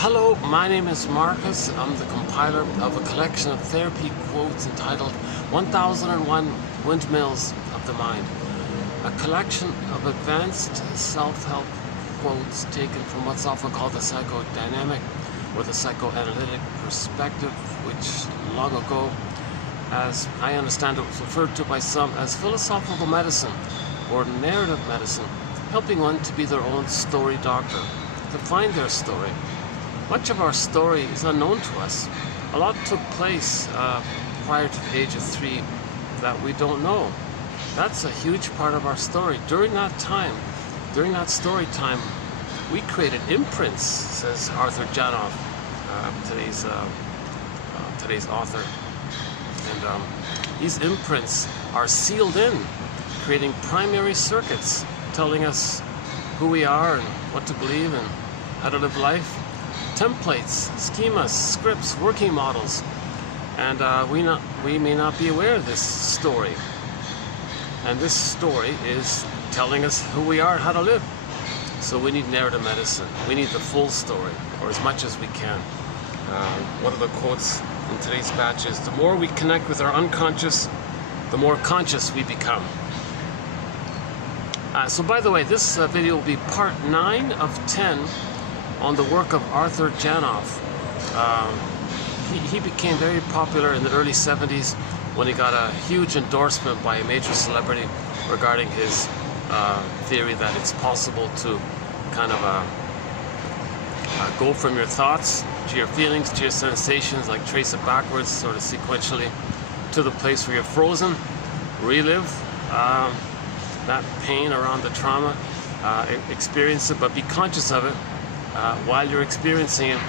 Hello, my name is Marcus. I'm the compiler of a collection of therapy quotes entitled 1001 Windmills of the Mind. A collection of advanced self-help quotes taken from what's often called the psychodynamic or the psychoanalytic perspective, which long ago, as I understand it, was referred to by some as philosophical medicine or narrative medicine, helping one to be their own story doctor, to find their story. Much of our story is unknown to us. A lot took place prior to the age of 3 that we don't know. That's a huge part of our story. During that time, during that story time, we created imprints, says Arthur Janov, today's author. And these imprints are sealed in, creating primary circuits, telling us who we are and what to believe and how to live life. Templates, schemas, scripts, working models, and we may not be aware of this story. And this story is telling us who we are and how to live. So we need narrative medicine. We need the full story, or as much as we can. One of the quotes in today's batch is, the more we connect with our unconscious, the more conscious we become. So by the way, this video will be part 9 of 10 on the work of Arthur Janov. He became very popular in the early 70s when he got a huge endorsement by a major celebrity regarding his theory that it's possible to kind of go from your thoughts to your feelings to your sensations, like trace it backwards, sort of sequentially, to the place where you're frozen, relive that pain around the trauma, experience it, but be conscious of it while you're experiencing it,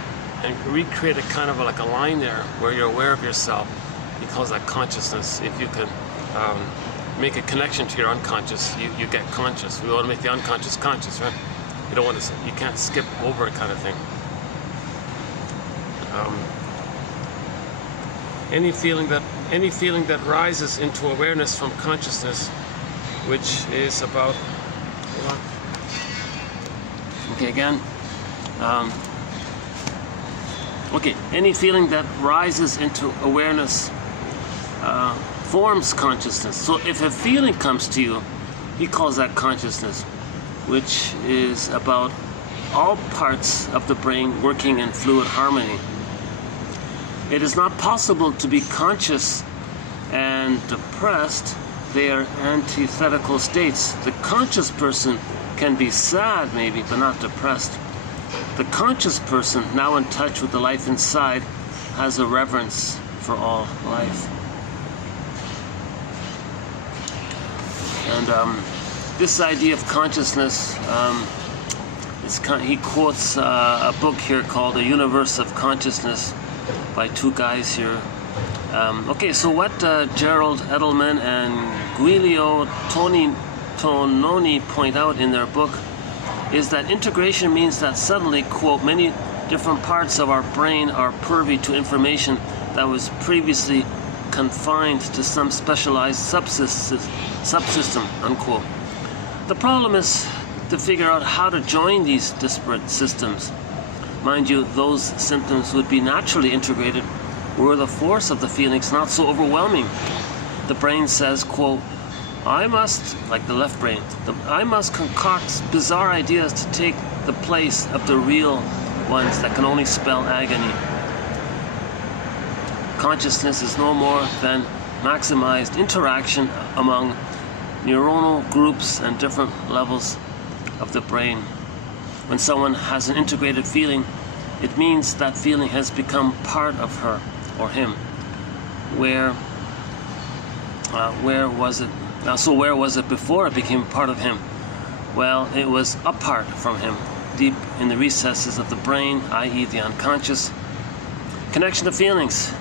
and recreate a kind of like a line there where you're aware of yourself. He calls that consciousness. If you can make a connection to your unconscious, you get conscious. We want to make the unconscious conscious, right? You don't want to, you can't skip over it, kind of thing. Any feeling that rises into awareness from consciousness, which is about, okay, again. Okay, any feeling that rises into awareness forms consciousness. So if a feeling comes to you, he calls that consciousness, which is about all parts of the brain working in fluid harmony. It is not possible to be conscious and depressed. They are antithetical states. The conscious person can be sad maybe, but not depressed. The conscious person, now in touch with the life inside, has a reverence for all life. And this idea of consciousness, he quotes a book here called The Universe of Consciousness by two guys here. Okay, so what Gerald Edelman and Giulio Tononi point out in their book is that integration means that suddenly, quote, many different parts of our brain are privy to information that was previously confined to some specialized subsystem, unquote. The problem is to figure out how to join these disparate systems. Mind you, those symptoms would be naturally integrated were the force of the feelings not so overwhelming. The brain says, quote, I must, like the left brain, I must concoct bizarre ideas to take the place of the real ones that can only spell agony. Consciousness is no more than maximized interaction among neuronal groups and different levels of the brain. When someone has an integrated feeling, it means that feeling has become part of her or him. Where was it? So where was it before it became part of him? Well, it was apart from him, deep in the recesses of the brain, i.e. the unconscious. Connection to feelings.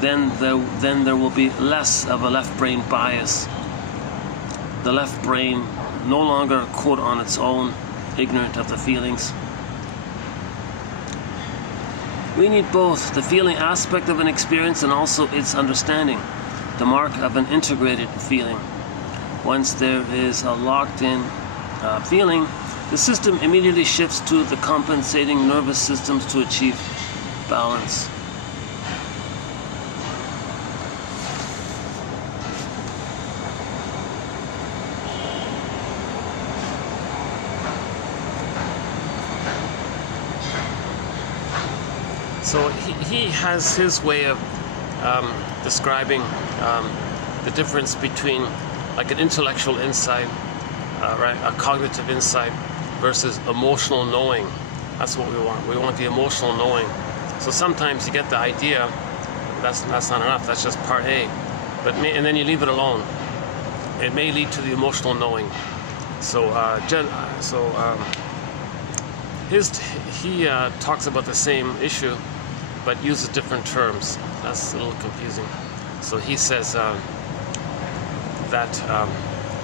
Then there will be less of a left brain bias. The left brain no longer, quote, on its own, ignorant of the feelings. We need both the feeling aspect of an experience and also its understanding, the mark of an integrated feeling. Once there is a locked-in feeling, the system immediately shifts to the compensating nervous systems to achieve balance. So he has his way of describing the difference between like an intellectual insight, right, a cognitive insight versus emotional knowing. That's what we want. We want the emotional knowing. So sometimes you get the idea, that's not enough, that's just part A. And then you leave it alone. It may lead to the emotional knowing. So he talks about the same issue, but uses different terms. That's a little confusing. So he says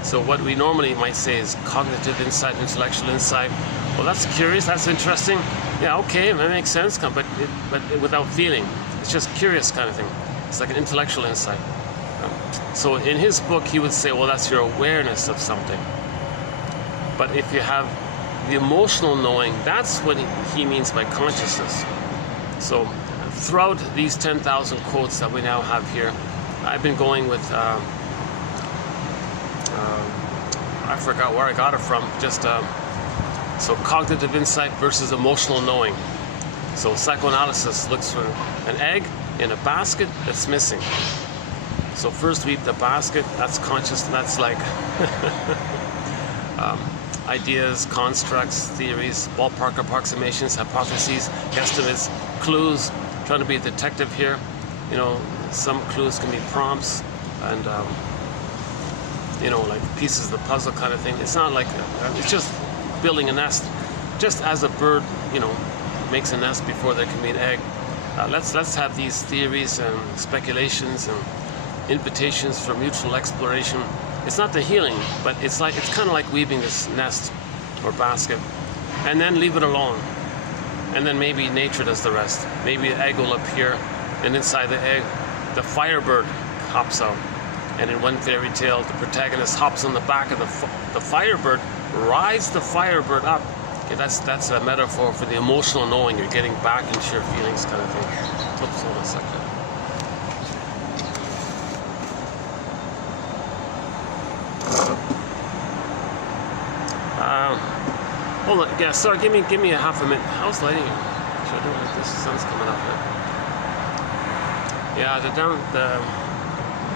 so what we normally might say is cognitive insight, intellectual insight. Well, that's curious, that's interesting. Yeah, okay, that makes sense, but without feeling. It's just curious kind of thing. It's like an intellectual insight. So in his book, he would say, well, that's your awareness of something. But if you have the emotional knowing, that's what he means by consciousness. So throughout these 10,000 quotes that we now have here, I've been going with, I forgot where I got it from, just so cognitive insight versus emotional knowing. So psychoanalysis looks for an egg in a basket that's missing. So first we eat the basket, that's conscious, that's like ideas, constructs, theories, ballpark approximations, hypotheses, guesstimates, clues, trying to be a detective here. You know, some clues can be prompts and, you know, like pieces of the puzzle kind of thing. It's not like, it's just building a nest. Just as a bird, you know, makes a nest before there can be an egg. Let's have these theories and speculations and invitations for mutual exploration. It's not the healing, but it's kind of like weaving this nest or basket, and then leave it alone. And then maybe nature does the rest. Maybe an egg will appear, and inside the egg, the firebird hops out. And in one fairy tale, the protagonist hops on the back of the firebird, rides the firebird up. Okay, that's a metaphor for the emotional knowing. You're getting back into your feelings kind of thing. Oops, hold on a second. Hold on, yeah, sorry, give me a half a minute. How's lighting here? Should I do it like this? The sun's coming up now. Yeah,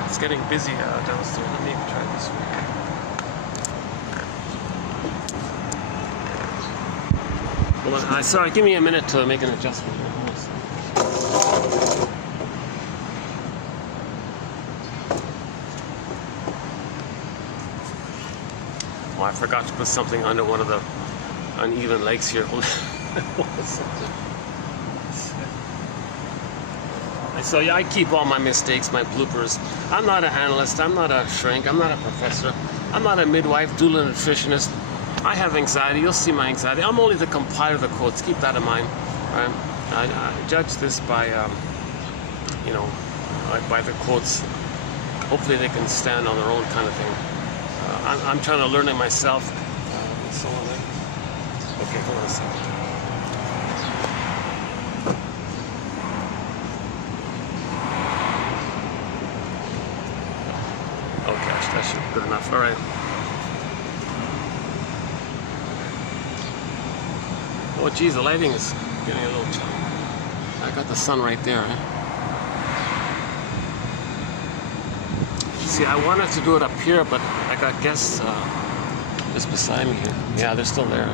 it's getting busy downstairs. Let me try this one. Hold on, sorry, give me a minute to make an adjustment. Oh, I forgot to put something under one of the uneven legs here. So yeah, I keep all my mistakes, my bloopers. I'm not an analyst, I'm not a shrink, I'm not a professor, I'm not a midwife, doula, nutritionist. I have anxiety, you'll see my anxiety. I'm only the compiler of the quotes, keep that in mind. I judge this by, you know, by the quotes. Hopefully they can stand on their own kind of thing. I'm trying to learn it myself. Okay, hold on a second. Okay, that should be good enough. All right. Oh, geez, the lighting is getting a little chilly. I got the sun right there. See, I wanted to do it up here, but I got guests just beside me here. Yeah, they're still there.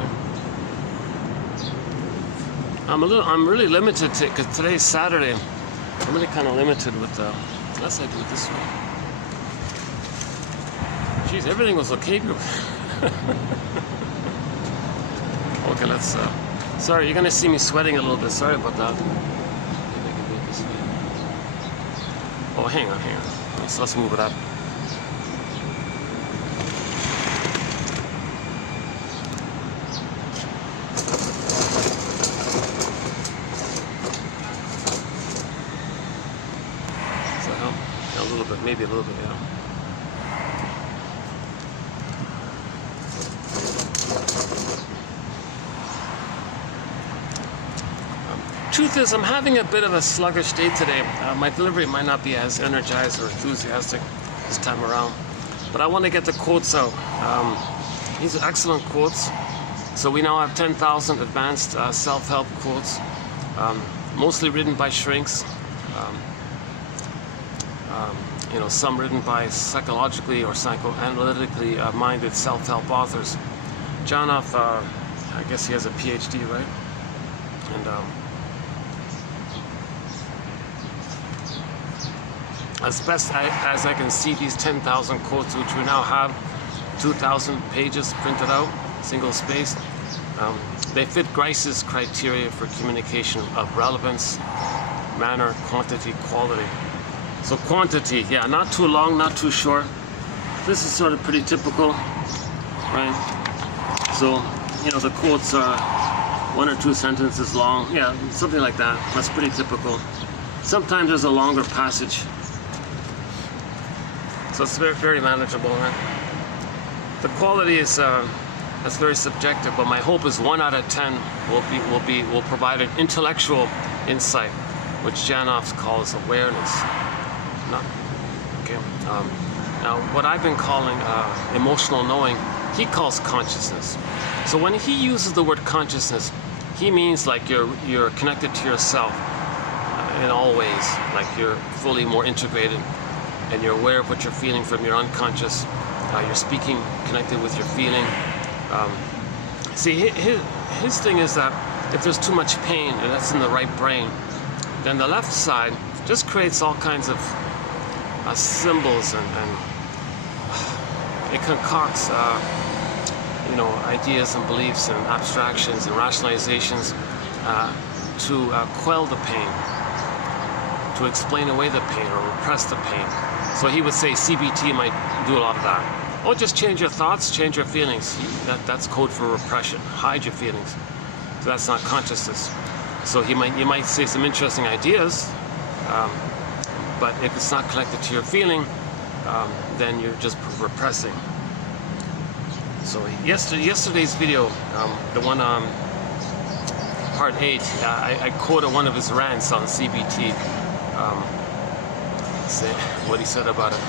I'm really limited because today's Saturday. I'm really kind of limited with unless I do it this way. Jeez, everything was okay. Okay, let's. Sorry, you're gonna see me sweating a little bit. Sorry about that. Maybe I can do it this way. Oh, hang on. Let's move it up. Maybe a little bit, yeah. truth is, I'm having a bit of a sluggish day today. My delivery might not be as energized or enthusiastic this time around, but I want to get the quotes out. These are excellent quotes. So we now have 10,000 advanced self-help quotes, mostly written by shrinks. You know, some written by psychologically or psychoanalytically minded self-help authors. Jonoff, I guess he has a PhD, right? And as best as I can see, these 10,000 quotes, which we now have 2,000 pages printed out, single spaced, they fit Grice's criteria for communication of relevance, manner, quantity, quality. So quantity, yeah, not too long, not too short. This is sort of pretty typical, right? So, you know, the quotes are 1 or 2 sentences long, yeah, something like that. That's pretty typical. Sometimes there's a longer passage. So it's very, very manageable, right? The quality is that's very subjective, but my hope is 1 out of 10 will provide an intellectual insight, which Jonoff calls awareness. Okay. Now, what I've been calling emotional knowing, he calls consciousness. So when he uses the word consciousness, he means like you're connected to yourself in all ways, like you're fully more integrated, and you're aware of what you're feeling from your unconscious. You're speaking connected with your feeling. See, his thing is that if there's too much pain, and that's in the right brain, then the left side just creates all kinds of symbols and it concocts you know, ideas and beliefs and abstractions and rationalizations to quell the pain, to explain away the pain or repress the pain. So he would say CBT might do a lot of that. Oh, just change your thoughts, change your feelings. That's code for repression. Hide your feelings. So that's not consciousness. So you might say some interesting ideas, but if it's not connected to your feeling, then you're just repressing. So yesterday's video, the one part 8, I quoted one of his rants on CBT. Say what he said about it.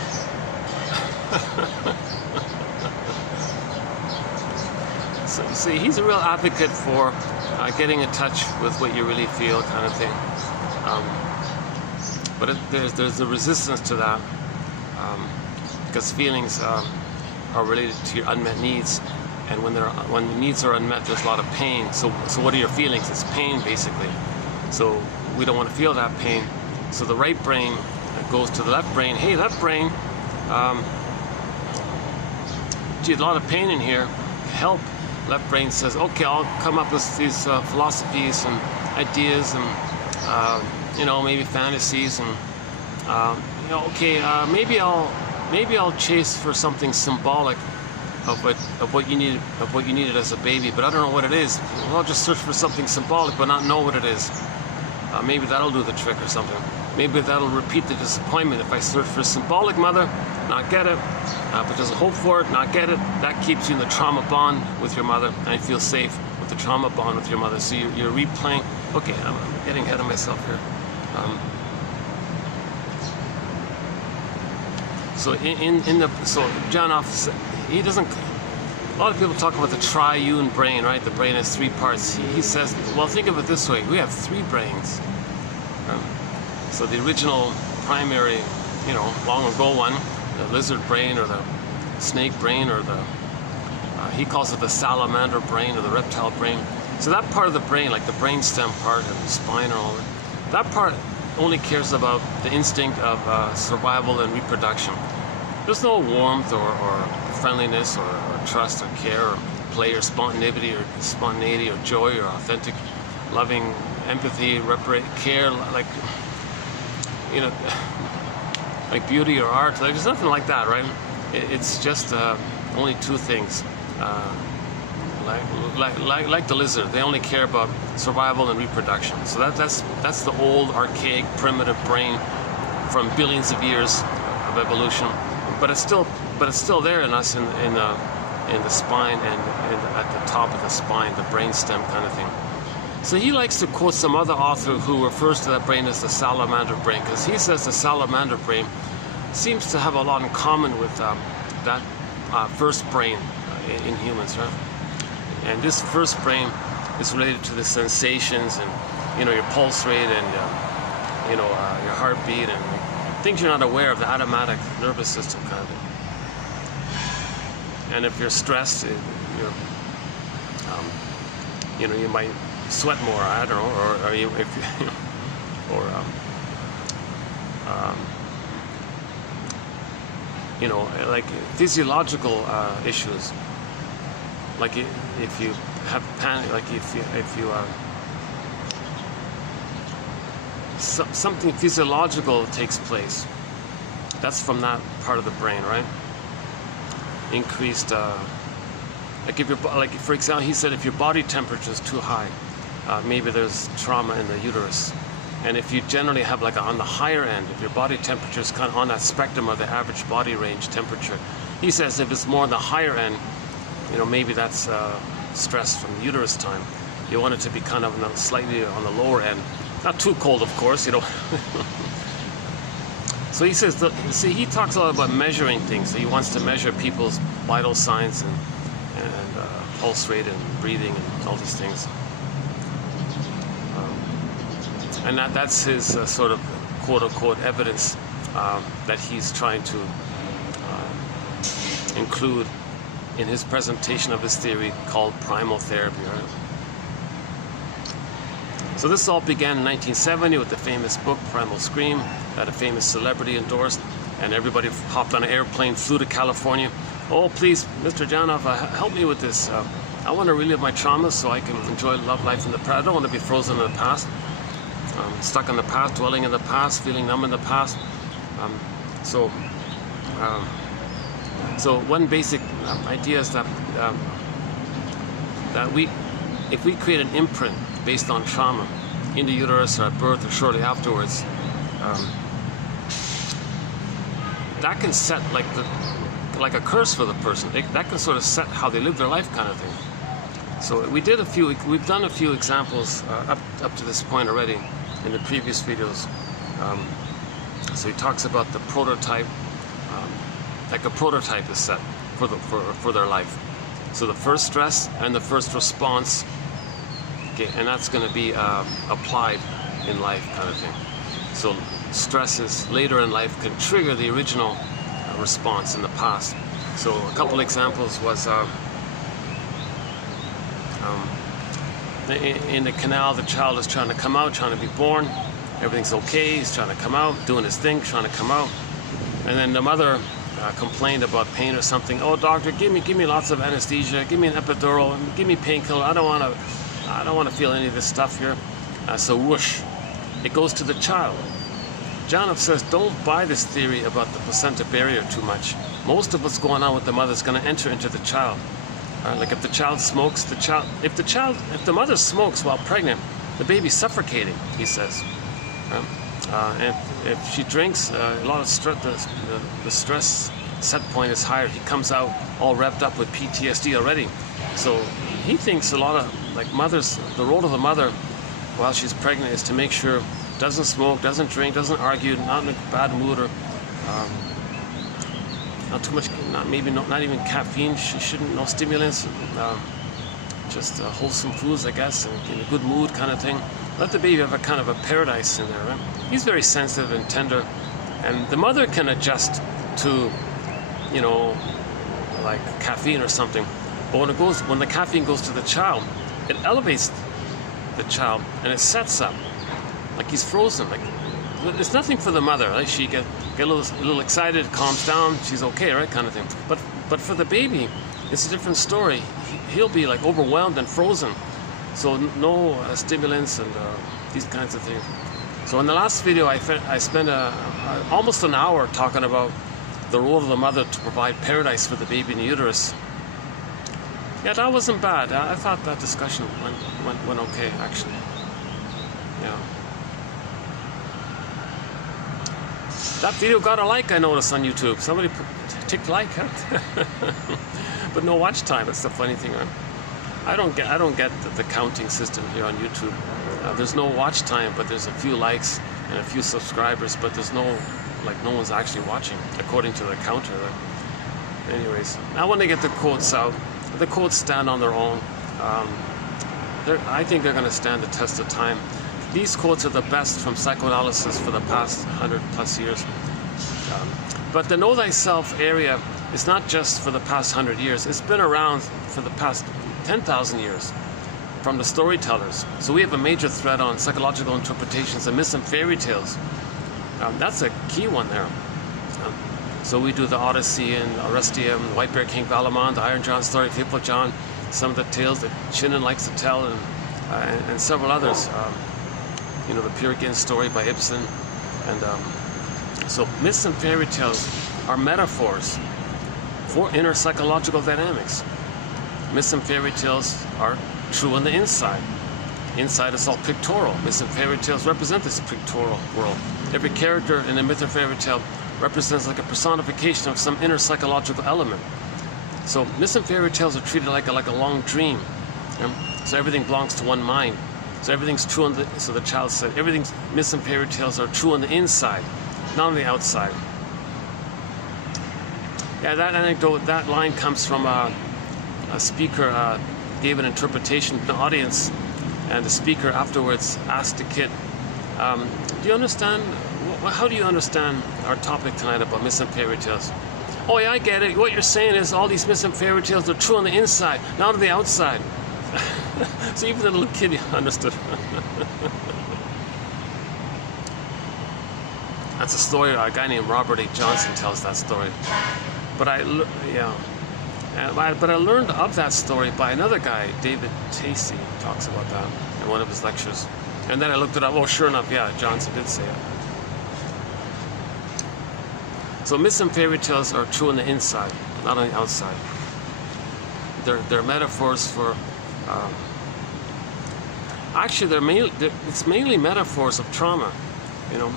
So see, he's a real advocate for getting in touch with what you really feel, kind of thing. But there's a resistance to that, because feelings are related to your unmet needs, and when the needs are unmet, there's a lot of pain. So what are your feelings? It's pain, basically. So we don't want to feel that pain. So the right brain goes to the left brain. Hey, left brain, gee, a lot of pain in here. Help. Left brain says, okay, I'll come up with these philosophies and ideas and you know, maybe fantasies and you know, okay, maybe I'll chase for something symbolic of what you needed as a baby, but I don't know what it is. Well, I'll just search for something symbolic, but not know what it is. Maybe that'll do the trick or something. Maybe that'll repeat the disappointment. If I search for symbolic mother, not get it, but there's a hope for it, not get it, that keeps you in the trauma bond with your mother, and you feel safe with the trauma bond with your mother. So you're replaying. Okay, I'm getting ahead of myself here. So so Jonoff, he doesn't. A lot of people talk about the triune brain, right? The brain has 3 parts. He says, well, think of it this way: we have 3 brains. So the original primary, you know, long ago one, the lizard brain or the snake brain or the, he calls it the salamander brain or the reptile brain. So that part of the brain, like the brainstem part and the spine and all that part only cares about the instinct of survival and reproduction. There's no warmth or friendliness or trust or care or play or spontaneity or joy or authentic, loving empathy, care, like, you know, like beauty or art. Like, there's nothing like that, right? It's just only 2 things. Like the lizard, they only care about survival and reproduction. So that's the old, archaic, primitive brain from billions of years of evolution. But it's still there in us, in the spine and at the top of the spine, the brainstem kind of thing. So he likes to quote some other author who refers to that brain as the salamander brain, because he says the salamander brain seems to have a lot in common with that first brain in humans, right? And this first brain is related to the sensations and, you know, your pulse rate and, you know, your heartbeat and things you're not aware of, the automatic nervous system kind of thing. And if you're stressed, you're, you know, you might sweat more. I don't know, or you, if you, or you know, like physiological issues. Like if you have panic, like if you something physiological takes place, that's from that part of the brain, right? Increased, like if you're, like for example, he said if your body temperature is too high, maybe there's trauma in the uterus. And if you generally have like on the higher end, if your body temperature is kind of on that spectrum of the average body range temperature, he says if it's more on the higher end, you know, maybe that's stress from uterus time. You want it to be kind of slightly on the lower end, not too cold, of course, you know. So he says, see, he talks a lot about measuring things. So he wants to measure people's vital signs and pulse rate and breathing and all these things. And that's his sort of quote-unquote evidence that he's trying to include in his presentation of his theory called primal therapy. Right? So this all began in 1970 with the famous book Primal Scream that a famous celebrity endorsed, and everybody hopped on an airplane, flew to California. Oh, please, Mr. Janov, help me with this. I want to relive my traumas so I can enjoy love life in the past. I don't want to be frozen in the past, stuck in the past, dwelling in the past, feeling numb in the past. So one basic idea is that if we create an imprint based on trauma in the uterus or at birth or shortly afterwards, that can set like a curse for the person. That can sort of set how they live their life, kind of thing. So we've done a few examples up to this point already in the previous videos. So he talks about the prototype. Like a prototype is set for their life. So the first stress and the first response, okay, and that's going to be applied in life, kind of thing. So stresses later in life can trigger the original response in the past. So a couple examples was in the canal, the child is trying to come out, trying to be born. Everything's okay. He's trying to come out, doing his thing, trying to come out, and then the mother complained about pain or something. Oh, doctor, give me lots of anesthesia, give me an epidural, give me painkiller. I don't want to feel any of this stuff here. So whoosh, it goes to the child. Janov says, don't buy this theory about the placenta barrier too much. Most of what's going on with the mother is going to enter into the child. Like if the child smokes, if the mother smokes while pregnant, the baby's suffocating, he says. And if she drinks, a lot of stress, the stress set point is higher. He comes out all revved up with PTSD already. So he thinks a lot of like mothers, the role of the mother while she's pregnant is to make sure doesn't smoke, doesn't drink, doesn't argue, not in a bad mood, or not too much, not even caffeine. She shouldn't, no stimulants, just wholesome foods, I guess, and in a good mood, kind of thing. Let the baby have a kind of a paradise in there, right? He's very sensitive and tender, and the mother can adjust to, you know, like caffeine or something. But when the caffeine goes to the child, it elevates the child and it sets up like he's frozen. Like it's nothing for the mother. Right? She get a little excited, calms down, she's okay, right, kind of thing. But for the baby, it's a different story. He'll be like overwhelmed and frozen. So no stimulants and these kinds of things. So in the last video, I spent almost an hour talking about the role of the mother to provide paradise for the baby in the uterus. Yeah, that wasn't bad. I thought that discussion went okay, actually. Yeah. That video got a like, I noticed, on YouTube. Somebody ticked like, huh? But no watch time. That's the funny thing, right? I don't get the counting system here on YouTube. There's no watch time, but there's a few likes and a few subscribers, but there's no one's actually watching according to the counter. Anyways, now when they get the quotes out, the quotes stand on their own. I think they're going to stand the test of time. These quotes are the best from psychoanalysis for the past 100+ years. But the know thyself area is not just for the past 100 years. It's been around for the past 10,000 years from the storytellers. So we have a major thread on psychological interpretations and myths and fairy tales. That's a key one there. So we do the Odyssey and Orestia, White Bear King Valamon, the Iron John story, Faithful John, some of the tales that Shannon likes to tell, and several others. You know, the Peer Gynt story by Ibsen. And so myths and fairy tales are metaphors for inner psychological dynamics. Myths and fairy tales are true on the inside. Inside is all pictorial. Myths and fairy tales represent this pictorial world. Every character in a myth or fairy tale represents like a personification of some inner psychological element. So myths and fairy tales are treated like a long dream. You know? So everything belongs to one mind. So everything's true on the, so the child said, everything's, myths and fairy tales are true on the inside, not on the outside. Yeah, that anecdote, that line comes from a speaker gave an interpretation to the audience, and the speaker afterwards asked the kid, do you understand, how do you understand our topic tonight about myths and fairy tales? Oh yeah, I get it. What you're saying is all these myths and fairy tales are true on the inside, not on the outside. So even the little kid understood. That's a story, a guy named Robert A. Johnson tells that story. But I learned of that story by another guy, David Tacey, talks about that in one of his lectures. And then I looked it up. Oh, sure enough, yeah, Johnson did say it. So myths and fairy tales are true on the inside, not on the outside. They're metaphors for. Actually, it's mainly metaphors of trauma. You know,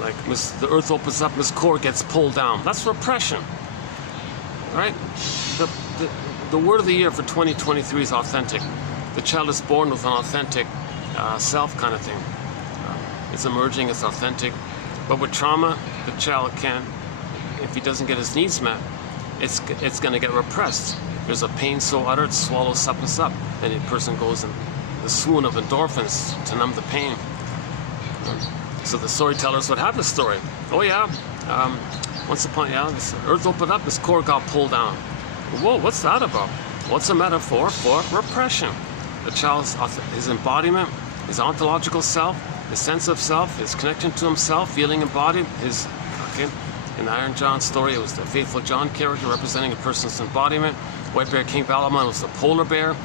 like the earth opens up, Miss Core gets pulled down. That's repression. Right? The word of the year for 2023 is authentic. The child is born with an authentic self kind of thing. It's emerging, it's authentic. But with trauma, the child can't, if he doesn't get his needs met, it's going to get repressed. There's a pain so utter it swallows up and up. Then the person goes in the swoon of endorphins to numb the pain. So the storytellers would have the story. Oh yeah, once upon this earth opened up, this core got pulled down. Whoa, what's that about? What's a metaphor for repression? The child's his embodiment, his ontological self, his sense of self, his connection to himself, feeling embodied. In the Iron John story, it was the Faithful John character representing a person's embodiment. White Bear King Valamon was the polar bear,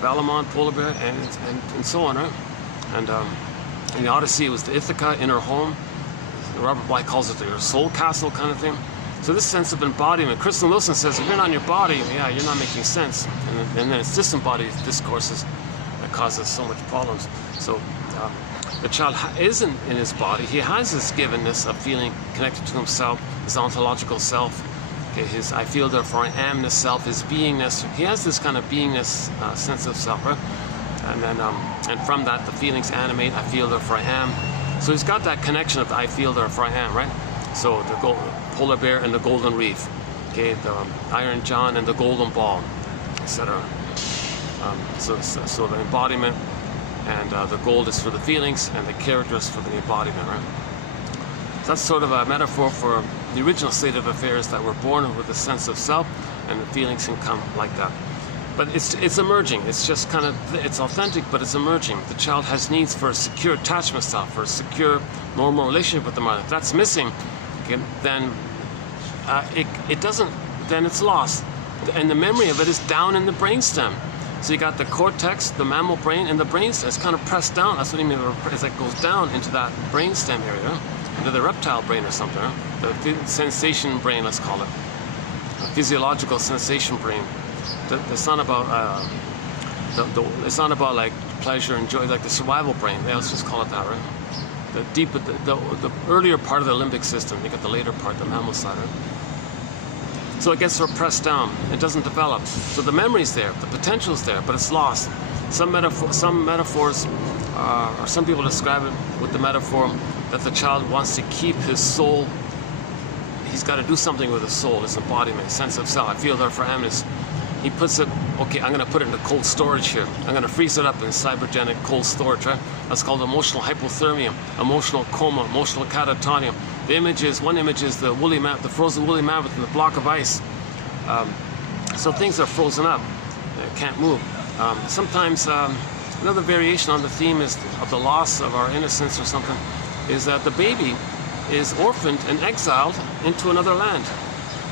Valamon, polar bear, and so on, right? And in the Odyssey, it was the Ithaca, inner home. Robert Bly calls it your soul castle kind of thing. So this sense of embodiment, Kristen Wilson says, if you're not in your body, yeah, you're not making sense. And then it's disembodied discourses that causes so much problems. So the child isn't in his body. He has this givenness of feeling connected to himself, his ontological self, okay, his I feel therefore I amness self, his beingness. He has this kind of beingness sense of self, right? And then and from that the feelings animate, I feel therefore I am. So he's got that connection of the I feel therefore I am, right? So the polar bear and the golden reef, okay, the Iron John and the golden ball, etc. So the embodiment, and the gold is for the feelings, and the characters for the embodiment, right? So that's sort of a metaphor for the original state of affairs, that we're born with a sense of self, and the feelings can come like that. But it's emerging. It's just kind of, it's authentic, but it's emerging. The child has needs for a secure attachment style, for a secure, normal relationship with the mother. If that's missing, okay, then it doesn't, then it's lost. And the memory of it is down in the brainstem. So you got the cortex, the mammal brain, and the brainstem. It's kind of pressed down. That's what I mean. It's like goes down into that brainstem area, into the reptile brain or something. The sensation brain, let's call it, a physiological sensation brain. It's not about it's not about like pleasure and joy, like the survival brain. They also just call it that, right? The deeper, the earlier part of the limbic system. You got the later part, the mammal side, right? So it gets repressed down. It doesn't develop. So the memory's there, the potential's there, but it's lost. Some metaphors, or some people describe it with the metaphor that the child wants to keep his soul. He's got to do something with his soul, his embodiment, sense of self. I feel that for him is, he puts it, okay, I'm going to put it into cold storage here. I'm going to freeze it up in cybergenic cold storage, right? That's called emotional hypothermia, emotional coma, emotional catatonia. The image is, one image is the woolly mammoth, the frozen woolly mammoth in the block of ice. So things are frozen up, can't move. Sometimes another variation on the theme is of the loss of our innocence or something, is that the baby is orphaned and exiled into another land.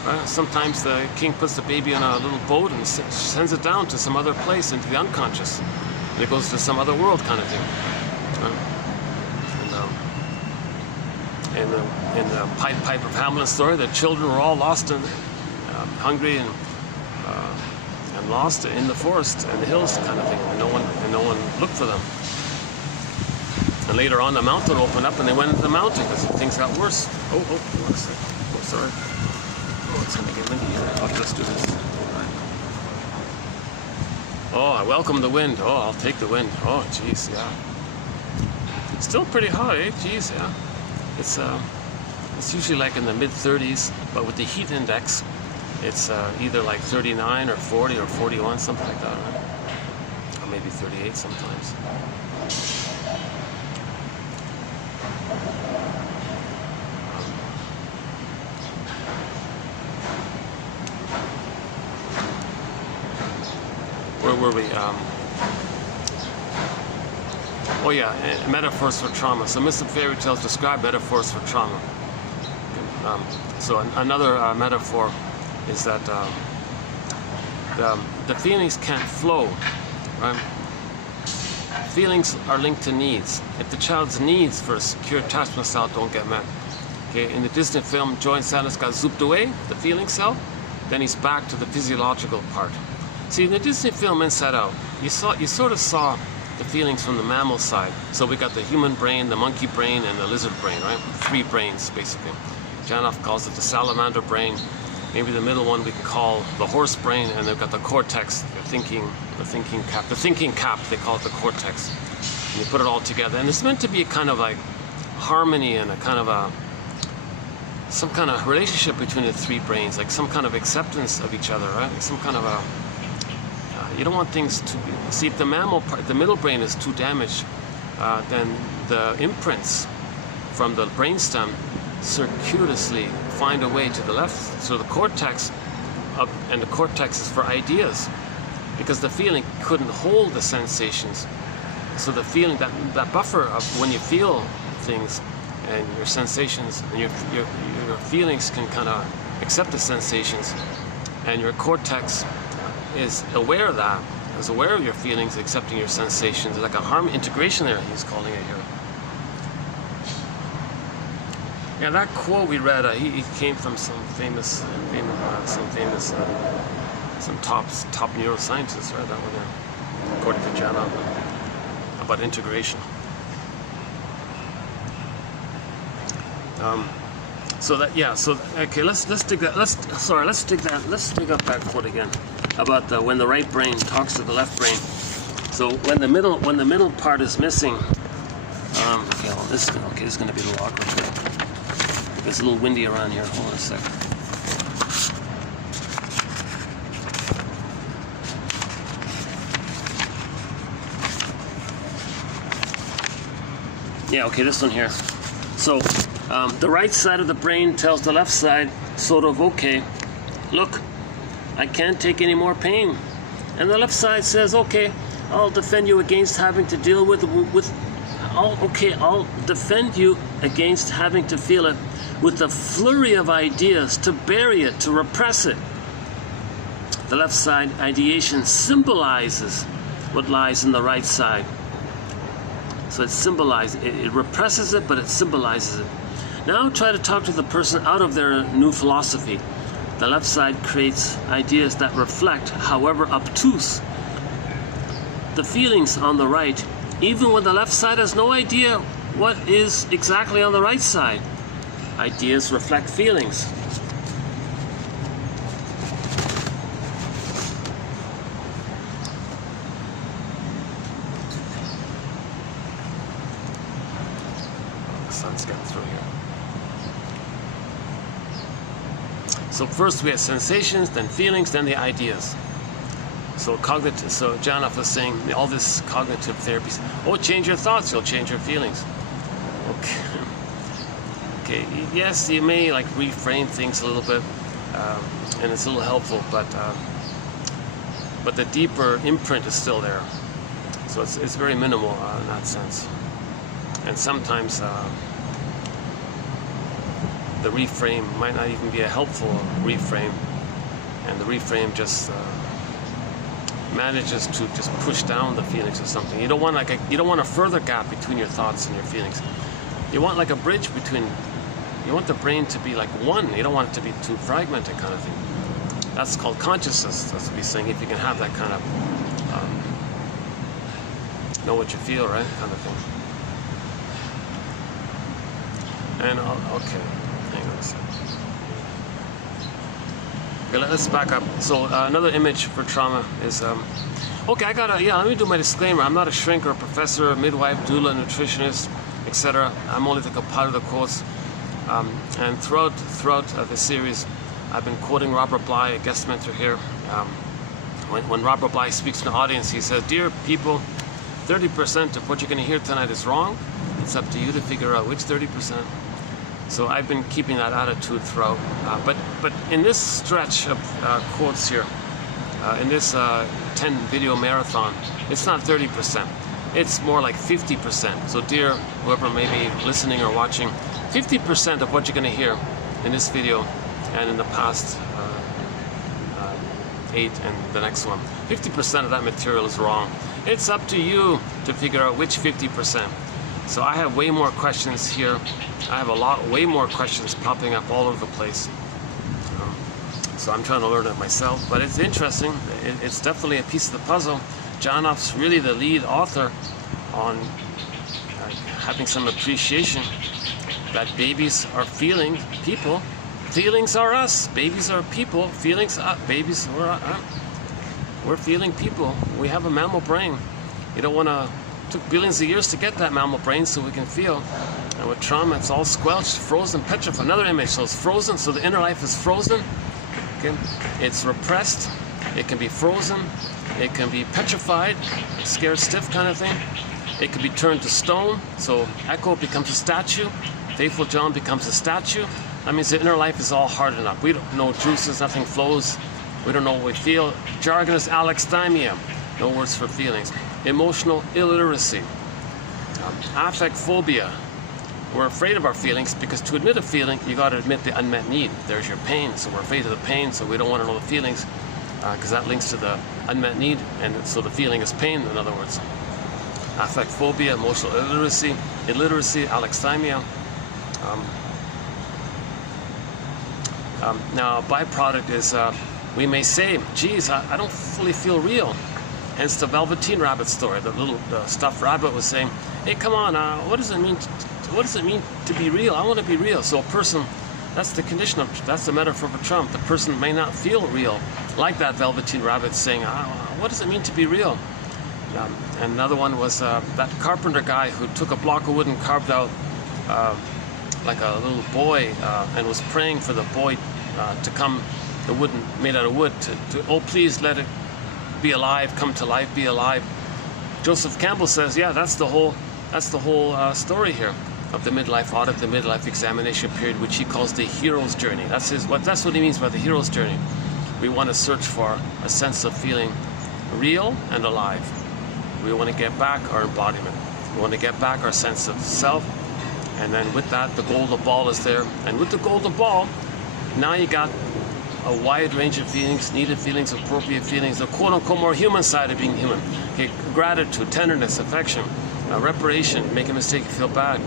Right? Sometimes the king puts the baby on a little boat and sends it down to some other place, into the unconscious. And it goes to some other world kind of thing. In the Pipe of Hamlet story, the children were all lost and hungry and lost in the forest and the hills kind of thing, and no one looked for them. And later on, the mountain opened up, and they went into the mountain because things got worse. Oh, one second. Oh, sorry. Oh, it's gonna get windy here. I'll just do this. Right. Oh, I welcome the wind. Oh, I'll take the wind. Oh, jeez, yeah. Still pretty hot, eh? Jeez, yeah. It's usually like in the mid-30s, but with the heat index, it's either like 39 or 40 or 41, something like that, right? Or maybe 38 sometimes. Where were we? Oh yeah, metaphors for trauma. So myths and fairy tales describe metaphors for trauma. So another metaphor is that the feelings can't flow, right? Feelings are linked to needs. If the child's needs for a secure attachment style don't get met, okay, in the Disney film, Joy and Sadness got zooped away, the feeling cell, then he's back to the physiological part. See, in the Disney film Inside Out, you sort of saw the feelings from the mammal side. So we got the human brain, the monkey brain, and the lizard brain, right? 3 brains, basically. Janoff calls it the salamander brain. Maybe the middle one we can call the horse brain, and they've got the cortex, the thinking cap, they call it the cortex. And you put it all together, and it's meant to be a kind of like harmony and a kind of some kind of relationship between the 3 brains, like some kind of acceptance of each other, right? Like some kind of you don't want things to be, see, if the mammal part, the middle brain is too damaged, then the imprints from the brainstem circuitously find a way to the left. So the cortex, and the cortex is for ideas, because the feeling couldn't hold the sensations. So the feeling, that buffer of when you feel things and your sensations and your feelings can kind of accept the sensations, and your cortex is aware of that, is aware of your feelings, accepting your sensations. It's like a harmony integration there, he's calling it here. Yeah, that quote we read, he came from some top neuroscientists, right? That one there, according to Jana, about integration. Okay, let's dig up that quote again about when the right brain talks to the left brain. So when the middle part is missing, this is going to be a little awkward today. It's a little windy around here. Hold on a second. Yeah, okay, this one here. So the right side of the brain tells the left side, sort of, okay, look, I can't take any more pain. And the left side says, okay, I'll defend you against having to deal I'll defend you against having to feel it with a flurry of ideas, to bury it, to repress it. The left side ideation symbolizes what lies in the right side. So it represses it, but it symbolizes it. Now try to talk to the person out of their new philosophy. The left side creates ideas that reflect, however obtuse, the feelings on the right, even when the left side has no idea what is exactly on the right side. Ideas reflect feelings. sun's getting through here. So first we have sensations, then feelings, then the ideas. So cognitive. So Janov was saying all this cognitive therapy. Oh, change your thoughts, you'll change your feelings. Okay. Okay. Yes, you may like reframe things a little bit, and it's a little helpful, but the deeper imprint is still there. So it's very minimal in that sense. And sometimes the reframe might not even be a helpful reframe, and the reframe just manages to just push down the feelings or something. You don't want you don't want a further gap between your thoughts and your feelings. You want like a bridge between. You want the brain to be like one. You don't want it to be too fragmented, kind of thing. That's called consciousness. That's what he's saying. If you can have that kind of know what you feel, right, kind of thing. And okay, hang on a second. Okay, let's back up. So another image for trauma is okay. Let me do my disclaimer. I'm not a shrink or a professor, a midwife, doula, nutritionist, etc. I'm only the compiler of the quotes. And throughout the series, I've been quoting Robert Bly, a guest mentor here. When Robert Bly speaks to an audience, he says, "Dear people, 30% of what you're going to hear tonight is wrong. It's up to you to figure out which 30%." So I've been keeping that attitude throughout. But in this stretch of quotes here, in this 10 video marathon, it's not 30%. It's more like 50%. So dear whoever may be listening or watching, 50% of what you're going to hear in this video and in the past 8 and the next one, 50% of that material is wrong. It's up to you to figure out which 50%. So I have way more questions here. I have way more questions popping up all over the place. So I'm trying to learn it myself, but it's interesting. It's definitely a piece of the puzzle. Janov's really the lead author on having some appreciation that babies are feeling people. Feelings are us. Babies are people. Feelings are babies. We're feeling people. We have a mammal brain. You don't want to. Took billions of years to get that mammal brain so we can feel. And with trauma, it's all squelched, frozen, petrified. Another image. So it's frozen. So the inner life is frozen. Okay, it's repressed. It can be frozen. It can be petrified, scared stiff kind of thing. It can be turned to stone. So Echo becomes a statue. Faithful John becomes a statue. That means the inner life is all hardened up. We don't know juices, nothing flows. We don't know what we feel. Jargon is alexithymia. No words for feelings. Emotional illiteracy. Affect phobia. We're afraid of our feelings because to admit a feeling, you got to admit the unmet need. There's your pain. So we're afraid of the pain, so we don't want to know the feelings because that links to the unmet need, and so the feeling is pain, in other words. Affect phobia, emotional illiteracy, alexithymia. Now, a byproduct is we may say, geez, I don't fully feel real. Hence the Velveteen Rabbit story. The stuffed rabbit was saying, hey, come on, what does it mean to be real? I want to be real. So a person, that's the condition of, that's the metaphor for Trump. The person may not feel real, like that Velveteen Rabbit saying, what does it mean to be real? And another one was that carpenter guy who took a block of wood and carved out like a little boy and was praying for the boy to come, the wood made out of wood, to oh, please let it be alive, come to life, be alive. Joseph Campbell says, yeah, that's the whole story here of the midlife audit, the midlife examination period, which he calls the hero's journey. That's what he means by the hero's journey. We want to search for a sense of feeling real and alive. We want to get back our embodiment. We want to get back our sense of self. And then with that, the golden ball is there. And with the golden ball, now you got a wide range of feelings, needed feelings, appropriate feelings, the quote-unquote more human side of being human. Okay, gratitude, tenderness, affection, reparation, make a mistake, feel bad,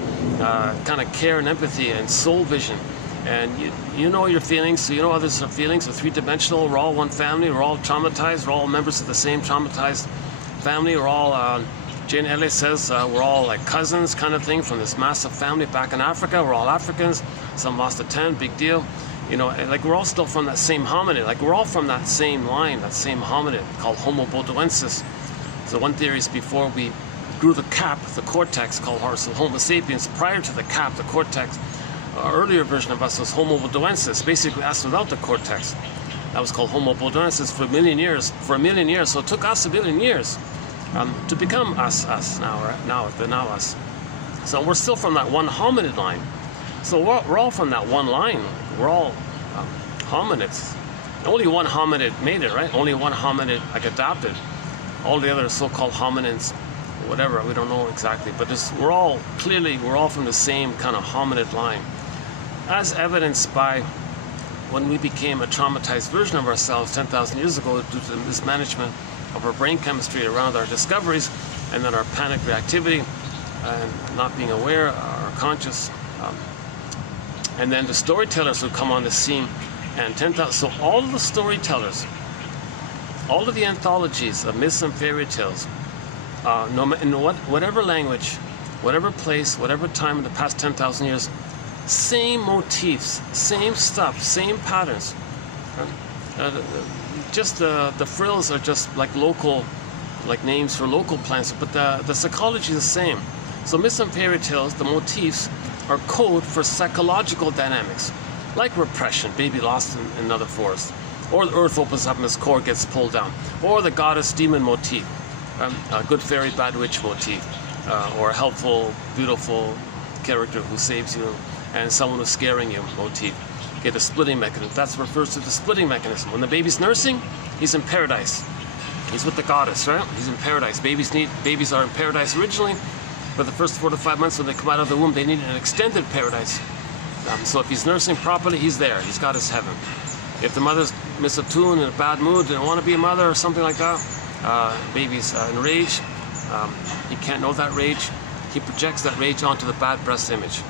kind of care and empathy and soul vision. And you know your feelings, so you know others' feelings. We're three-dimensional, we're all one family, we're all traumatized, we're all members of the same traumatized family, we're all, Jane Elliott says, we're all like cousins kind of thing from this massive family back in Africa. We're all Africans, some lost a 10, big deal. You know, like we're all still from that same hominid, like we're all from that same line, that same hominid called Homo bodoensis. So one theory is before we grew the cap, the cortex, called Homo sapiens. Prior to the cap, the cortex, earlier version of us was Homo bodoensis, basically us without the cortex. That was called Homo bodoensis for a million years. So it took us a billion years to become us now, right? Now us. So we're still from that one hominid line. So we're all from that one line. We're all hominids. Only one hominid made it, right? Only one hominid adapted. All the other so-called hominids, whatever, we don't know exactly. But we're all from the same kind of hominid line. As evidenced by when we became a traumatized version of ourselves 10,000 years ago due to the mismanagement of our brain chemistry around our discoveries, and then our panic reactivity and not being aware or conscious. And then the storytellers who come on the scene, and 10,000. So all of the storytellers, all of the anthologies of myths and fairy tales, in whatever language, whatever place, whatever time in the past 10,000 years, same motifs, same stuff, same patterns. Just the frills are just like local, like names for local plants, but the psychology is the same. So myths and fairy tales, the motifs are code for psychological dynamics, like repression, baby lost in another forest, or the earth opens up and its core gets pulled down, or the goddess demon motif, a good fairy, bad witch motif, or a helpful, beautiful character who saves you, and someone who's scaring you motif. Okay, the splitting mechanism, that refers to the splitting mechanism. When the baby's nursing, he's in paradise. He's with the goddess, right? He's in paradise. Babies are in paradise originally. For the first 4 to 5 months when they come out of the womb, they need an extended paradise. So if he's nursing properly, he's there. He's got his heaven. If the mother's misattuned, in a bad mood, didn't want to be a mother or something like that, baby's in rage, he can't know that rage. He projects that rage onto the bad breast image.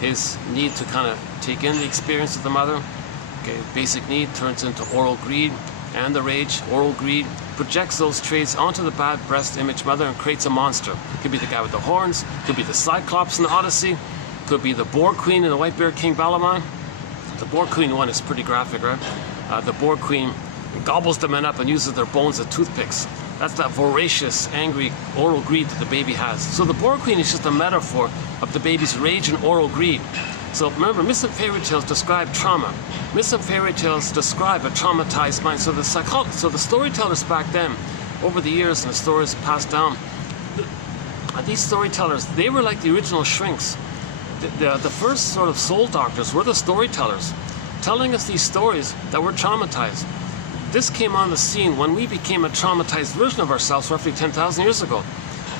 His need to kind of take in the experience of the mother, okay, basic need, turns into oral greed, and the rage, oral greed, projects those traits onto the bad breast image mother and creates a monster. It could be the guy with the horns, could be the Cyclops in the Odyssey, could be the Boar Queen in the White Bear King Balaman. The Boar Queen one is pretty graphic, right? The Boar Queen gobbles the men up and uses their bones as toothpicks. That's that voracious, angry oral greed that the baby has. So the Boar Queen is just a metaphor of the baby's rage and oral greed. So remember, myths and fairy tales describe trauma. Myths and fairy tales describe a traumatized mind. So the storytellers back then, over the years, and the stories passed down, these storytellers, they were like the original shrinks. The first sort of soul doctors were the storytellers, telling us these stories that were traumatized. This came on the scene when we became a traumatized version of ourselves roughly 10,000 years ago.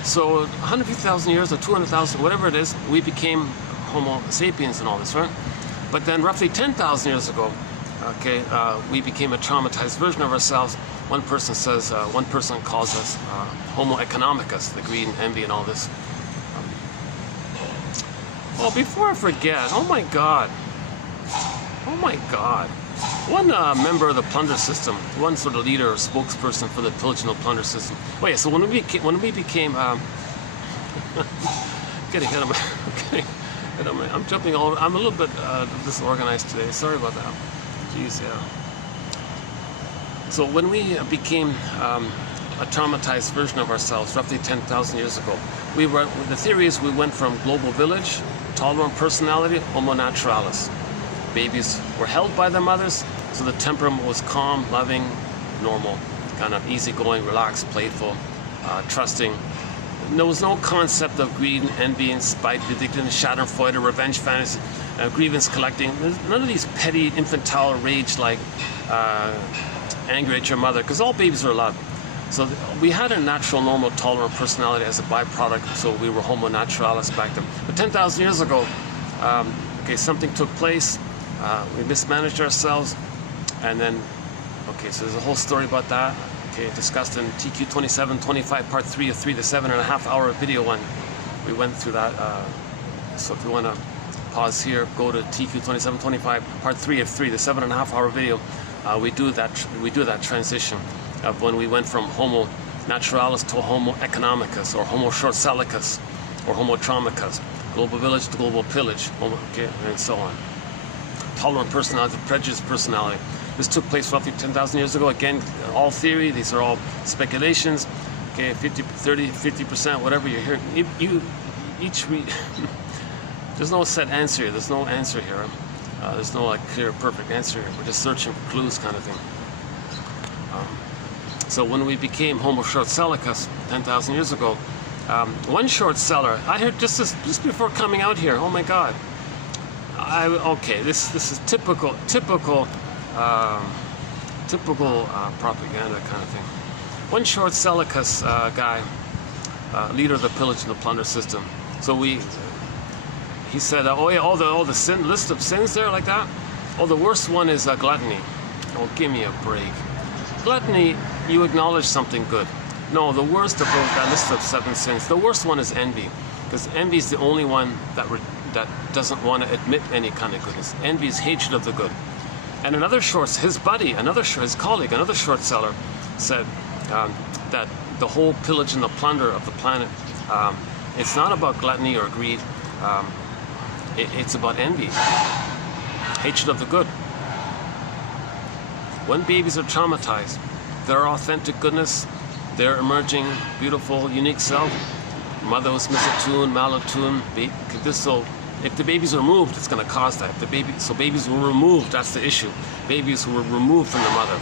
So 150,000 years or 200,000, whatever it is, we became Homo sapiens and all this, right? But then roughly 10,000 years ago, okay, we became a traumatized version of ourselves. One person calls us Homo economicus, the greed and envy and all this. Well, before I forget, oh my God. One member of the plunder system, one sort of leader or spokesperson for the Pilginal plunder system. Oh yeah, so when we became getting ahead of my, I'm jumping all over. I'm a little bit disorganized today. Sorry about that. Jeez, yeah. So when we became a traumatized version of ourselves, roughly 10,000 years ago, the theory is we went from global village, tolerant personality, Homo naturalis. Babies were held by their mothers, so the temperament was calm, loving, normal, kind of easygoing, relaxed, playful, trusting. There was no concept of greed and envy and spite, vindictiveness, schadenfreude, revenge fantasy, grievance collecting. None of these petty, infantile, rage-like anger at your mother, because all babies are loved. So we had a natural, normal, tolerant personality as a byproduct, so we were Homo naturalis back then. But 10,000 years ago, okay, something took place. We mismanaged ourselves, and then, okay, so there's a whole story about that, okay, discussed in TQ 2725, part 3 of 3 to 7.5 hour video one. We went through that, so if you want to pause here, go to TQ 2725, part 3 of 3 to 7.5 hour video. We do that transition of when we went from Homo naturalis to Homo economicus, or Homo short-sellicus, or Homo traumicus, global village to global pillage, okay, and so on. Tolerant personality, prejudiced personality. This took place roughly 10,000 years ago. Again, all theory, these are all speculations. Okay, 50%, whatever you're hearing. There's no set answer here. There's no answer here. There's no like clear, perfect answer here. We're just searching for clues, kind of thing. So when we became Homo short-sellicus 10,000 years ago, one short seller, I heard just before coming out here. Oh my God! Okay, this is typical propaganda kind of thing. One short-sellicus guy, leader of the pillage and the plunder system. So he said, oh yeah, all the list of sins there like that. Oh, the worst one is gluttony. Oh, give me a break. Gluttony, you acknowledge something good. No, the worst of that list of 7 sins, the worst one is envy, because envy is the only one that doesn't want to admit any kind of goodness. Envy is hatred of the good. And his colleague, another short seller, said that the whole pillage and the plunder of the planet, it's not about gluttony or greed. It's about envy, hatred of the good. When babies are traumatized, their authentic goodness, their emerging, beautiful, unique self, mother was misattuned, malattuned. If the babies are removed, it's going to cause that. So babies were removed, that's the issue. Babies who were removed from the mother.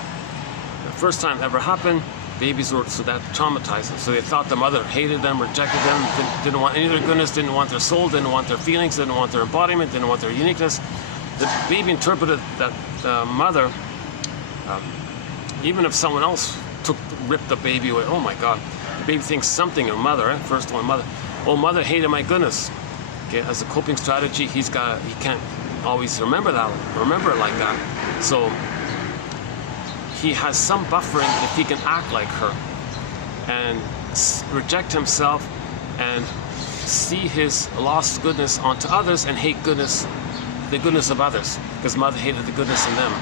The first time it ever happened, babies were so that traumatized them. So they thought the mother hated them, rejected them, didn't want any of their goodness, didn't want their soul, didn't want their feelings, didn't want their embodiment, didn't want their uniqueness. The baby interpreted that the mother, even if someone else ripped the baby away, oh my God, the baby thinks something of mother, right? First one, mother. Oh, mother hated my goodness. Okay, as a coping strategy, he can't always remember it like that. So he has some buffering if he can act like her and reject himself and see his lost goodness onto others and hate the goodness of others, because mother hated the goodness in them.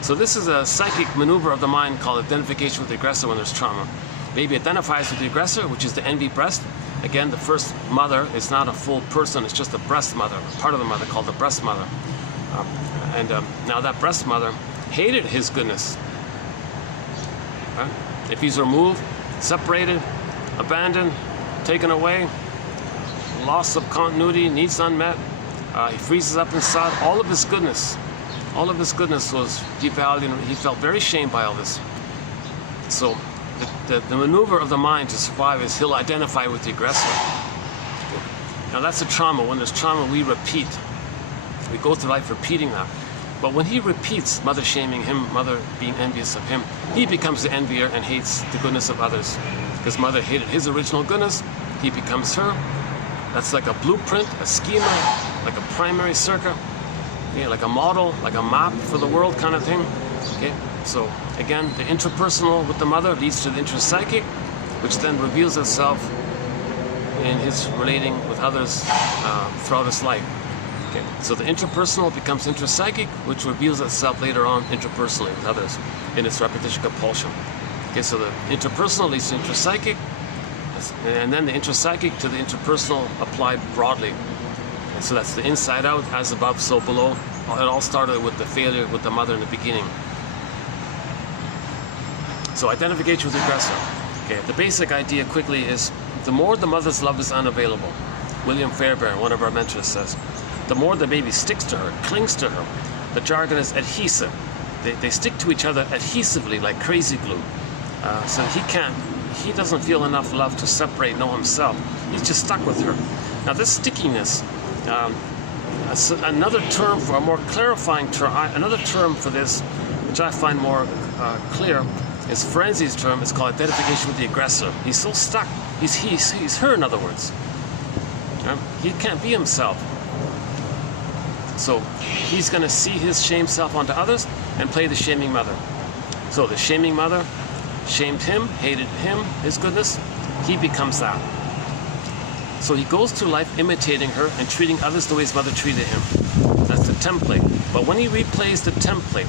So this is a psychic maneuver of the mind called identification with the aggressor when there's trauma. Baby identifies with the aggressor, which is the envy breast. Again, the first mother is not a full person, it's just a breast mother, part of the mother called the breast mother. Now that breast mother hated his goodness. Right? If he's removed, separated, abandoned, taken away, loss of continuity, needs unmet, he freezes up inside, all of his goodness was devalued, and he felt very shamed by all this. So the maneuver of the mind to survive is he'll identify with the aggressor. Now that's a trauma. When there's trauma, we repeat. We go through life repeating that. But when he repeats mother shaming him, mother being envious of him, he becomes the envier and hates the goodness of others. Because mother hated his original goodness, he becomes her. That's like a blueprint, a schema, like a primary circuit, okay, like a model, like a map for the world kind of thing. Okay, so again, the interpersonal with the mother leads to the intrapsychic, which then reveals itself in his relating with others throughout his life. Okay, so the interpersonal becomes intrapsychic, which reveals itself later on interpersonally with others in its repetition compulsion. Okay, so the interpersonal leads to intrapsychic, and then the intrapsychic to the interpersonal applied broadly. And so that's the inside out, as above, so below. It all started with the failure with the mother in the beginning. So identification with the aggressor. Okay, the basic idea quickly is the more the mother's love is unavailable, William Fairbairn, one of our mentors, says, the more the baby sticks to her, clings to her. The jargon is adhesive. They stick to each other adhesively like crazy glue. So he doesn't feel enough love to separate, know himself. He's just stuck with her. Now this stickiness, another term for a more clarifying term, another term for this, which I find more clear, is Ferenzi's term. It's called identification with the aggressor. He's so stuck. He's her, in other words. He can't be himself. So he's going to see his shame self onto others and play the shaming mother. So the shaming mother shamed him, hated him, his goodness. He becomes that. So he goes through life imitating her and treating others the way his mother treated him. That's the template. But when he replays the template,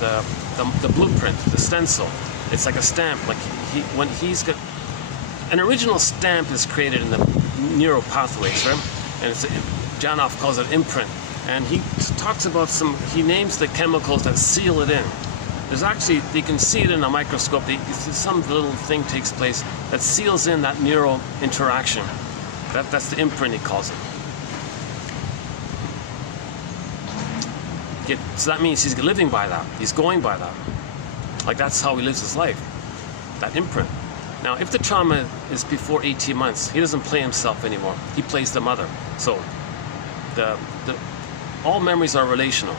the blueprint, the stencil, it's like a stamp. Like when he's got an original stamp is created in the neural pathways, right? And Janoff calls it imprint. And he talks about he names the chemicals that seal it in. there's actually, you can see it in a microscope, some little thing takes place that seals in that neural interaction. That's the imprint, he calls it. So that means he's living by that. He's going by that. Like, that's how he lives his life. That imprint. Now, if the trauma is before 18 months, he doesn't play himself anymore. He plays the mother. So, all memories are relational.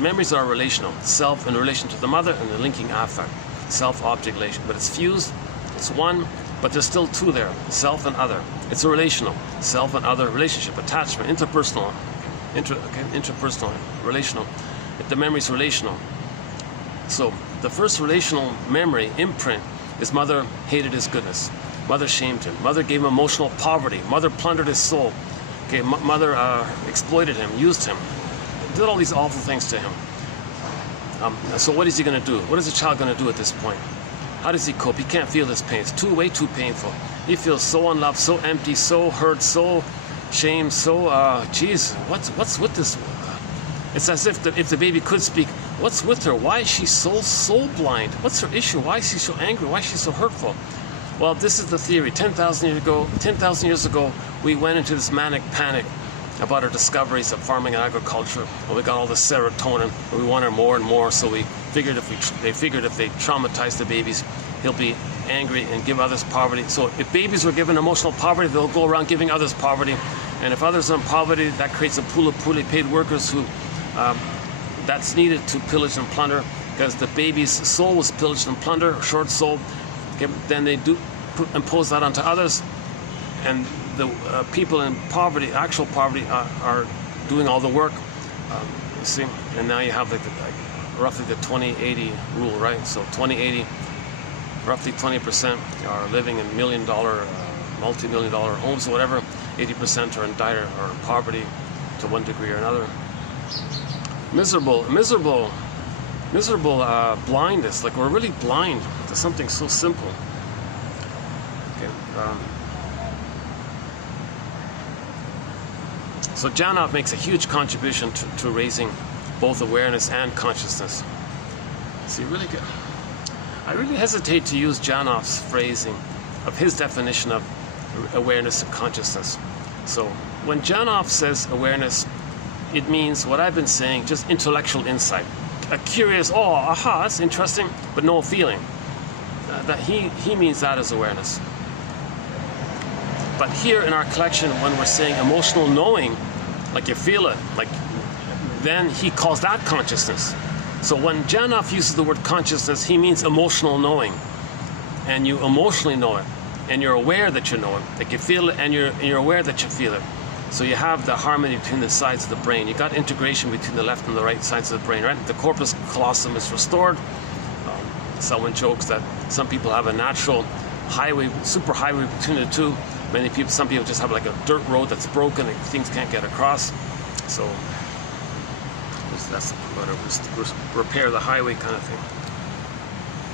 Memories are relational. Self in relation to the mother and the linking affect. Self-object relation. But it's fused. It's one. But there's still two there. Self and other. It's a relational. Self and other relationship. Attachment. Interpersonal. Interpersonal, relational. The memory is relational. So the first relational memory imprint is mother hated his goodness. Mother shamed him. Mother gave him emotional poverty. Mother plundered his soul. Okay, mother exploited him, used him, did all these awful things to him. So what is he going to do? What is the child going to do at this point? How does he cope? He can't feel this pain. It's way too painful. He feels so unloved, so empty, so hurt, so shame, so geez, what's with this? It's as if the baby could speak. What's with her? Why is she so soul blind? What's her issue? Why is she so angry? Why is she so hurtful? Well, this is the theory. 10,000 years ago, we went into this manic panic about our discoveries of farming and agriculture, and we got all the serotonin, and we wanted more and more. So they figured if they traumatize the babies, he'll be angry and give others poverty. So if babies were given emotional poverty, they'll go around giving others poverty. And if others are in poverty, that creates a pool of poorly paid workers who that's needed to pillage and plunder, because the baby's soul was pillaged and plundered, short soul. Okay, then they do impose that onto others, and the people in poverty, actual poverty, are doing all the work. You see, and now you have roughly the 20-80 rule, right? So 20-80. Roughly 20% are living in million-dollar, multi-million-dollar homes or whatever. 80% are in dire or poverty to one degree or another. Miserable blindness. Like, we're really blind to something so simple. Okay. So Janov makes a huge contribution to raising both awareness and consciousness. See, really good. I really hesitate to use Janov's phrasing of his definition of awareness and consciousness. So when Janov says awareness, it means what I've been saying, just intellectual insight. A curious, oh, aha, that's interesting, but no feeling. That he means that as awareness. But here in our collection, when we're saying emotional knowing, like you feel it, like, then he calls that consciousness. So when Janov uses the word consciousness, he means emotional knowing. And you emotionally know it. And you're aware that you know it. Like, you feel it and you're aware that you feel it. So you have the harmony between the sides of the brain. You got integration between the left and the right sides of the brain, right? The corpus callosum is restored. Someone jokes that some people have a natural highway, super highway between the two. Some people just have like a dirt road that's broken and things can't get across. So that's whatever, repair the highway kind of thing.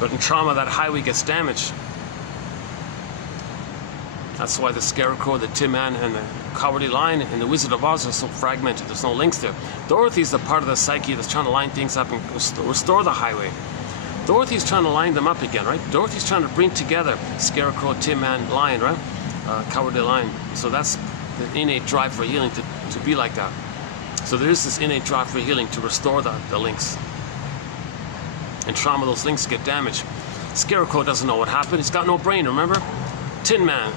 But in trauma, that highway gets damaged. That's why the Scarecrow, the Tin Man, and the Cowardly Lion and the Wizard of Oz are so fragmented. There's no links there. Dorothy's the part of the psyche that's trying to line things up and restore the highway. Dorothy's trying to line them up again, right? Dorothy's trying to bring together Scarecrow, Tin Man, Lion, right? Cowardly Lion. So that's the innate drive for healing, to be like that. So there is this innate drive for healing to restore the links. In trauma, those links get damaged. Scarecrow doesn't know what happened. He's got no brain, remember? Tin Man.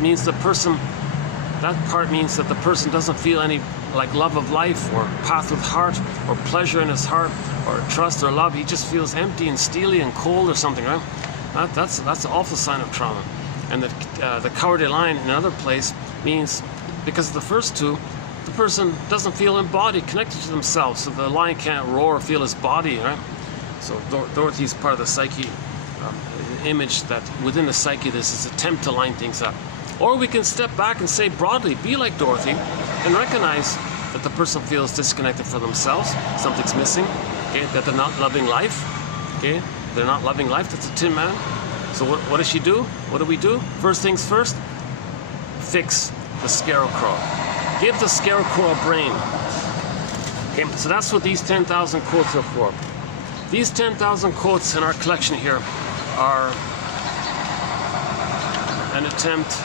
Means the person, that part means that the person doesn't feel any like love of life or path with heart or pleasure in his heart or trust or love. He just feels empty and steely and cold or something, right? That's an awful sign of trauma. And the Cowardly Lion in another place means, because of the first two, the person doesn't feel embodied, connected to themselves, so the lion can't roar or feel his body, right? So Dorothy's part of the psyche, image that within the psyche there's this attempt to line things up. Or we can step back and say broadly, be like Dorothy, and recognize that the person feels disconnected from themselves, something's missing, okay? That they're not loving life, okay? They're not loving life. That's a Tin Man. So what does she do? What do we do? First things first, fix the Scarecrow. Give the Scarecrow a brain. Okay, so that's what these 10,000 quotes are for. These 10,000 quotes in our collection here are an attempt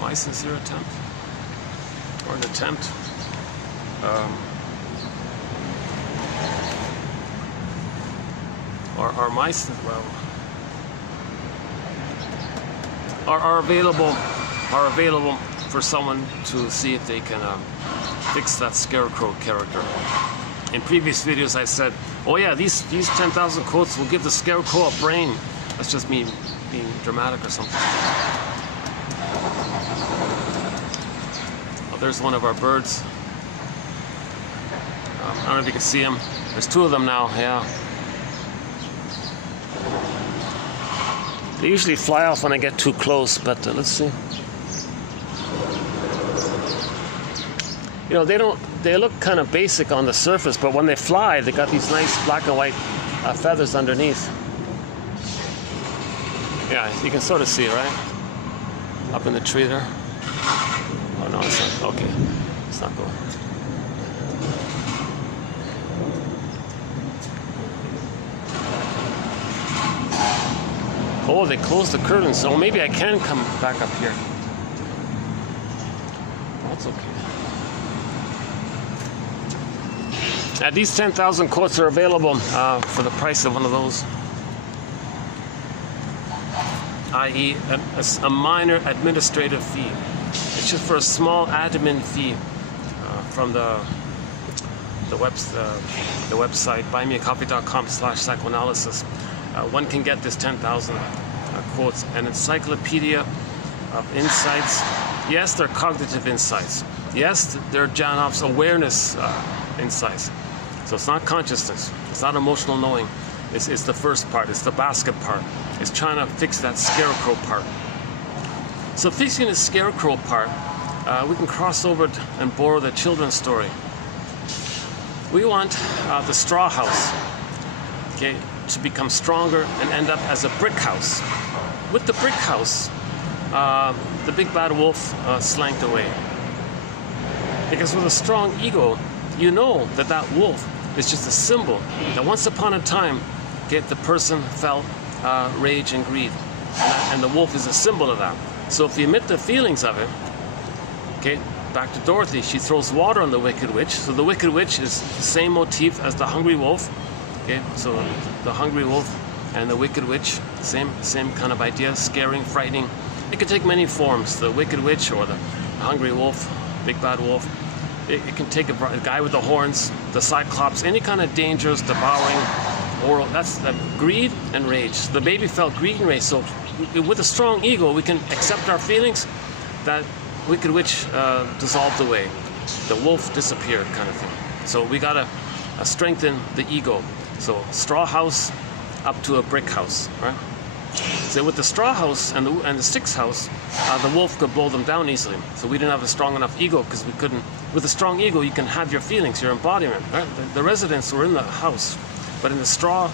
my sincere attempt, or an attempt or my, well, are available for someone to see if they can fix that scarecrow character. In previous videos I said, oh yeah, these 10,000 quotes will give the scarecrow a brain. That's just me being dramatic or something. Oh, there's one of our birds. I don't know if you can see him. There's two of them now, yeah. They usually fly off when I get too close, but let's see. You know, they look kind of basic on the surface, but when they fly, they got these nice black and white feathers underneath. Yeah, you can sort of see it, right? Up in the tree there. Oh no, it's not. Okay, it's not going. Oh, they closed the curtains, so maybe I can come back up here. That's okay. These 10,000 quotes are available for the price of one of those. I.e. a minor administrative fee. It's just for a small admin fee from the website buymeacoffee.com/psychoanalysis. One can get this 10,000 quotes, an encyclopedia of insights. Yes, they're cognitive insights. Yes, they're Janoff's awareness insights. So it's not consciousness. It's not emotional knowing. It's the first part. It's the basket part. It's trying to fix that scarecrow part. So fixing the scarecrow part, we can cross over and borrow the children's story. We want the straw house, okay, to become stronger and end up as a brick house. With the brick house, the big bad wolf slanked away. Because with a strong ego, you know that that wolf is just a symbol that once upon a time, okay, the person felt rage and greed. And the wolf is a symbol of that. So if you admit the feelings of it, okay, back to Dorothy, she throws water on the Wicked Witch. So the Wicked Witch is the same motif as the Hungry Wolf. Okay, so the Hungry Wolf and the Wicked Witch, same kind of idea, scaring, frightening. It can take many forms, the Wicked Witch or the Hungry Wolf, Big Bad Wolf. It can take a guy with the horns, the Cyclops, any kind of dangerous, devouring, oral. That's greed and rage. The baby felt greed and rage, so with a strong ego, we can accept our feelings. That Wicked Witch dissolved away. The wolf disappeared, kind of thing. So we gotta strengthen the ego. So straw house up to a brick house, right? So with the straw house and the sticks house, the wolf could blow them down easily. So we didn't have a strong enough ego because we couldn't. With a strong ego, you can have your feelings, your embodiment. Right? The residents were in the house, but in the straw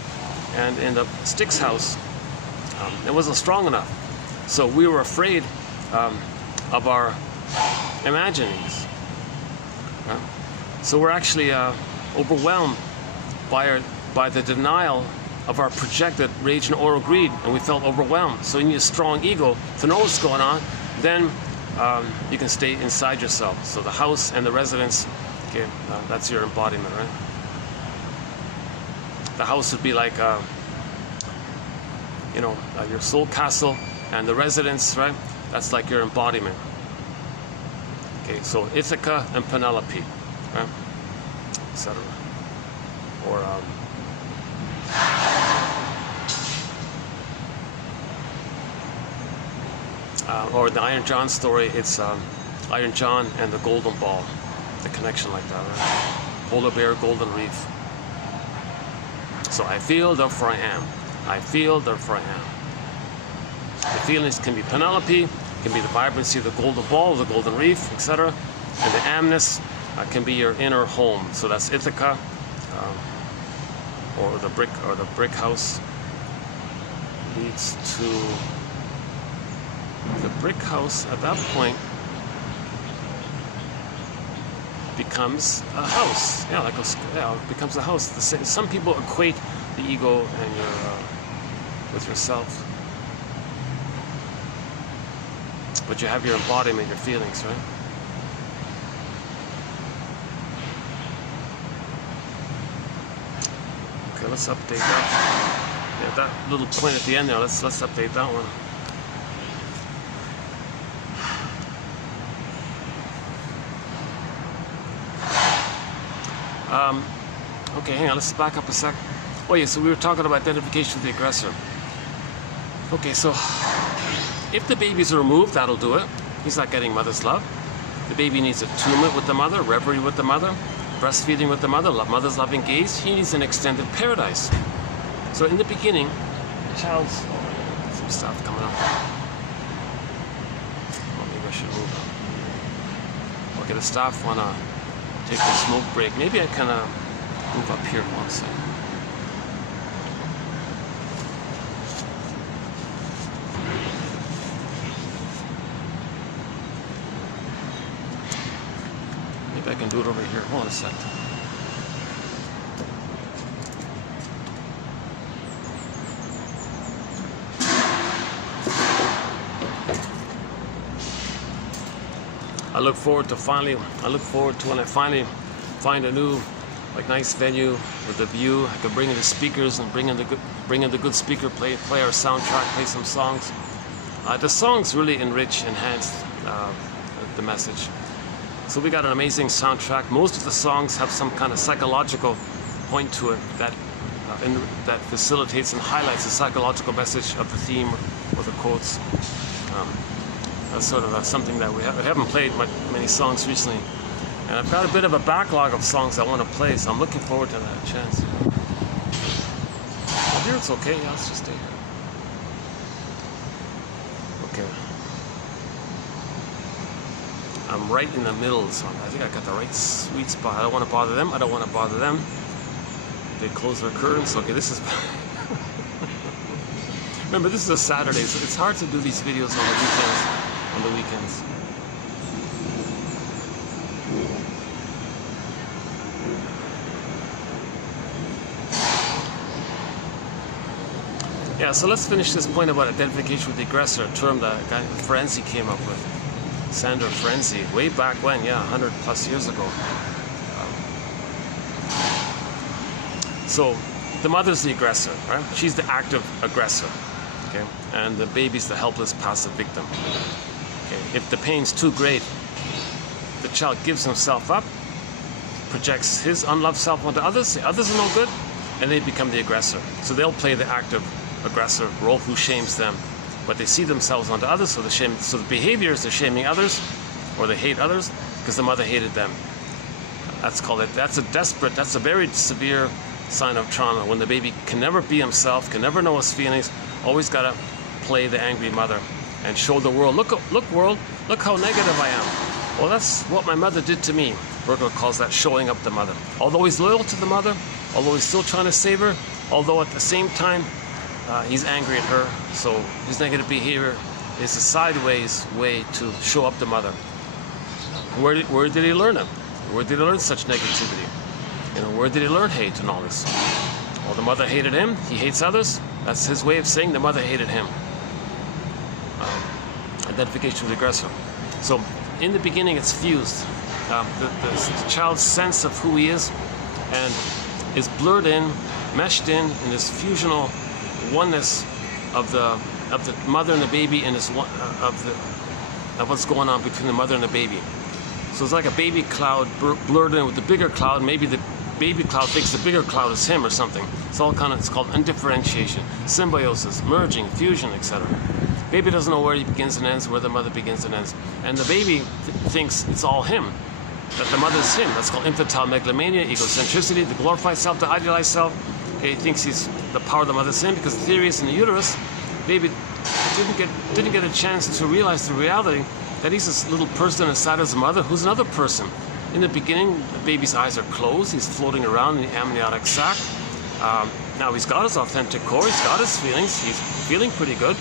and in the sticks house, it wasn't strong enough. So we were afraid of our imaginings. Right? So we're actually overwhelmed by the denial of our projected rage and oral greed, and we felt overwhelmed. So you need a strong ego to know what's going on. Then you can stay inside yourself. So the house and the residence, okay, that's your embodiment, right? The house would be like, your soul castle, and the residence, right? That's like your embodiment. Okay, so Ithaca and Penelope, right? Etc. Or the Iron John story, it's Iron John and the Golden Ball, the connection like that, right? Polar bear, golden reef. So I feel, therefore I am. I feel, therefore I am. The feelings can be Penelope, can be the vibrancy of the golden ball, the golden reef, etc. And the amness can be your inner home. So that's Ithaca, or the brick house. leads to the brick house. At that point, becomes a house. Yeah, like it becomes a house. Some people equate the ego and with yourself, but you have your embodiment, your feelings, right? Okay, let's update that. Yeah, that little point at the end there. Let's update that one. Okay, hang on, let's back up a sec. Oh yeah, so we were talking about identification with the aggressor. Okay, so if the babies are removed, that'll do it. He's not getting mother's love. The baby needs attunement with the mother, reverie with the mother, breastfeeding with the mother, mother's loving gaze. He needs an extended paradise. So in the beginning, the child's... some stuff coming up. Oh, maybe I should move on. Okay, the staff want to take a smoke break. Maybe I kind of move up here one second. Maybe I can do it over here. Hold on a second. I look forward to when I finally find a new, like, nice venue with a view. I can bring in the speakers and bring in the good speaker, play our soundtrack, play some songs. The songs really enhance the message. So we got an amazing soundtrack. Most of the songs have some kind of psychological point to it that facilitates and highlights the psychological message of the theme or the quotes. That's sort of something that we haven't played many songs recently. And I've got a bit of a backlog of songs I want to play, so I'm looking forward to that chance. Well, here it's okay. Yeah, let's just stay here. Okay. I'm right in the middle, so I think I got the right sweet spot. I don't want to bother them. I don't want to bother them. They close their curtains. Okay, this is... Remember, this is a Saturday, so it's hard to do these videos on the weekends. Yeah, so let's finish this point about identification with the aggressor, a term that guy Ferenczi came up with. Sandor Ferenczi, way back when, yeah, 100 plus years ago. So the mother's the aggressor, right? She's the active aggressor, okay? And the baby's the helpless, passive victim. Okay? If the pain's too great, the child gives himself up, projects his unloved self onto others, the others are no good, and they become the aggressor. So they'll play the active aggressor role who shames them, but they see themselves onto others, so the behavior is they're shaming others, or they hate others because the mother hated them. That's a very severe sign of trauma, when the baby can never be himself, can never know his feelings, always gotta play the angry mother and show the world, look world, look how negative I am. Well, that's what my mother did to me. Berger calls that showing up the mother. Although he's loyal to the mother, although he's still trying to save her, although at the same time he's angry at her, so his negative behavior is a sideways way to show up the mother. Where did he learn it? Where did he learn such negativity? Where did he learn hate and all this? Well, the mother hated him, he hates others. That's his way of saying the mother hated him. Identification with the aggressor. So in the beginning it's fused. The child's sense of who he is and is blurred in, meshed in this fusional oneness of the mother and the baby, and of what's going on between the mother and the baby. So it's like a baby cloud blurred in with the bigger cloud. Maybe the baby cloud thinks the bigger cloud is him or something. It's called undifferentiation, symbiosis, merging, fusion, etc. Baby doesn't know where he begins and ends, where the mother begins and ends. And the baby thinks it's all him, that the mother's him. That's called infantile megalomania, egocentricity, the glorified self, the idealized self. He thinks he's the power of the mother's him because the theory is in the uterus. Baby didn't get a chance to realize the reality that he's this little person inside his mother who's another person. In the beginning, the baby's eyes are closed. He's floating around in the amniotic sac. Now he's got his authentic core, he's got his feelings, he's feeling pretty good,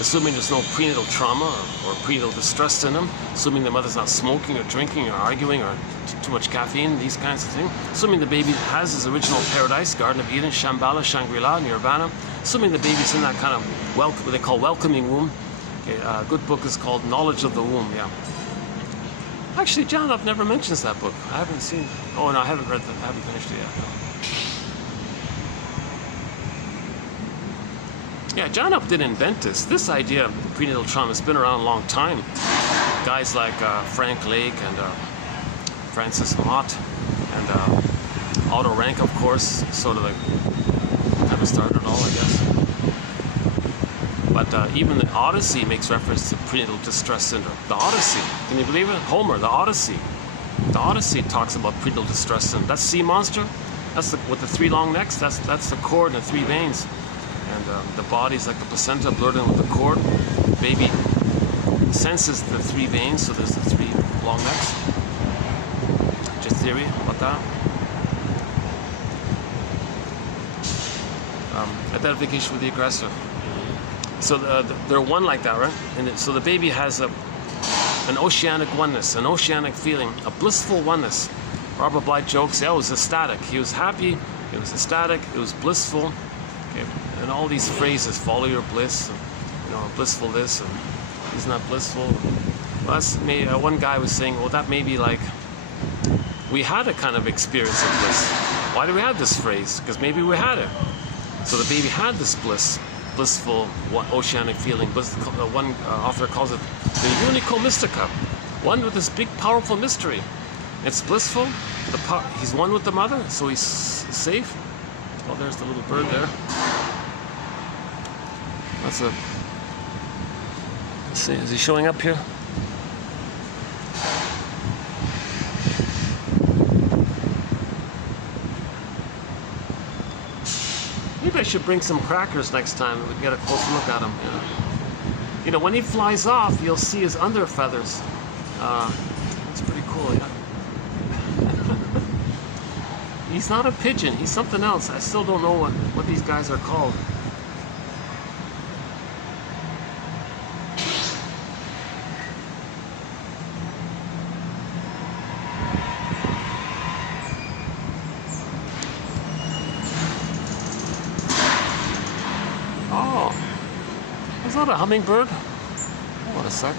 assuming there's no prenatal trauma or prenatal distress in him, assuming the mother's not smoking or drinking or arguing or too much caffeine, these kinds of things, assuming the baby has his original paradise, Garden of Eden, Shambhala, Shangri-La, Nirvana, assuming the baby's in that kind of what they call welcoming womb. Okay, a good book is called Knowledge of the Womb, yeah. Actually, John Up never mentions that book. I haven't seen. Oh no, I haven't read I haven't finished it yet. No. Yeah, John Up didn't invent this. This idea of prenatal trauma has been around a long time. Guys like Frank Lake and Francis Mott and Otto Rank, of course, sort of like kind of started it all, I guess. But even the Odyssey makes reference to prenatal distress syndrome. The Odyssey, can you believe it? Homer, the Odyssey. The Odyssey talks about prenatal distress syndrome. That's sea monster. That's with the 3 long necks. That's the cord and the 3 veins. And the body's like the placenta blurred in with the cord. The baby senses the 3 veins, so there's the 3 long necks. Just theory about that. Identification with the aggressor. So they're one like that, right? And so the baby has an oceanic oneness, an oceanic feeling, a blissful oneness. Robert Blythe jokes, yeah, it was ecstatic. He was happy, it was ecstatic, it was blissful. Okay. And all these phrases, follow your bliss, and, you know, blissful this, and he's not blissful. Well, that's one guy was saying, well, that may be like, we had a kind of experience of bliss. Why do we have this phrase? Because maybe we had it. So the baby had this blissful oceanic feeling. One author calls it the unico mystica, one with this big powerful mystery. It's blissful, he's one with the mother, so he's safe. Oh, there's the little bird there. Let's see, is he showing up here? Maybe I should bring some crackers next time and we can get a closer look at him. You know, when he flies off, you'll see his under feathers. That's pretty cool, yeah. He's not a pigeon, he's something else. I still don't know what these guys are called. Oh, is that a hummingbird? Hold on a sec.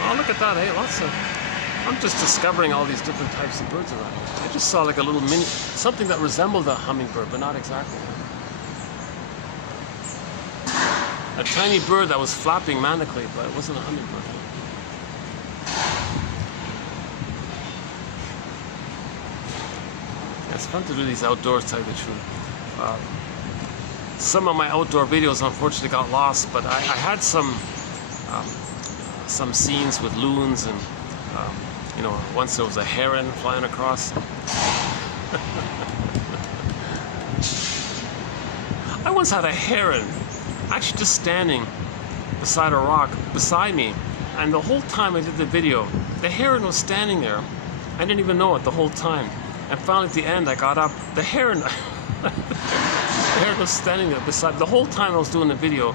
Oh, look at that, hey, lots of... I'm just discovering all these different types of birds around here. I just saw like a little mini, something that resembled a hummingbird, but not exactly. A tiny bird that was flapping manically, but it wasn't a hummingbird. Yeah, it's fun to do these outdoors, to tell you the truth. Some of my outdoor videos unfortunately got lost, but I had some scenes with loons and you know, once there was a heron flying across. I once had a heron actually just standing beside a rock beside me, and the whole time I did the video, the heron was standing there. I didn't even know it the whole time. And finally at the end I got up, the heron the heron was standing there beside, the whole time I was doing the video,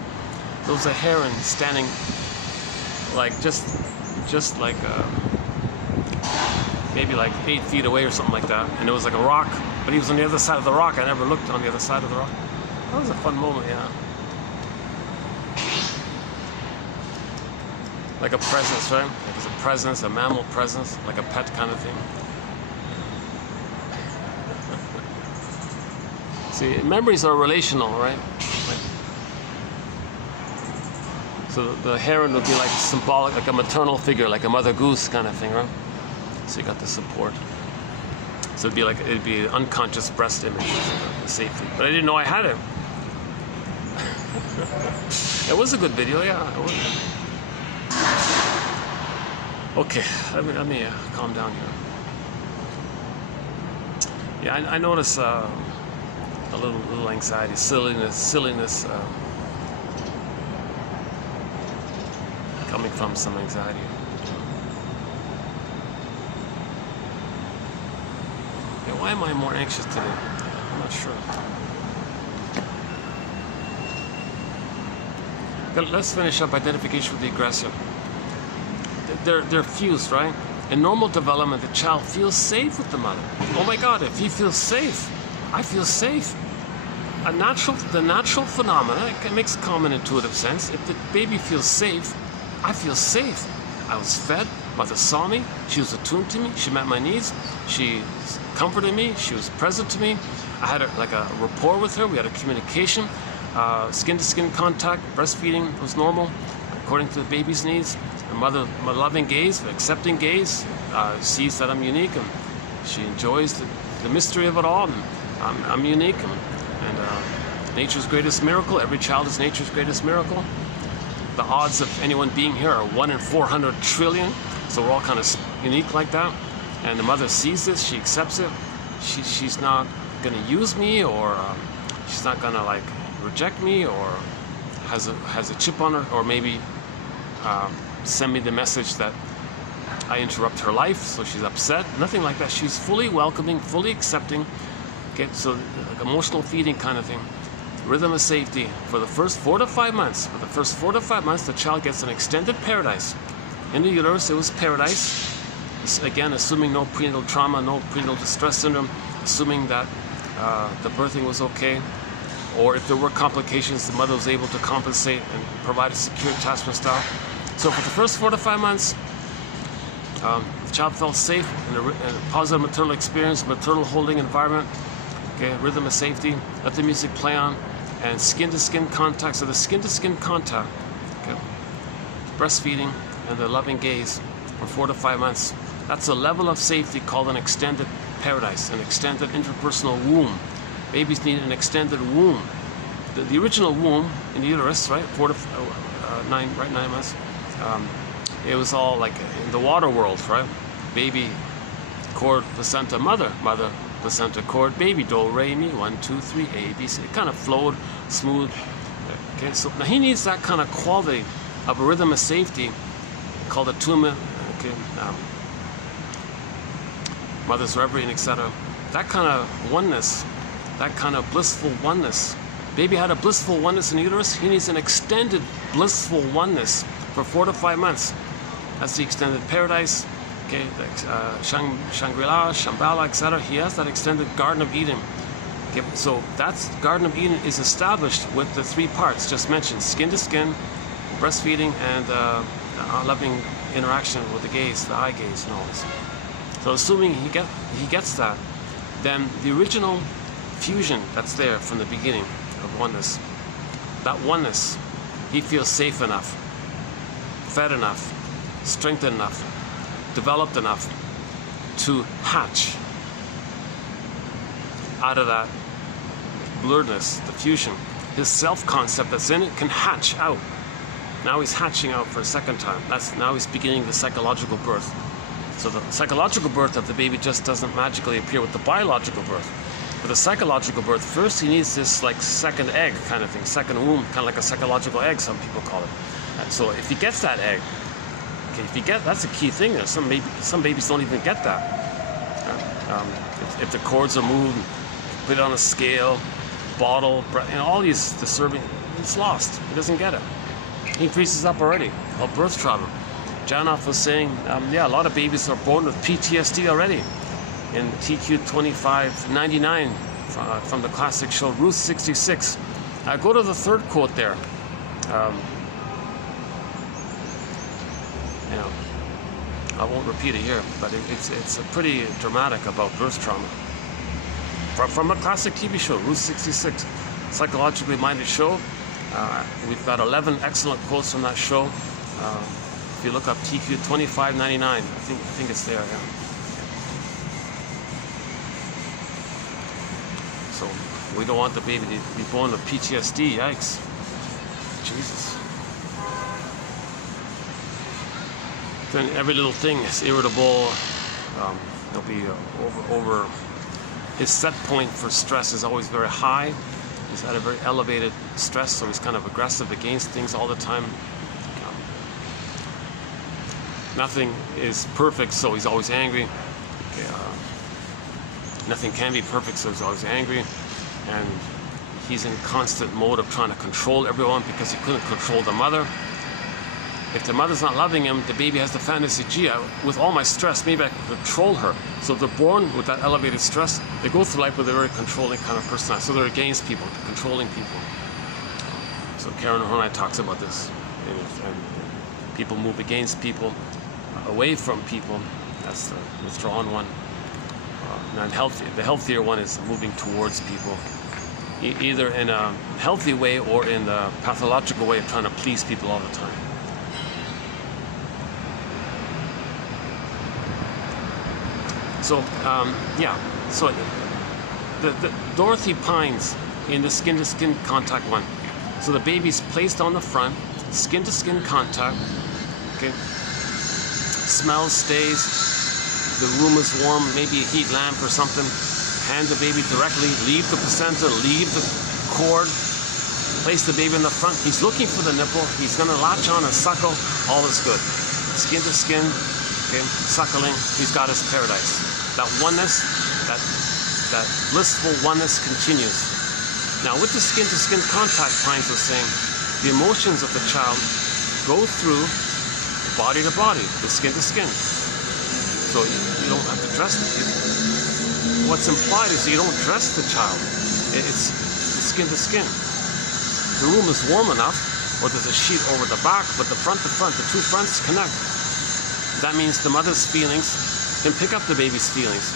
there was a heron standing like just like maybe like 8 feet away or something like that, and it was like a rock, but he was on the other side of the rock. I never looked on the other side of the rock. That was a fun moment, yeah. Like a presence, right? Like it's a presence, a mammal presence, like a pet kind of thing. See, memories are relational, right? So the heron would be like symbolic, like a maternal figure, like a mother goose kind of thing, right? So you got the support. So it'd be an unconscious breast image, the safety. But I didn't know I had it. It was a good video, yeah. It was. Okay, let me calm down here. Yeah, I notice a little anxiety, silliness coming from some anxiety. Yeah, why am I more anxious today? I'm not sure. Okay, let's finish up identification with the aggressor. They're fused, right? In normal development, the child feels safe with the mother. Oh my God, if he feels safe, I feel safe. The natural phenomena, it makes common intuitive sense. If the baby feels safe, I feel safe. I was fed, mother saw me, she was attuned to me, she met my needs, she comforted me, she was present to me. I had a rapport with her, we had a communication, skin-to-skin contact, breastfeeding was normal, according to the baby's needs. My loving gaze, accepting gaze, sees that I'm unique, and she enjoys the mystery of it all, and I'm unique, and nature's greatest miracle. Every child is nature's greatest miracle. The odds of anyone being here are 1 in 400 trillion, so we're all kind of unique like that. And the mother sees this, she accepts it. She's not going to use me, or she's not going to like reject me, or has a chip on her, or maybe send me the message that I interrupt her life, so she's upset. Nothing like that. She's fully welcoming, fully accepting. Okay, so like emotional feeding kind of thing. Rhythm of safety for the first 4 to 5 months. For the first 4 to 5 months, the child gets an extended paradise. In the uterus, it was paradise. Again, assuming no prenatal trauma, no prenatal distress syndrome, assuming that the birthing was okay, or if there were complications, the mother was able to compensate and provide a secure attachment style. So for the first 4 to 5 months, the child felt safe in a positive maternal experience, maternal holding environment. Okay, rhythm of safety, let the music play on, and skin-to-skin contact. So the skin-to-skin contact, okay, breastfeeding and the loving gaze for 4 to 5 months. That's a level of safety called an extended paradise, an extended interpersonal womb. Babies need an extended womb. The original womb in the uterus, right, 9 months. It was all like in the water world, right? Baby, cord, placenta, mother, placenta, cord, baby, do, re, mi, 1, 2, 3, A, B, C. It kind of flowed smooth. Okay, so now he needs that kind of quality of a rhythm of safety called attunement, okay, mother's reverie, etc. That kind of oneness, that kind of blissful oneness. Baby had a blissful oneness in the uterus. He needs an extended blissful oneness for 4 to 5 months. That's the extended paradise. Okay, Shangri-La, Shambhala, etc. He has that extended Garden of Eden. Okay, so that's Garden of Eden is established with the 3 parts just mentioned: skin to skin, breastfeeding, and loving interaction with the gaze, the eye gaze, and all this. So assuming he gets that, then the original fusion that's there from the beginning of oneness, that oneness, he feels safe enough, fed enough, strengthened enough, developed enough to hatch out of that blurredness, the fusion. His self-concept that's in it can hatch out. Now he's hatching out for a second time. Now he's beginning the psychological birth. So the psychological birth of the baby just doesn't magically appear with the biological birth. For the psychological birth, first he needs this like second egg kind of thing, second womb, kind of like a psychological egg, some people call it. And so if he gets that egg, okay, that's a key thing. Some babies don't even get that. If the cords are moved, put it on a scale, bottle, all these disturbing, it's lost. He doesn't get it. He freezes up already, of birth trauma. Janoff was saying, a lot of babies are born with PTSD already. In TQ 2599 from the classic show Route 66. Go to the third quote there. I won't repeat it here, but it's pretty dramatic about birth trauma. From a classic TV show, Route 66, psychologically minded show. We've got 11 excellent quotes from that show. If you look up TQ 2599, I think it's there. Yeah. So we don't want the baby to be born with PTSD. Yikes! Jesus. Then every little thing is irritable. He'll be over. His set point for stress is always very high. He's had a very elevated stress, so he's kind of aggressive against things all the time. Nothing is perfect, so he's always angry. nothing can be perfect, so he's always angry, and he's in constant mode of trying to control everyone because he couldn't control the mother. If the mother's not loving him, the baby has the fantasy, gee, with all my stress, maybe I can control her. So they're born with that elevated stress. They go through life with a very controlling kind of personality. So they're against people, controlling people. So Karen Horney talks about this. And people move against people, away from people. That's the withdrawn one. And the healthier one is moving towards people, either in a healthy way or in the pathological way of trying to please people all the time. So, so the Dorothy Pines in the skin-to-skin contact one. So the baby's placed on the front, skin-to-skin contact, okay? Smell stays, the room is warm, maybe a heat lamp or something. Hand the baby directly, leave the placenta, leave the cord, place the baby in the front. He's looking for the nipple, he's gonna latch on and suckle, all is good. Skin-to-skin, okay, suckling, he's got his paradise. That oneness, that blissful oneness continues. Now with the skin-to-skin contact, Pines was saying, the emotions of the child go through body to body, the skin-to-skin. So you don't have to dress it. What's implied is you don't dress the child. It's skin-to-skin. The room is warm enough, or there's a sheet over the back, but the front to front, the two fronts connect. That means the mother's feelings can pick up the baby's feelings.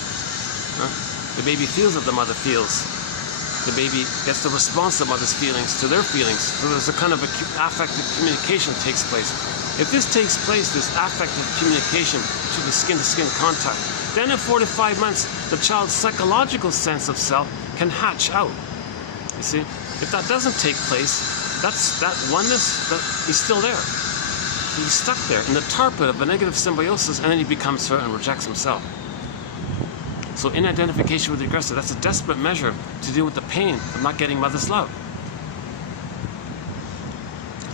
The baby feels what the mother feels. The baby gets the response of mother's feelings to their feelings. So there's a kind of affective communication takes place. If this takes place, this affective communication through the skin-to-skin contact, then in 4 to 5 months, the child's psychological sense of self can hatch out. You see? If that doesn't take place, that oneness, he's still there. He's stuck there in the tar pit of a negative symbiosis, and then he becomes her and rejects himself. So in identification with the aggressor, that's a desperate measure to deal with the pain of not getting mother's love.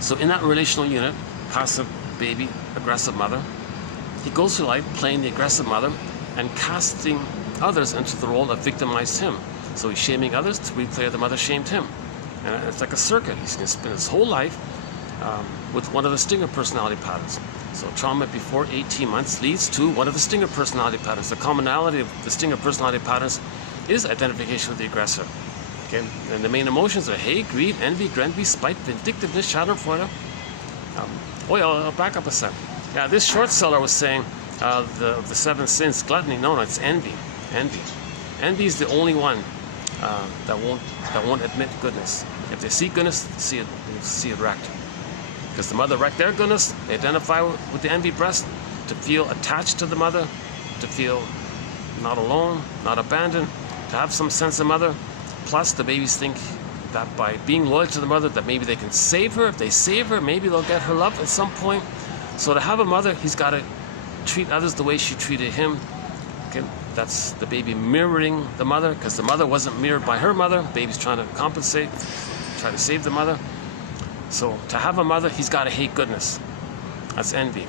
So in that relational unit, passive baby, aggressive mother, he goes through life playing the aggressive mother and casting others into the role of victimized him. So he's shaming others to replay the mother shamed him. And it's like a circuit. He's going to spend his whole life with one of the stinger personality patterns. So trauma before 18 months leads to one of the stinger personality patterns. The commonality of the stinger personality patterns is identification with the aggressor. Okay? And the main emotions are hate, greed, envy, spite, vindictiveness, schadenfreude. I'll back up a sec. Yeah, this short seller was saying the 7 sins, gluttony. No, it's envy. Envy is the only one that won't admit goodness. If they see goodness, they see it wrecked. Because the mother wrecked their goodness, they identify with the envy breast to feel attached to the mother, to feel not alone, not abandoned, to have some sense of mother. Plus, the babies think that by being loyal to the mother, that maybe they can save her. If they save her, maybe they'll get her love at some point. So to have a mother, he's got to treat others the way she treated him. Okay, that's the baby mirroring the mother, because the mother wasn't mirrored by her mother. Baby's trying to compensate, try to save the mother. So to have a mother, he's got to hate goodness. That's envy.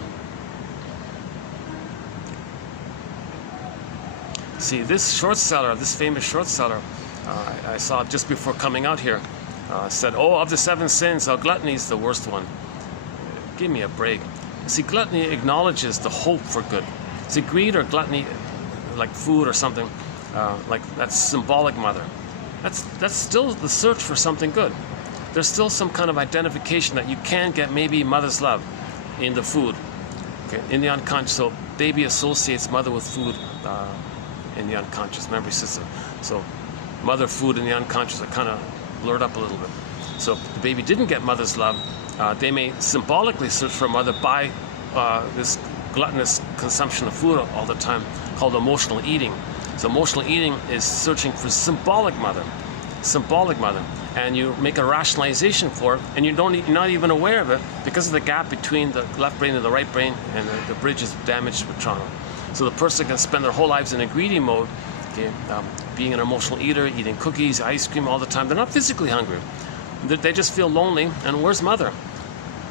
See, this short seller, this famous short seller, I saw just before coming out here, said, of the 7 sins, gluttony is the worst one. Give me a break. See, gluttony acknowledges the hope for good. See, greed or gluttony, like food or something, like that's symbolic mother. That's still the search for something good. There's still some kind of identification that you can get maybe mother's love in the food, okay, in the unconscious. So baby associates mother with food in the unconscious memory system. So mother, food, and the unconscious are kind of blurred up a little bit. So if the baby didn't get mother's love, they may symbolically search for a mother by this gluttonous consumption of food all the time, called emotional eating. So emotional eating is searching for symbolic mother. And you make a rationalization for it, and you're not even aware of it because of the gap between the left brain and the right brain, and the bridge is damaged with trauma. So the person can spend their whole lives in a greedy mode, okay, being an emotional eater, eating cookies, ice cream all the time. They're not physically hungry. They just feel lonely, and where's mother?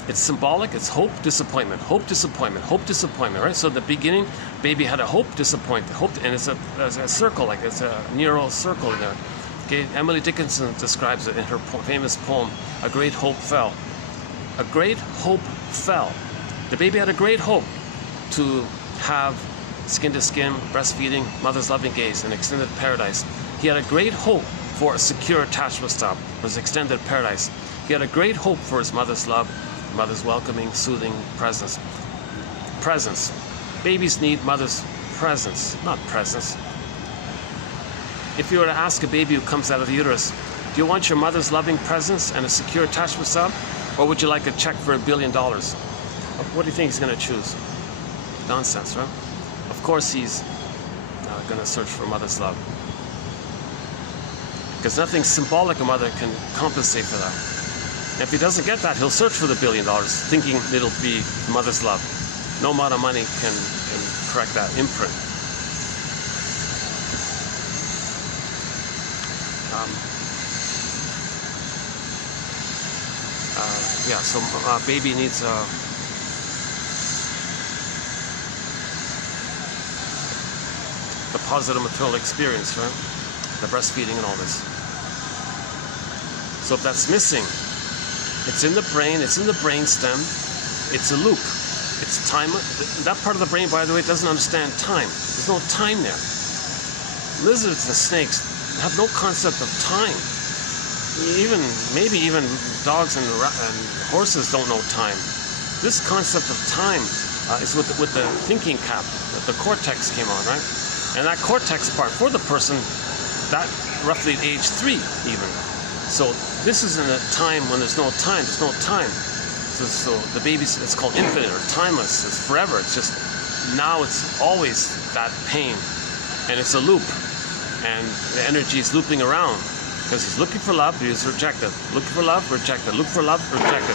It's symbolic. It's hope, disappointment, hope, disappointment, hope, disappointment, right? So at the beginning, baby had a hope, disappointment, hope, and it's a circle, like it's a neural circle in there. Okay, Emily Dickinson describes it in her famous poem, A Great Hope Fell. A great hope fell. The baby had a great hope to have skin to skin, breastfeeding, mother's loving gaze, and extended paradise. He had a great hope for a secure attachment stop, his extended paradise. He had a great hope for his mother's love, mother's welcoming, soothing presence. Presence. Babies need mother's presence, not presence. If you were to ask a baby who comes out of the uterus, do you want your mother's loving presence and a secure attachment stop, or would you like a check for $1 billion? What do you think he's going to choose? Nonsense, right? Of course he's going to search for mother's love. Because nothing symbolic a mother can compensate for that. And if he doesn't get that, he'll search for the $1 billion, thinking it'll be mother's love. No amount of money can correct that imprint. So baby needs the positive maternal experience, right? The breastfeeding and all this. So if that's missing, it's in the brain, it's in the brain stem, it's a loop. It's time. That part of the brain, by the way, doesn't understand time. There's no time there. Lizards and snakes have no concept of time. Maybe even dogs and horses don't know time. This concept of time is with the thinking cap, the cortex came on, right? And that cortex part for the person, that roughly at age 3 even. So this is in a time when there's no time. There's no time. So the baby's, it's called infinite or timeless. It's forever. It's just now. It's always that pain, and it's a loop, and the energy is looping around. Because he's looking for love, he's rejected. Looking for love, rejected. Looking for love, rejected.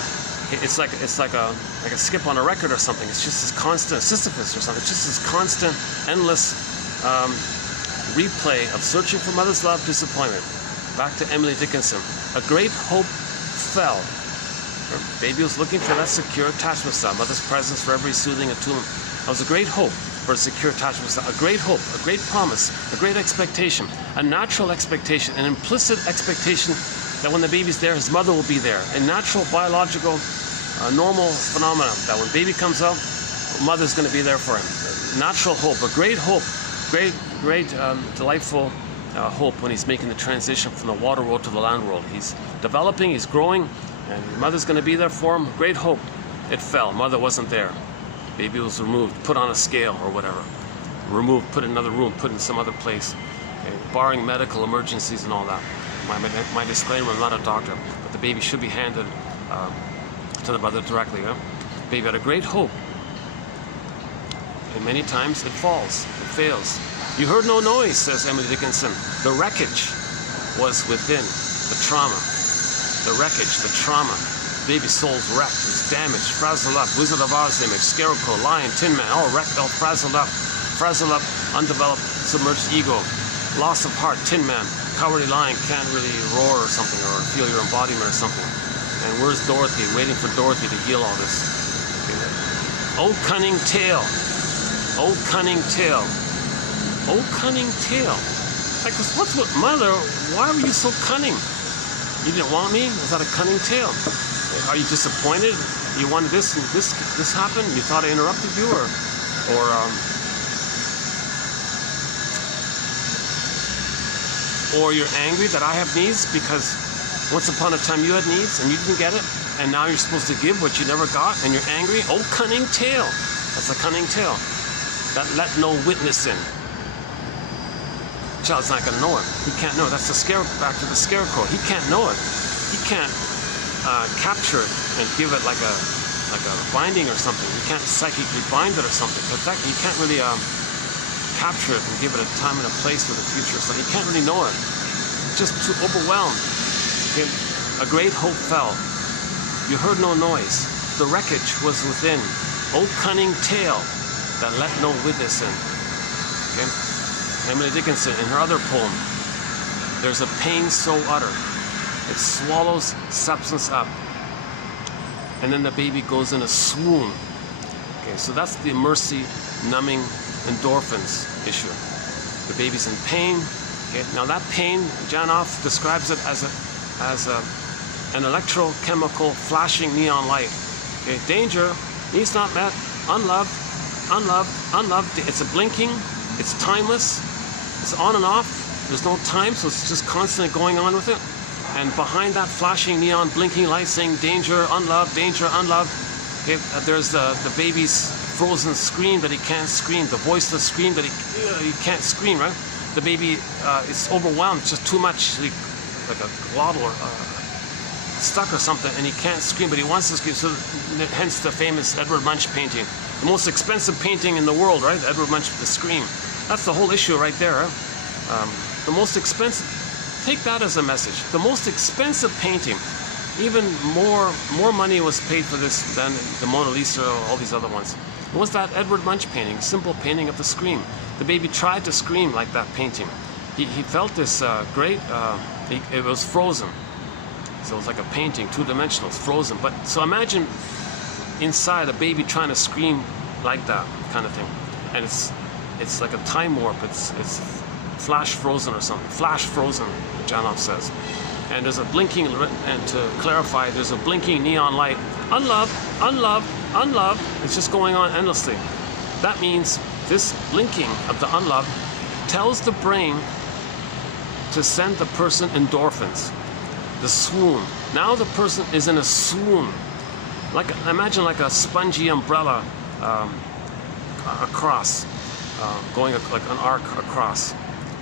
It's like a skip on a record or something. It's just this constant Sisyphus or something. It's just this constant, endless replay of searching for mother's love, disappointment. Back to Emily Dickinson. A great hope fell. Her baby was looking for that secure attachment style. Mother's presence for every soothing attunement. That was a great hope for a secure attachment style. A great hope, a great promise, a great expectation, a natural expectation, an implicit expectation that when the baby's there, his mother will be there. A natural, biological, normal phenomenon that when baby comes out, mother's going to be there for him. Natural hope, a great hope, great, delightful hope when he's making the transition from the water world to the land world. He's developing, he's growing, and mother's going to be there for him. Great hope. It fell. Mother wasn't there. Baby was removed, put on a scale or whatever. Removed, put in another room, put in some other place. Okay? Barring medical emergencies and all that. My disclaimer, I'm not a doctor, but the baby should be handed to the mother directly. Yeah? Baby had a great hope. And many times it falls, it fails. You heard no noise, says Emily Dickinson. The wreckage was within, the trauma. The wreckage, the trauma. Baby's soul's wrecked, it's damaged, frazzled up. Wizard of Oz image, Scarecrow, Lion, Tin Man, all wrecked, all frazzled up, undeveloped, submerged ego, loss of heart, Tin Man, cowardly lion, can't really roar or something, or feel your embodiment or something. And where's Dorothy? Waiting for Dorothy to heal all this. Oh, cunning tale. Oh, cunning tale. Oh, cunning tale. Like, what's with mother? Why were you so cunning? You didn't want me? Was that a cunning tale? Are you disappointed? You wanted this and this happened? You thought I interrupted you, or you're angry that I have needs because once upon a time you had needs and you didn't get it, and now you're supposed to give what you never got, and you're angry? Oh, cunning tale. That's a cunning tale. That let no witness in. Child's not going to know it. He can't know it. That's the back to the Scarecrow. He can't know it. He can't capture it and give it like a binding or something. You can't psychically bind it or something. But you can't really capture it and give it a time and a place for the future. So you can't really know it. It's just too overwhelmed. Okay? A great hope fell. You heard no noise. The wreckage was within. Oh, cunning tale that let no witness in. Okay? Emily Dickinson, in her other poem, there's a pain so utter, it swallows substance up. and then the baby goes in a swoon. Okay, so that's the mercy, numbing, endorphins issue. The baby's in pain. Okay, now that pain, Janov describes it as an electrochemical flashing neon light. Okay, danger, needs not met, unloved, unloved, unloved. It's a blinking, it's timeless, it's on and off. There's no time, so it's just constantly going on with it. And behind that flashing neon blinking light saying danger, unloved, okay, there's the baby's frozen scream that he can't scream, the voiceless scream that he can't scream, right? The baby is overwhelmed, it's just too much, like a glottal or stuck or something, and he can't scream, but he wants to scream. So hence the famous Edward Munch painting, the most expensive painting in the world, right? Edward Munch, The Scream. That's the whole issue right there. The most expensive, take that as a message. The most expensive painting, even more money was paid for this than the Mona Lisa or all these other ones. It was that Edward Munch painting, simple painting of the scream. The baby tried to scream like that painting. He felt this great, it was frozen. So it was like a painting, two-dimensional, it's frozen. But so imagine inside a baby trying to scream like that kind of thing. And it's like a time warp, it's flash frozen or something. Flash frozen, Janov says. And there's a blinking, and to clarify, there's a blinking neon light. Unloved, unloved, unloved. It's just going on endlessly. That means this blinking of the unloved tells the brain to send the person endorphins, the swoon. Now the person is in a swoon. Imagine like a spongy umbrella across, going like an arc across.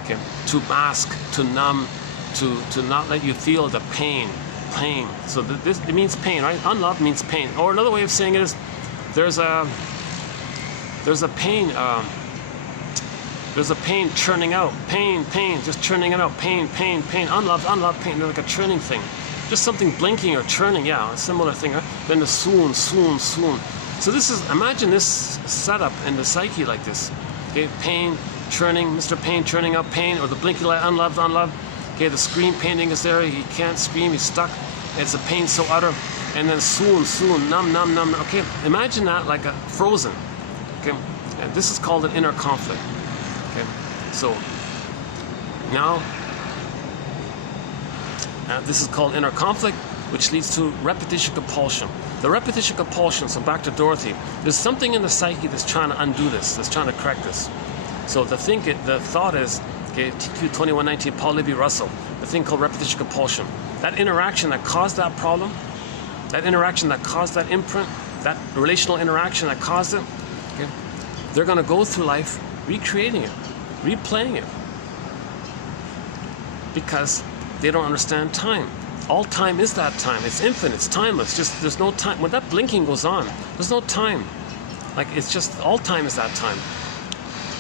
Okay, to mask, to numb, to not let you feel the pain. So it means pain, right? Unloved means pain. Or another way of saying it is, there's a pain. There's a pain churning out. Pain, just churning it out. Pain, unloved, pain. They're like a churning thing. Just something blinking or churning. Yeah, a similar thing. Right? Then the swoon. So imagine this setup in the psyche like this. Okay, pain, churning, Mr. Pain churning out pain, or the blinking light, unloved. Okay, the scream painting is there, he can't scream, he's stuck. It's a pain so utter. And then swoon, numb. Okay, imagine that like a frozen. Okay, and this is called an inner conflict. Okay, so now this is called inner conflict, which leads to repetition compulsion. The repetition compulsion, so back to Dorothy, there's something in the psyche that's trying to undo this, that's trying to correct this. So the thought is, okay, TQ 2119, Paul Libby Russell, the thing called repetition compulsion. That interaction that caused that problem, that interaction that caused that imprint, that relational interaction that caused it, okay, they're going to go through life recreating it, replaying it, because they don't understand time. All time is that time. It's infinite. It's timeless. Just there's no time. When that blinking goes on, there's no time. Like it's just all time is that time.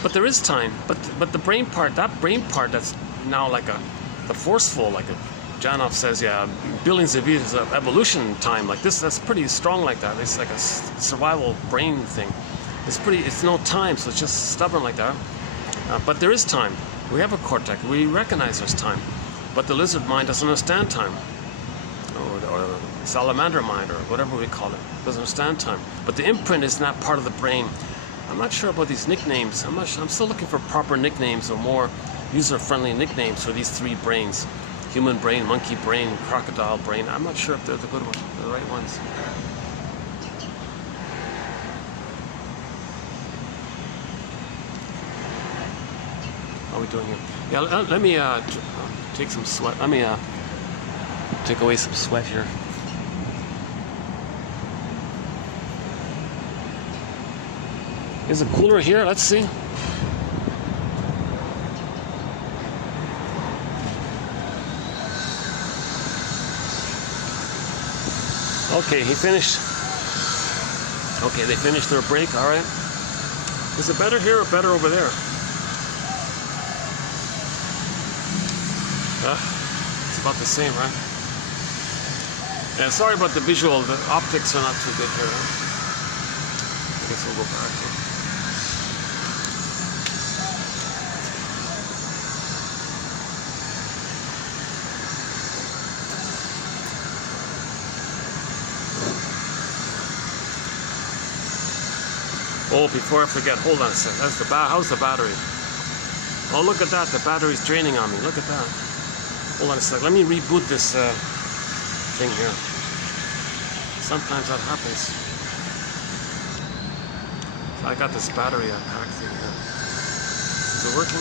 But there is time. But the brain part, that brain part that's now like the forceful, like Janov says, yeah, billions of years of evolution time like this. That's pretty strong like that. It's like a survival brain thing. It's no time, so it's just stubborn like that. But there is time. We have a cortex. We recognize there's time. But the lizard mind doesn't understand time. Or salamander mind, or whatever we call it, doesn't understand time. But the imprint is not part of the brain. I'm not sure about these nicknames. I'm still looking for proper nicknames or more user-friendly nicknames for these three brains. Human brain, monkey brain, crocodile brain. I'm not sure if they're the good ones, the right ones. How are we doing here? Yeah, let me take some sweat. Let me take away some sweat here. Is it cooler here? Let's see. Okay, he finished. Okay, they finished their break, all right. Is it better here or better over there? It's about the same, right? Yeah, sorry about the visual. The optics are not too good here. I guess we'll go back here. Oh, before I forget, hold on a sec. That's the how's the battery? Oh, look at that. The battery's draining on me. Look at that. Hold on a sec. Let me reboot this thing here. Sometimes that happens. So I got this battery pack thing here. Is it working?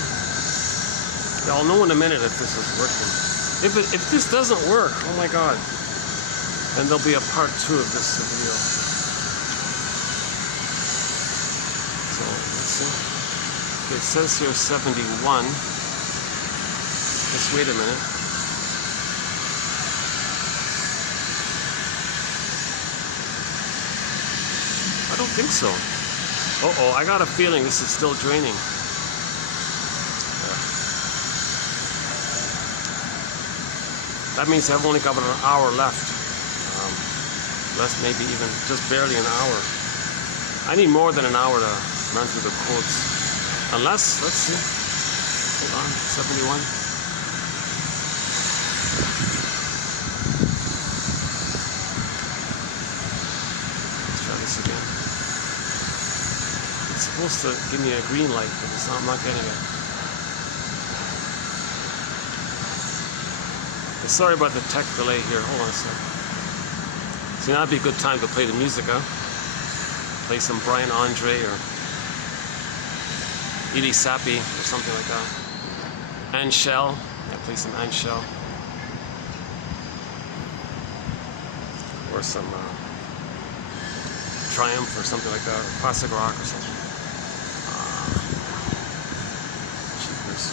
Yeah, I'll know in a minute if this is working. If this doesn't work, oh my God, then there'll be a part 2 of this video. So let's see. Okay, it says here 71. Just wait a minute. I don't think so. Uh-oh, I got a feeling this is still draining. That means I've only got about an hour left. Less, maybe even just barely an hour. I need more than an hour to run through the quotes. Unless, let's see. Hold on, 71. Let's try this again. It's supposed to give me a green light, but it's not, I'm not getting it. Sorry about the tech delay here. Hold on a sec. See, now would be a good time to play the music, huh? Play some Brian Andre or Edie Sapi or something like that. Anshel. Yeah, play some Anshel. Or some Triumph or something like that. Or classic rock or something. Cheapers.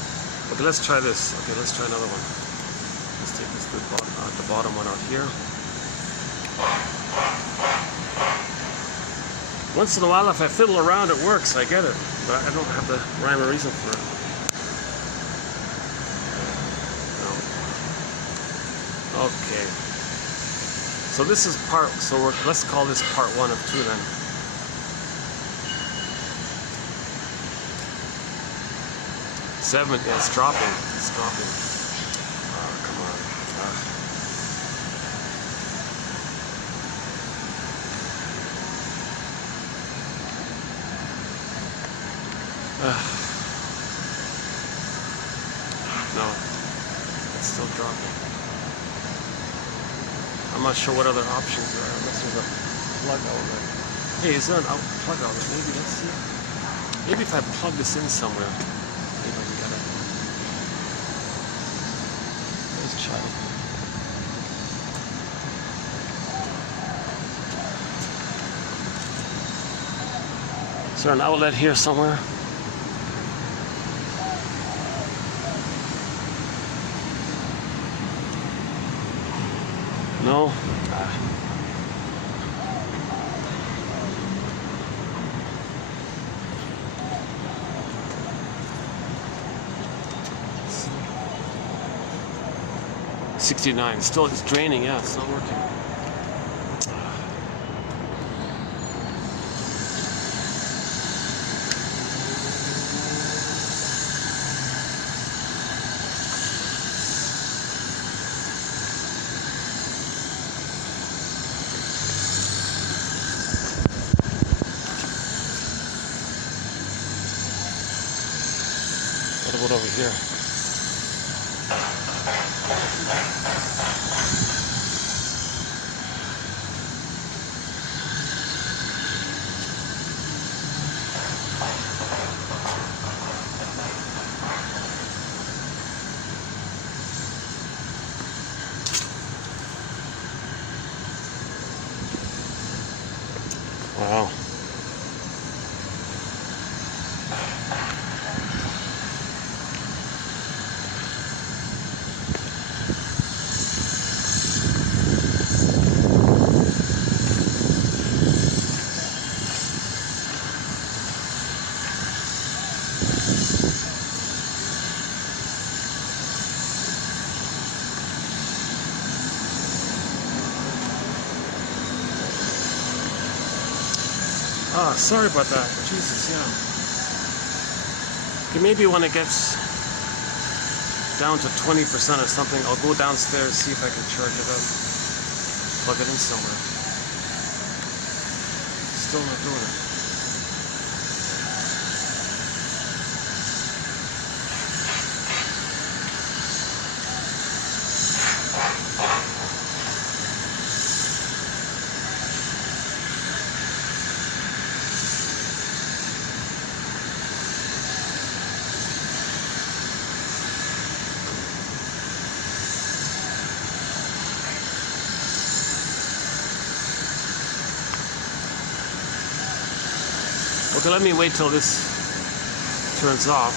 Okay, let's try this. Okay, let's try another one. Let's take this the bottom one out here. Once in a while, if I fiddle around, it works. I get it, but I don't have the rhyme or reason for it. No. Okay. So this is part. So let's call this part 1 of 2 then. Seven. Yeah, it's dropping. It's dropping. Come on. No, it's still dropping. I'm not sure what other options there are unless there's a plug outlet. Hey, is there an plug outlet? Maybe, let's see. Maybe if I plug this in somewhere, maybe I can get it. There's child. Is there an outlet here somewhere? No? $69. Still, it's draining. Yeah, it's not working. What about over here? Wow. Ah, sorry about that. Jesus, yeah. Okay, maybe when it gets down to 20% or something, I'll go downstairs, see if I can charge it up. Plug it in somewhere. Still not doing it. Okay, let me wait till this turns off.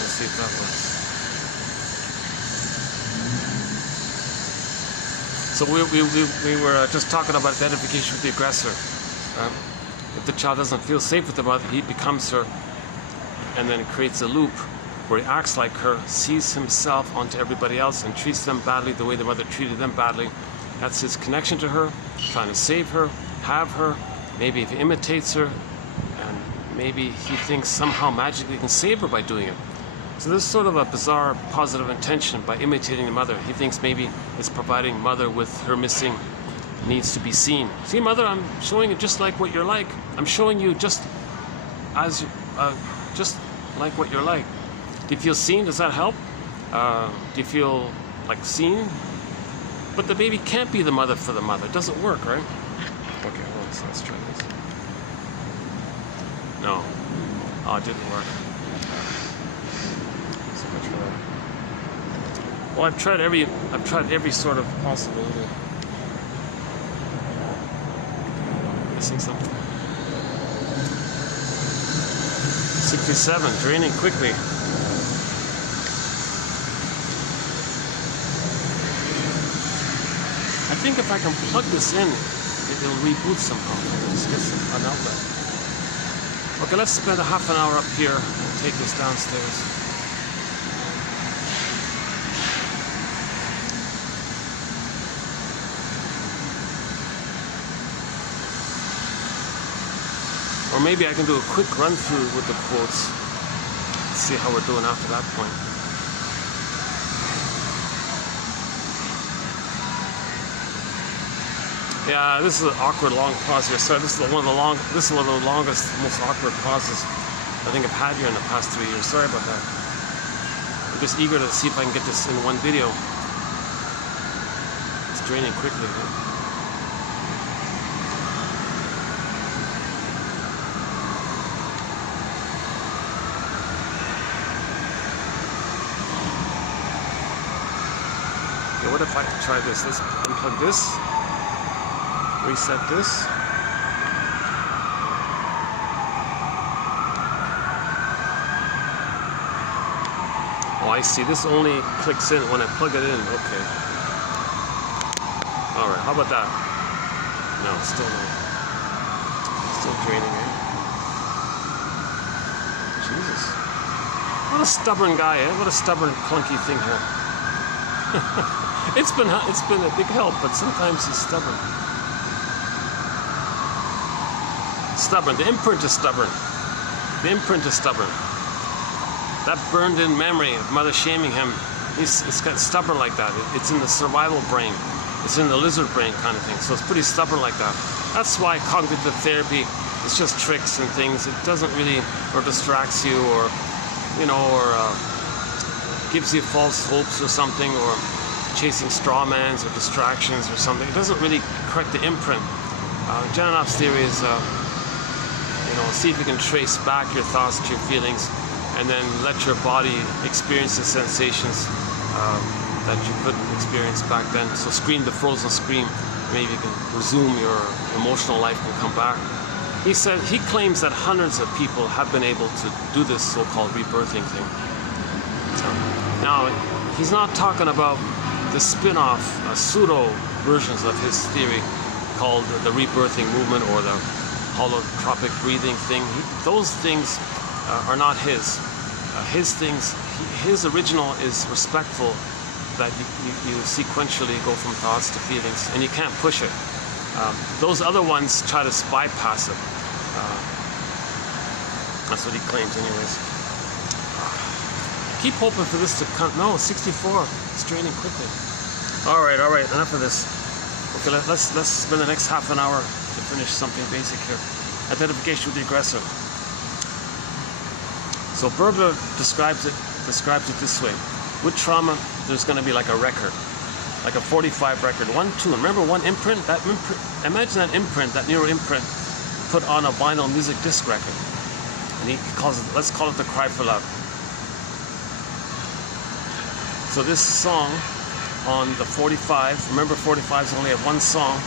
Let's see if that works. So we were just talking about identification with the aggressor. If the child doesn't feel safe with the mother, he becomes her, and then creates a loop where he acts like her, sees himself onto everybody else, and treats them badly the way the mother treated them badly. That's his connection to her, trying to save her, have her. Maybe if he imitates her, and maybe he thinks somehow magically he can save her by doing it. So there's sort of a bizarre positive intention by imitating the mother. He thinks maybe it's providing mother with her missing needs to be seen. See, mother, I'm showing you just like what you're like. I'm showing you just like what you're like. Do you feel seen? Does that help? Do you feel like seen? But the baby can't be the mother for the mother. It doesn't work, right? Okay, well, so let's try this. No. Oh, it didn't work. So much for that. Well, I've tried every sort of possibility. Missing something. 67, draining quickly. I think if I can plug this in, it'll reboot somehow. Just get an outlet. Okay, let's spend a half an hour up here and take this downstairs. Or maybe I can do a quick run through with the quotes. Let's see how we're doing after that point. Yeah, this is an awkward long pause here. Sorry, this is one of the longest, most awkward pauses I think I've had here in the past 3 years. Sorry about that. I'm just eager to see if I can get this in one video. It's draining quickly. Okay, what if I try this? Let's unplug this. Reset this. Oh, I see. This only clicks in when I plug it in. Okay. Alright, how about that? No, still no. Still draining, eh? Jesus. What a stubborn guy, eh? What a stubborn, clunky thing here. It's been a big help, but sometimes he's stubborn. Stubborn. The imprint is stubborn. The imprint is stubborn. That burned in memory of mother shaming him, it's got stubborn like that. It's in the survival brain. It's in the lizard brain kind of thing. So it's pretty stubborn like that. That's why cognitive therapy is just tricks and things. It doesn't really, or distracts you, or, you know, or gives you false hopes or something, or chasing straw mans or distractions or something. It doesn't really correct the imprint. Jananoff's theory is, you know, see if you can trace back your thoughts to your feelings, and then let your body experience the sensations that you couldn't experience back then. So scream the frozen scream. Maybe you can resume your emotional life and come back. He said he claims that hundreds of people have been able to do this so-called rebirthing thing. Now, he's not talking about the spin-off pseudo versions of his theory called the rebirthing movement or the holotropic breathing thing. Those things are not his. His things, his original is respectful, that you sequentially go from thoughts to feelings, and you can't push it. Those other ones try to bypass it. That's what he claims anyways. Keep hoping for this to come. No, 64. It's draining quickly. All right, enough of this. Okay, let's spend the next half an hour to finish something basic here. Identification with the aggressor. So Berger describes it this way. With trauma, there's going to be like a record, like a 45 record, one tune. Remember one imprint? Imagine that imprint, that neural imprint, put on a vinyl music disc record. And he calls it, let's call it the cry for love. So this song on the 45, remember 45s only have one song,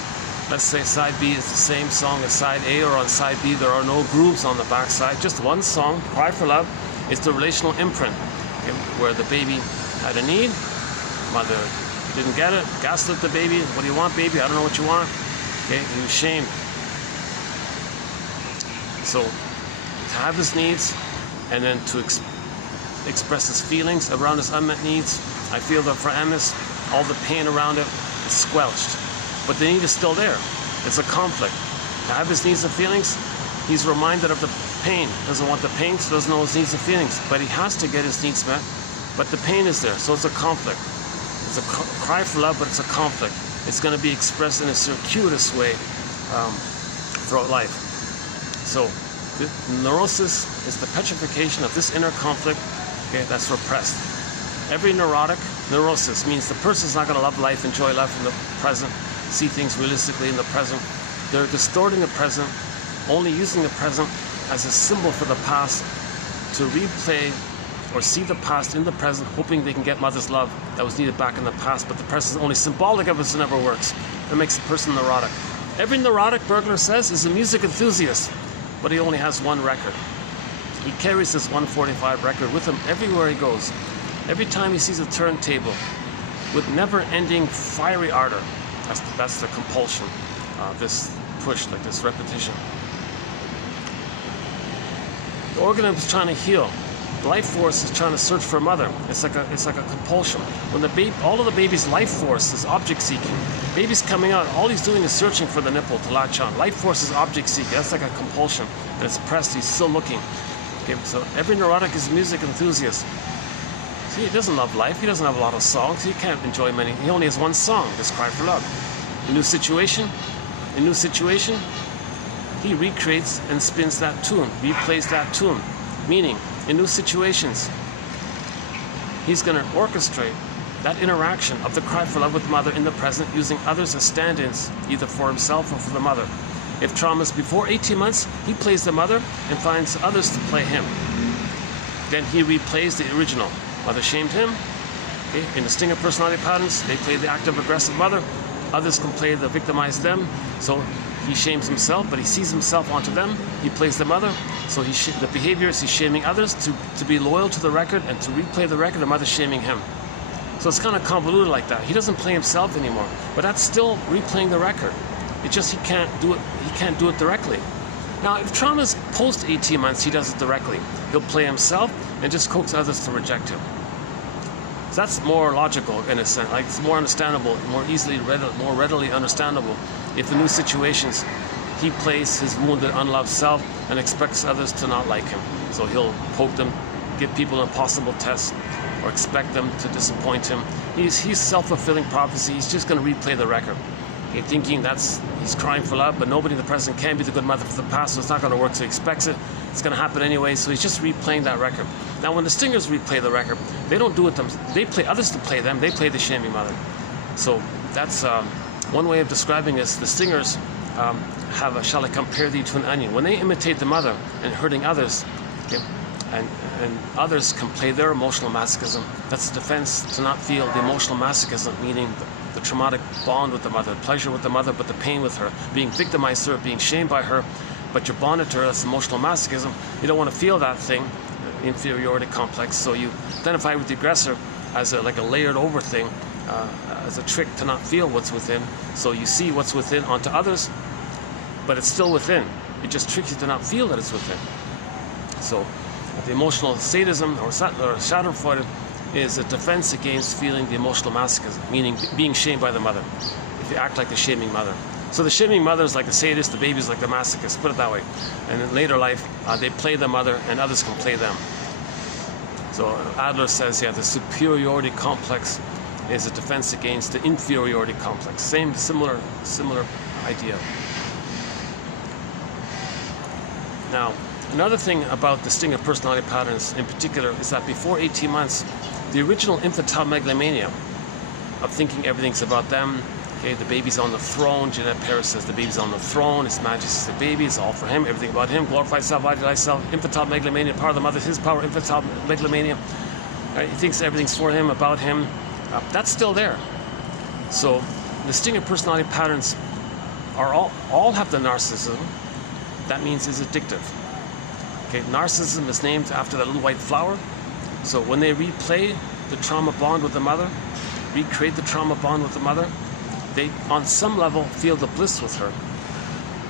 let's say side B is the same song as side A, or on side B there are no grooves on the back side, just one song, Cry for Love. It's the relational imprint, okay, where the baby had a need, mother didn't get it, gaslit the baby, what do you want, baby? I don't know what you want. Okay, he was shamed. So to have his needs, and then to express his feelings around his unmet needs. I feel that for Amos, all the pain around it is squelched, but the need is still there. It's a conflict. To have his needs and feelings, he's reminded of the pain. Doesn't want the pain, so doesn't know his needs and feelings, but he has to get his needs met. But the pain is there, so it's a conflict. It's a cry for love, but it's a conflict. It's going to be expressed in a circuitous way throughout life. So the neurosis is the petrification of this inner conflict, okay, that's repressed. Every neurosis means the person's not going to love life, enjoy life in the present, see things realistically in the present. They're distorting the present, only using the present as a symbol for the past to replay or see the past in the present, hoping they can get mother's love that was needed back in the past, but the present is only symbolic of it, so it never works. That makes the person neurotic. Every neurotic, Bergler says, is a music enthusiast, but he only has one record. He carries this 145 record with him everywhere he goes. Every time he sees a turntable with never-ending fiery ardor, that's the compulsion, this push, like this repetition. The organism is trying to heal. The life force is trying to search for a mother. It's like a compulsion. When the baby, all of the baby's life force is object seeking. Baby's coming out, all he's doing is searching for the nipple to latch on. Life force is object seeking. That's like a compulsion. And it's pressed. He's still looking. Okay, so every neurotic is a music enthusiast. See, he doesn't love life. He doesn't have a lot of songs. He can't enjoy many. He only has one song, this Cry for Love. A new situation, he recreates and spins that tune, replays that tune. Meaning, in new situations, he's going to orchestrate that interaction of the cry for love with mother in the present, using others as stand-ins, either for himself or for the mother. If trauma is before 18 months, he plays the mother and finds others to play him. Then he replays the original. Mother shamed him. Okay? In the stinger personality patterns, they play the active aggressive mother. Others can play the victimized them. So he shames himself, but he sees himself onto them. He plays the mother. So the behavior is he's shaming others to be loyal to the record and to replay the record, the mother shaming him. So it's kind of convoluted like that. He doesn't play himself anymore, but that's still replaying the record. It's just he can't do it directly. Now, if trauma's post 18 months, he does it directly. He'll play himself and just coax others to reject him. So that's more logical in a sense. Like, it's more understandable, more readily understandable. If in new situations, he plays his wounded, unloved self and expects others to not like him. So he'll poke them, give people impossible tests, or expect them to disappoint him. He's self-fulfilling prophecy. He's just going to replay the record. Okay, thinking he's crying for love, but nobody in the present can be the good mother for the past, so it's not going to work, so he expects it. It's going to happen anyway, so he's just replaying that record. Now, when the stingers replay the record, they don't do it themselves. They play others to play them. They play the shaming mother. So that's one way of describing this. The stingers have a, shall I compare thee to an onion? When they imitate the mother and hurting others, okay, and others can play their emotional masochism. That's defense to not feel the emotional masochism, meaning the traumatic bond with the mother, pleasure with the mother, but the pain with her, being victimized to her, being shamed by her, but you're bonded to her. That's emotional masochism. You don't want to feel that thing, inferiority complex, so you identify with the aggressor as like a layered over thing, as a trick to not feel what's within. So you see what's within onto others, but it's still within. It just tricks you to not feel that it's within. So the emotional sadism or schadenfreude is a defense against feeling the emotional masochism, meaning being shamed by the mother, if you act like the shaming mother. So the shaming mother is like the sadist, the baby is like the masochist, put it that way. And in later life, they play the mother and others can play them. So Adler says, yeah, the superiority complex is a defense against the inferiority complex. Similar idea. Now, another thing about the stinger personality patterns in particular is that before 18 months, the original infantile megalomania of thinking everything's about them, okay, the baby's on the throne, Jeanette Paris says the baby's on the throne, His Majesty's the baby, it's all for him, everything about him, glorified self, idealized self, infantile megalomania, power of the mother, his power, infantile megalomania, right? He thinks everything's for him, about him, that's still there. So the stinger personality patterns are all have the narcissism. That means it's addictive. Okay, narcissism is named after that little white flower. So when they replay the trauma bond with the mother, recreate the trauma bond with the mother, they on some level feel the bliss with her.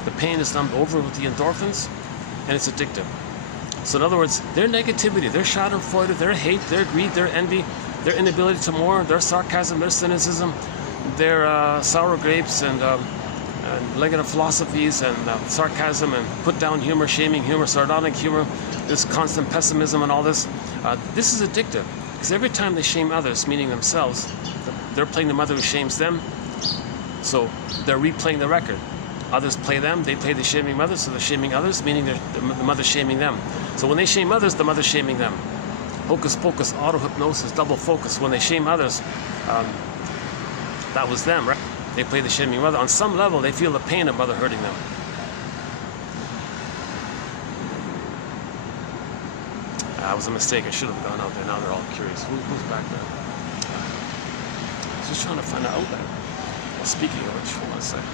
The pain is numbed over with the endorphins, and it's addictive. So in other words, their negativity, their schadenfreude, their hate, their greed, their envy, their inability to mourn, their sarcasm, their cynicism, their sour grapes and negative philosophies and sarcasm and put down humor, shaming humor, sardonic humor, this constant pessimism and all this, this is addictive. Because every time they shame others, meaning themselves, they're playing the mother who shames them, so they're replaying the record. Others play them, they play the shaming mother, so they're shaming others, meaning the mother's shaming them. So when they shame others, the mother's shaming them. Hocus pocus, auto-hypnosis, double focus. When they shame others, that was them, right? They play the shaming mother. On some level, they feel the pain of mother hurting them. That was a mistake. I should have gone out there. Now they're all curious. Who's back there? Just trying to find an outlet. Well, speaking of which, hold on a second.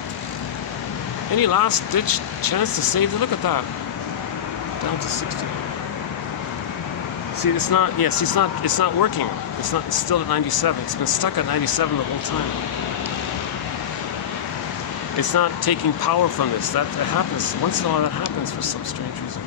Any last ditch chance to save it? Look at that. Down to 60. See, it's not. Yes, it's not working. It's still at 97. It's been stuck at 97 the whole time. It's not taking power from this. That happens once in a while. That happens for some strange reason.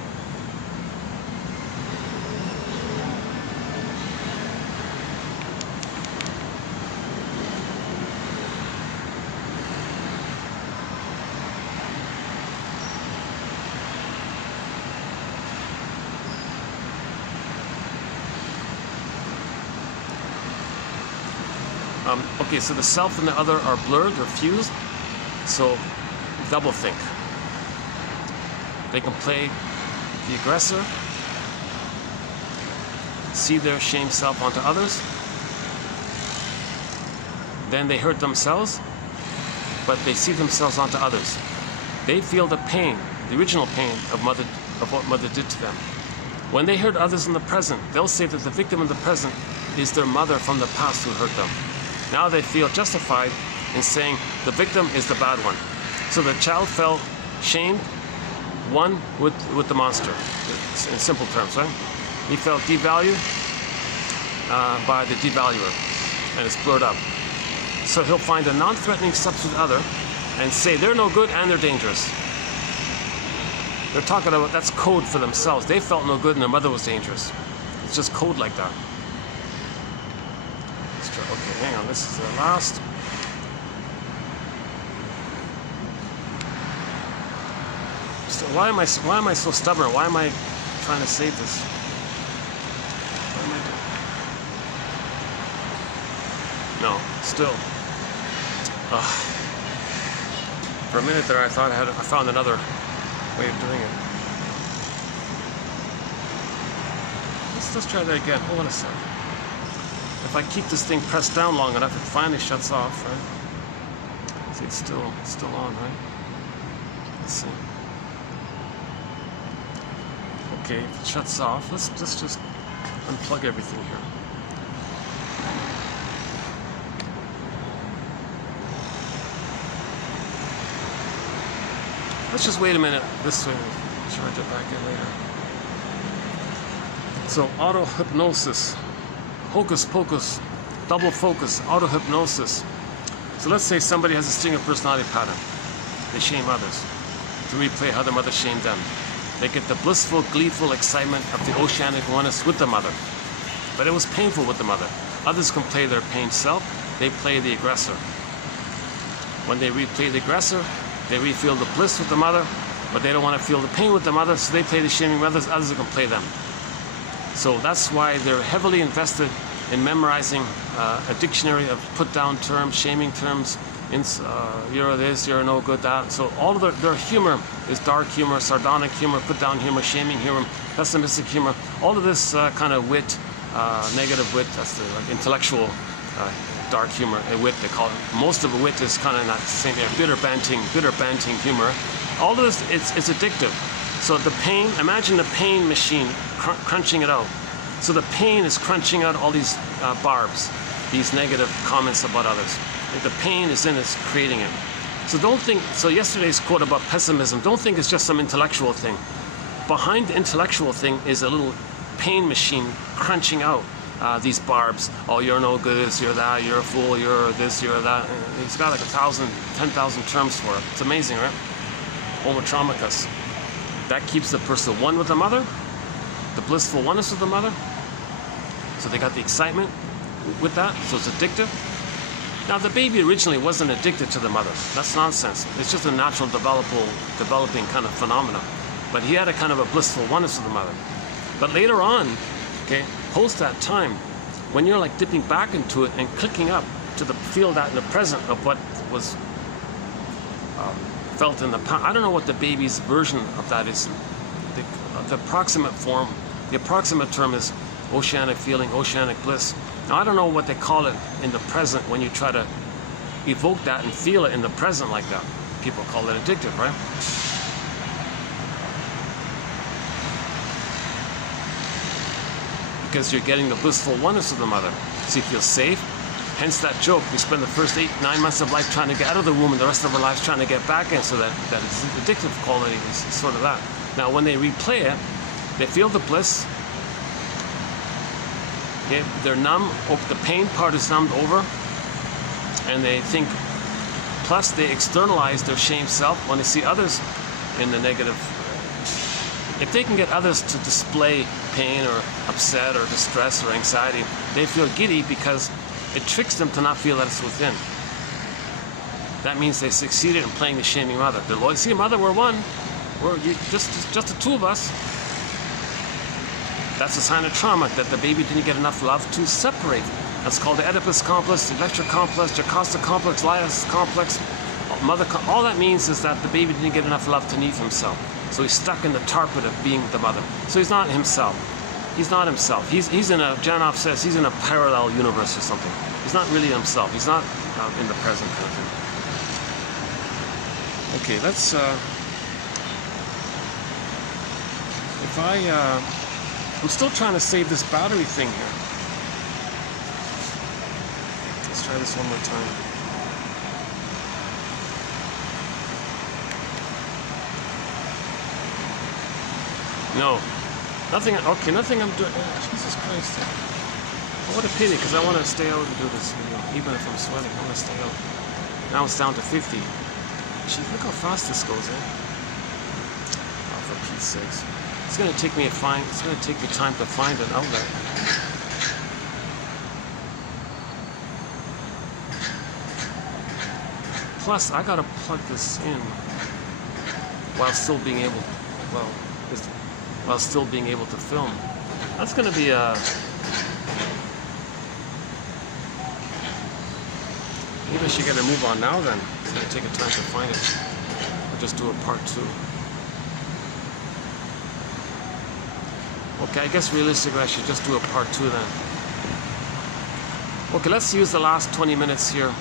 Okay, so the self and the other are blurred or fused, so double think. They can play the aggressor, see their shame self onto others, then they hurt themselves, but they see themselves onto others. They feel the pain, the original pain of what mother did to them. When they hurt others in the present, they'll say that the victim in the present is their mother from the past who hurt them. Now they feel justified in saying the victim is the bad one. So the child felt shamed, one with the monster, in simple terms, right? He felt devalued by the devaluer, and it's blurred up. So he'll find a non-threatening substitute other and say they're no good and they're dangerous. They're talking about, that's code for themselves. They felt no good and their mother was dangerous. It's just code like that. Okay, hang on, this is the last. So why am I so stubborn? Why am I trying to save this? What am I doing? No, still. For a minute there, I thought I found another way of doing it. Let's try that again. Hold on a sec. If I keep this thing pressed down long enough, it finally shuts off, right? See, it's still on, right? Let's see. Okay, if it shuts off, let's just unplug everything here. Let's just wait a minute this way. We'll charge it back in later. So, auto-hypnosis. Hocus pocus, double focus, auto-hypnosis. So let's say somebody has a stinger personality pattern. They shame others to replay how their mother shamed them. They get the blissful, gleeful excitement of the oceanic oneness with the mother. But it was painful with the mother. Others can play their pain self. They play the aggressor. When they replay the aggressor, they re-feel the bliss with the mother, but they don't want to feel the pain with the mother, so they play the shaming mothers. Others can play them. So that's why they're heavily invested in memorizing a dictionary of put-down terms, shaming terms, you're this, you're no good, that. So all of their humor is dark humor, sardonic humor, put-down humor, shaming humor, pessimistic humor. All of this kind of wit, negative wit, that's the intellectual dark humor, a wit they call it. Most of the wit is kind of not the same, bitter banting humor. All of this, it's addictive. So the pain, imagine the pain machine crunching it out. So the pain is crunching out all these barbs, these negative comments about others. The pain is in it's creating it. So don't think, so yesterday's quote about pessimism, don't think it's just some intellectual thing. Behind the intellectual thing is a little pain machine crunching out these barbs. Oh, you're no good, this, you're that, you're a fool, you're this, you're that. And he's got like 1,000, 10,000 terms for it. It's amazing, right? Homotromicus. That keeps the person one with the mother, the blissful oneness with the mother. So they got the excitement with that, so it's addictive. Now the baby originally wasn't addicted to the mother. That's nonsense. It's just a natural developing kind of phenomena. But he had a kind of a blissful oneness with the mother. But later on, okay, post that time, when you're like dipping back into it and clicking up to feel that in the present of what was felt in the past. I don't know what the baby's version of that is. The approximate form, the approximate term is oceanic feeling, oceanic bliss. Now I don't know what they call it in the present when you try to evoke that and feel it in the present like that. People call it addictive, right? Because you're getting the blissful oneness of the mother. So you feel safe. Hence that joke. We spend the first 8-9 months of life trying to get out of the womb and the rest of our lives trying to get back in, so that it's addictive quality is sort of that. Now when they replay it, they feel the bliss. Okay, they're numb, the pain part is numbed over, and they think, plus they externalize their shame self when they see others in the negative. If they can get others to display pain or upset or distress or anxiety, they feel giddy because it tricks them to not feel that it's within. That means they succeeded in playing the shaming mother. They're loyal. See, mother, we're one. We're just the two of us. That's a sign of trauma, that the baby didn't get enough love to separate. That's called the Oedipus complex, the Electra complex, Jocasta complex, Laius complex. All that means is that the baby didn't get enough love to need himself. So he's stuck in the tarpet of being the mother. So he's not himself. He's not himself. He's in a, Janov says, he's in a parallel universe or something. He's not really himself. He's not in the present kind of thing. Okay, let's, I'm still trying to save this battery thing here. Let's try this one more time. No. Nothing, okay, nothing I'm doing. Oh, Jesus Christ. Oh, what a pity, because I want to stay out and do this video. Even if I'm sweating, I want to stay out. Now it's down to 50. Jeez, look how fast this goes, eh? Oh, for Pete's sakes. It's going to take me time to find an outlet. Plus, I got to plug this in while still being able, while still being able to film. That's going to be a... Maybe I should get a move on now then. It's going to take a time to find it. Or just do a part 2. Okay, I guess realistically I should just do a part 2 then. Okay, let's use the last 20 minutes here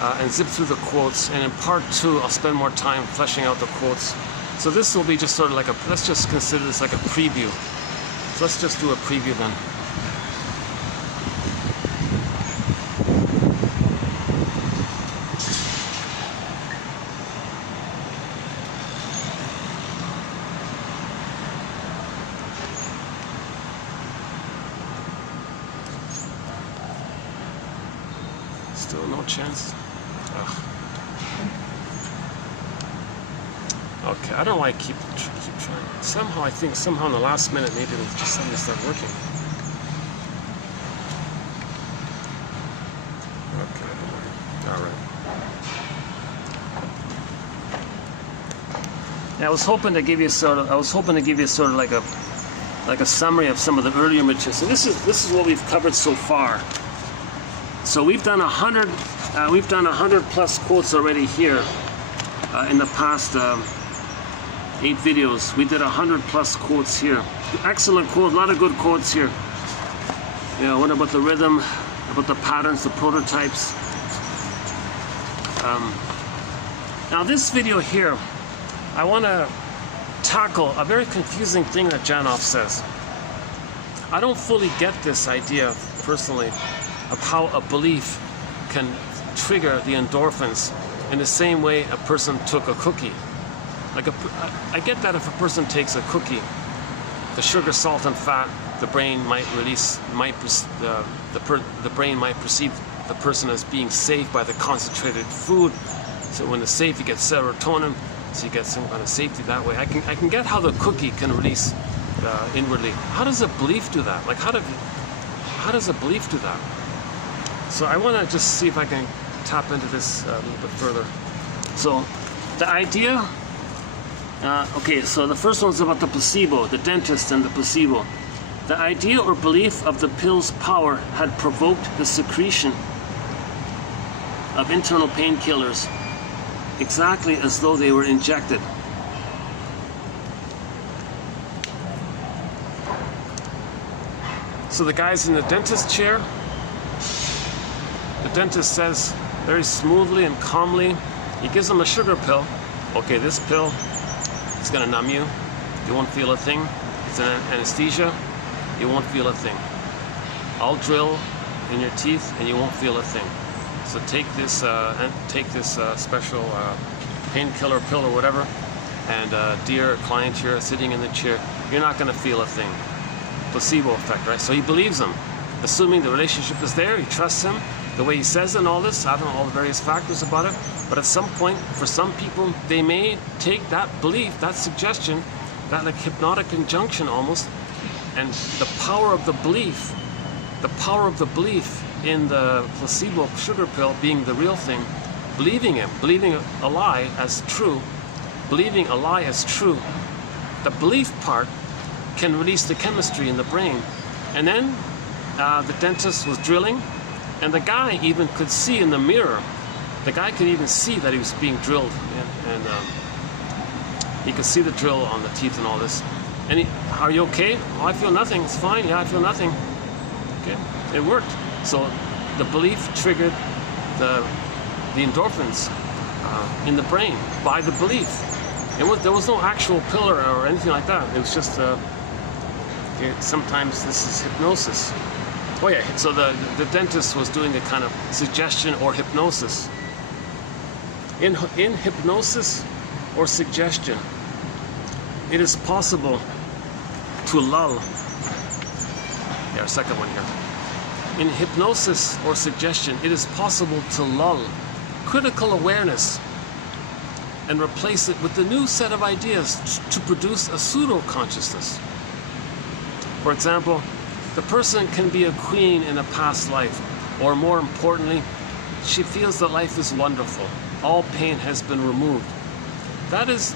and zip through the quotes. And in part 2, I'll spend more time fleshing out the quotes. So this will be just sort of like a, let's just consider this like a preview. So let's just do a preview then. Still no chance. Ugh. Okay, I don't know why I keep trying. Somehow I think in the last minute maybe it'll just suddenly start working. Okay, all right. Yeah, I was hoping to give you sort of like a summary of some of the earlier materials. So this is what we've covered so far. So we've done 100 plus quotes already here in the past 8 videos. We did 100 plus quotes here. Excellent quotes, a lot of good quotes here. Yeah, what about the rhythm, about the patterns, the prototypes. Now this video here, I want to tackle a very confusing thing that Janov says. I don't fully get this idea personally of how a belief can trigger the endorphins in the same way a person took a cookie. Like I get that if a person takes a cookie, the sugar, salt, and fat, the brain might release, the brain might perceive the person as being safe by the concentrated food. So when it's safe, you get serotonin, so you get some kind of safety that way. I can get how the cookie can release inwardly. How does a belief do that? Like how does a belief do that? So I want to just see if I can tap into this a little bit further. So the idea, okay, so the first one's about the placebo, the dentist and the placebo. The idea or belief of the pill's power had provoked the secretion of internal painkillers, exactly as though they were injected. So the guy's in the dentist chair. The dentist says very smoothly and calmly, he gives him a sugar pill. Okay, this pill is going to numb you. You won't feel a thing. It's an anesthesia. You won't feel a thing. I'll drill in your teeth and you won't feel a thing. So take this special painkiller pill or whatever, and dear client here sitting in the chair, you're not going to feel a thing. Placebo effect, right? So he believes him, assuming the relationship is there. He trusts him, the way he says and all this. I don't know all the various factors about it, but at some point, for some people, they may take that belief, that suggestion, that like hypnotic injunction almost, and the power of the belief in the placebo sugar pill being the real thing, believing a lie as true, the belief part can release the chemistry in the brain. And then the dentist was drilling, and the guy even could see in the mirror, the guy could even see that he was being drilled, and he could see the drill on the teeth and all this. And are you okay? Oh, I feel nothing. It's fine. Yeah, I feel nothing. Okay, it worked. So the belief triggered the endorphins in the brain by the belief. There was no actual pill or anything like that. It was just sometimes this is hypnosis. Oh yeah, so the dentist was doing a kind of suggestion or hypnosis. In hypnosis or suggestion, it is possible to lull. Yeah, second one here. In hypnosis or suggestion, it is possible to lull critical awareness and replace it with a new set of ideas to produce a pseudo-consciousness. For example, the person can be a queen in a past life, or more importantly, she feels that life is wonderful. All pain has been removed. That is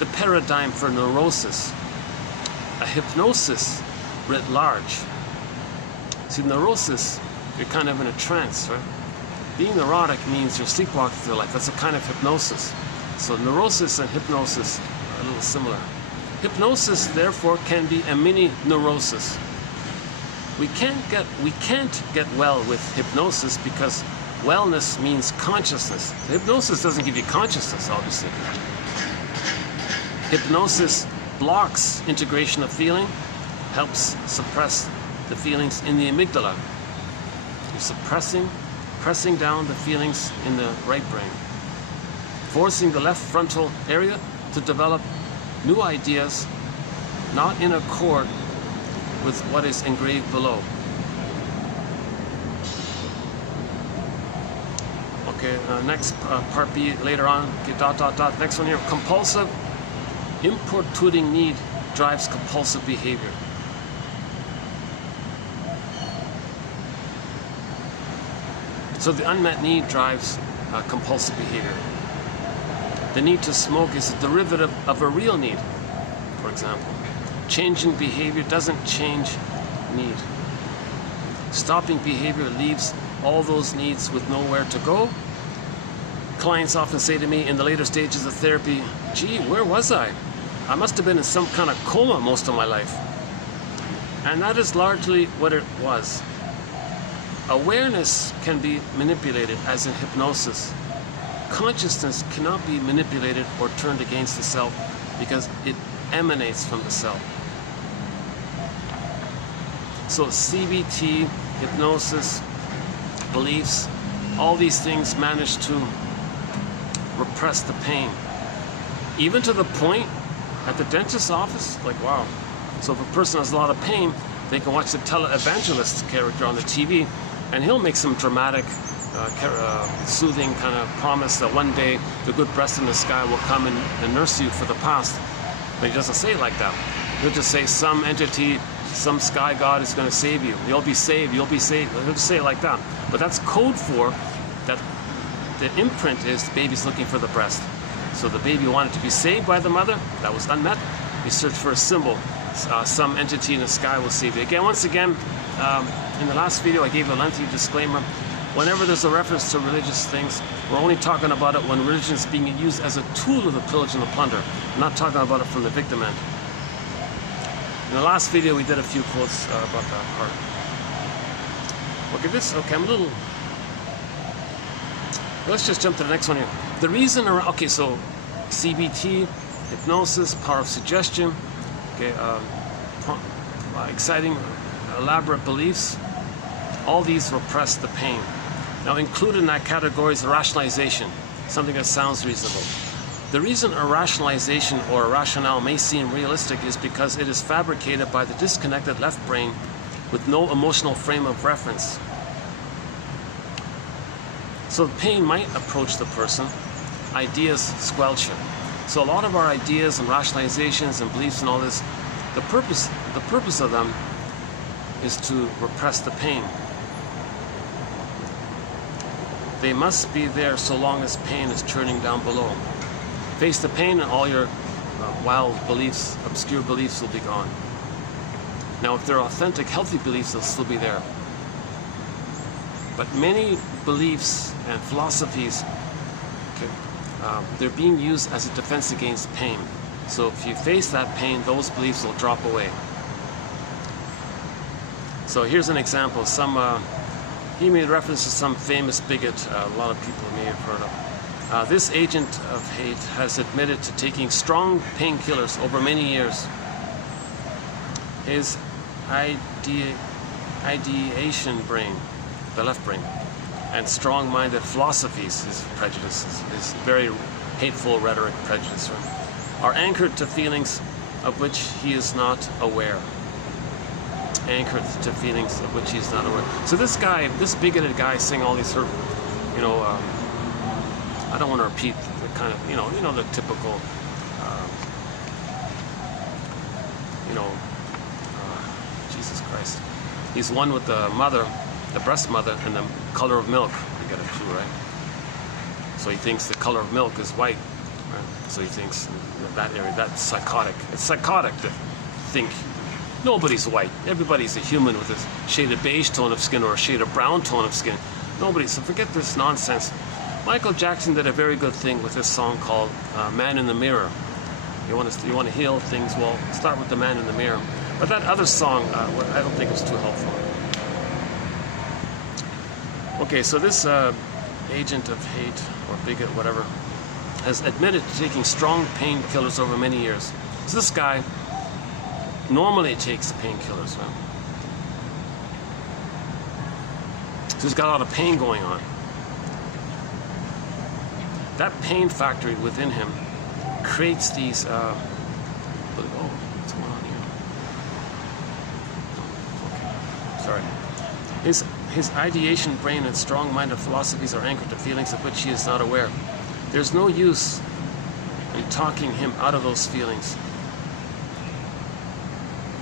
the paradigm for neurosis. A hypnosis writ large. See, neurosis, you're kind of in a trance, right? Being neurotic means you're sleepwalking through life. That's a kind of hypnosis. So neurosis and hypnosis are a little similar. Hypnosis, therefore, can be a mini neurosis. We can't get well with hypnosis because wellness means consciousness. Hypnosis doesn't give you consciousness, obviously. Hypnosis blocks integration of feeling, helps suppress the feelings in the amygdala. You're pressing down the feelings in the right brain, forcing the left frontal area to develop new ideas not in accord with what is engraved below. Okay, next part B later on. Okay, Next one here. Compulsive, importuning need drives compulsive behavior. So the unmet need drives compulsive behavior. The need to smoke is a derivative of a real need, for example. Changing behavior doesn't change need. Stopping behavior leaves all those needs with nowhere to go. Clients often say to me in the later stages of therapy, gee, where was I? I must have been in some kind of coma most of my life. And that is largely what it was. Awareness can be manipulated, as in hypnosis. Consciousness cannot be manipulated or turned against the self because it emanates from the self. So CBT, hypnosis, beliefs, all these things manage to repress the pain. Even to the point at the dentist's office, like wow. So if a person has a lot of pain, they can watch the televangelist character on the TV, and he'll make some dramatic, soothing kind of promise that one day the good breast in the sky will come and nurse you for the past. But he doesn't say it like that. He'll just say some entity, some sky god is going to save you. You'll be saved, you'll be saved. He'll just say it like that. But that's code for that the imprint is the baby's looking for the breast. So the baby wanted to be saved by the mother. That was unmet. He searched for a symbol. Some entity in the sky will save you. Again, once again, in the last video I gave a lengthy disclaimer. Whenever there's a reference to religious things, we're only talking about it when religion is being used as a tool of the pillage and the plunder. We're not talking about it from the victim end. In the last video we did a few quotes about that part. Look at this. Okay, I'm a little... Let's just jump to the next one here. The reason around... Okay, so CBT, hypnosis, power of suggestion, okay, exciting, elaborate beliefs, all these repress the pain. Now included in that category is rationalization, something that sounds reasonable. The reason a rationalization or a rationale may seem realistic is because it is fabricated by the disconnected left brain with no emotional frame of reference. So the pain might approach the person, ideas squelch it. So a lot of our ideas and rationalizations and beliefs and all this, the purpose of them is to repress the pain. They must be there so long as pain is churning down below. Face the pain and all your wild beliefs, obscure beliefs will be gone. Now if they're authentic, healthy beliefs, they'll still be there. But many beliefs and philosophies, they're being used as a defense against pain. So if you face that pain, those beliefs will drop away. So here's an example. He made reference to some famous bigot a lot of people may have heard of. This agent of hate has admitted to taking strong painkillers over many years. His ideation brain, the left brain, and strong-minded philosophies, his prejudices, his very hateful rhetoric, prejudice, are anchored to feelings of which he is not aware. Anchored to feelings of which he is not aware. So this guy, this bigoted guy, saying all these, I don't want to repeat the kind of, the typical, Jesus Christ. He's one with the mother, the breast mother, and the color of milk. You get it too, right? So he thinks the color of milk is white, right? So he thinks that area, that's psychotic. It's psychotic to think nobody's white. Everybody's a human with a shade of beige tone of skin or a shade of brown tone of skin. Nobody. So forget this nonsense. Michael Jackson did a very good thing with this song called Man in the Mirror. You want to heal things, well, start with the Man in the Mirror. But that other song, I don't think it was too helpful. Okay, so this agent of hate or bigot, whatever, has admitted to taking strong painkillers over many years. So this guy normally takes painkillers, right? So he's got a lot of pain going on. That pain factory within him creates these, what's going on here? Okay, sorry. His ideation brain and strong-minded philosophies are anchored to feelings of which he is not aware. There's no use in talking him out of those feelings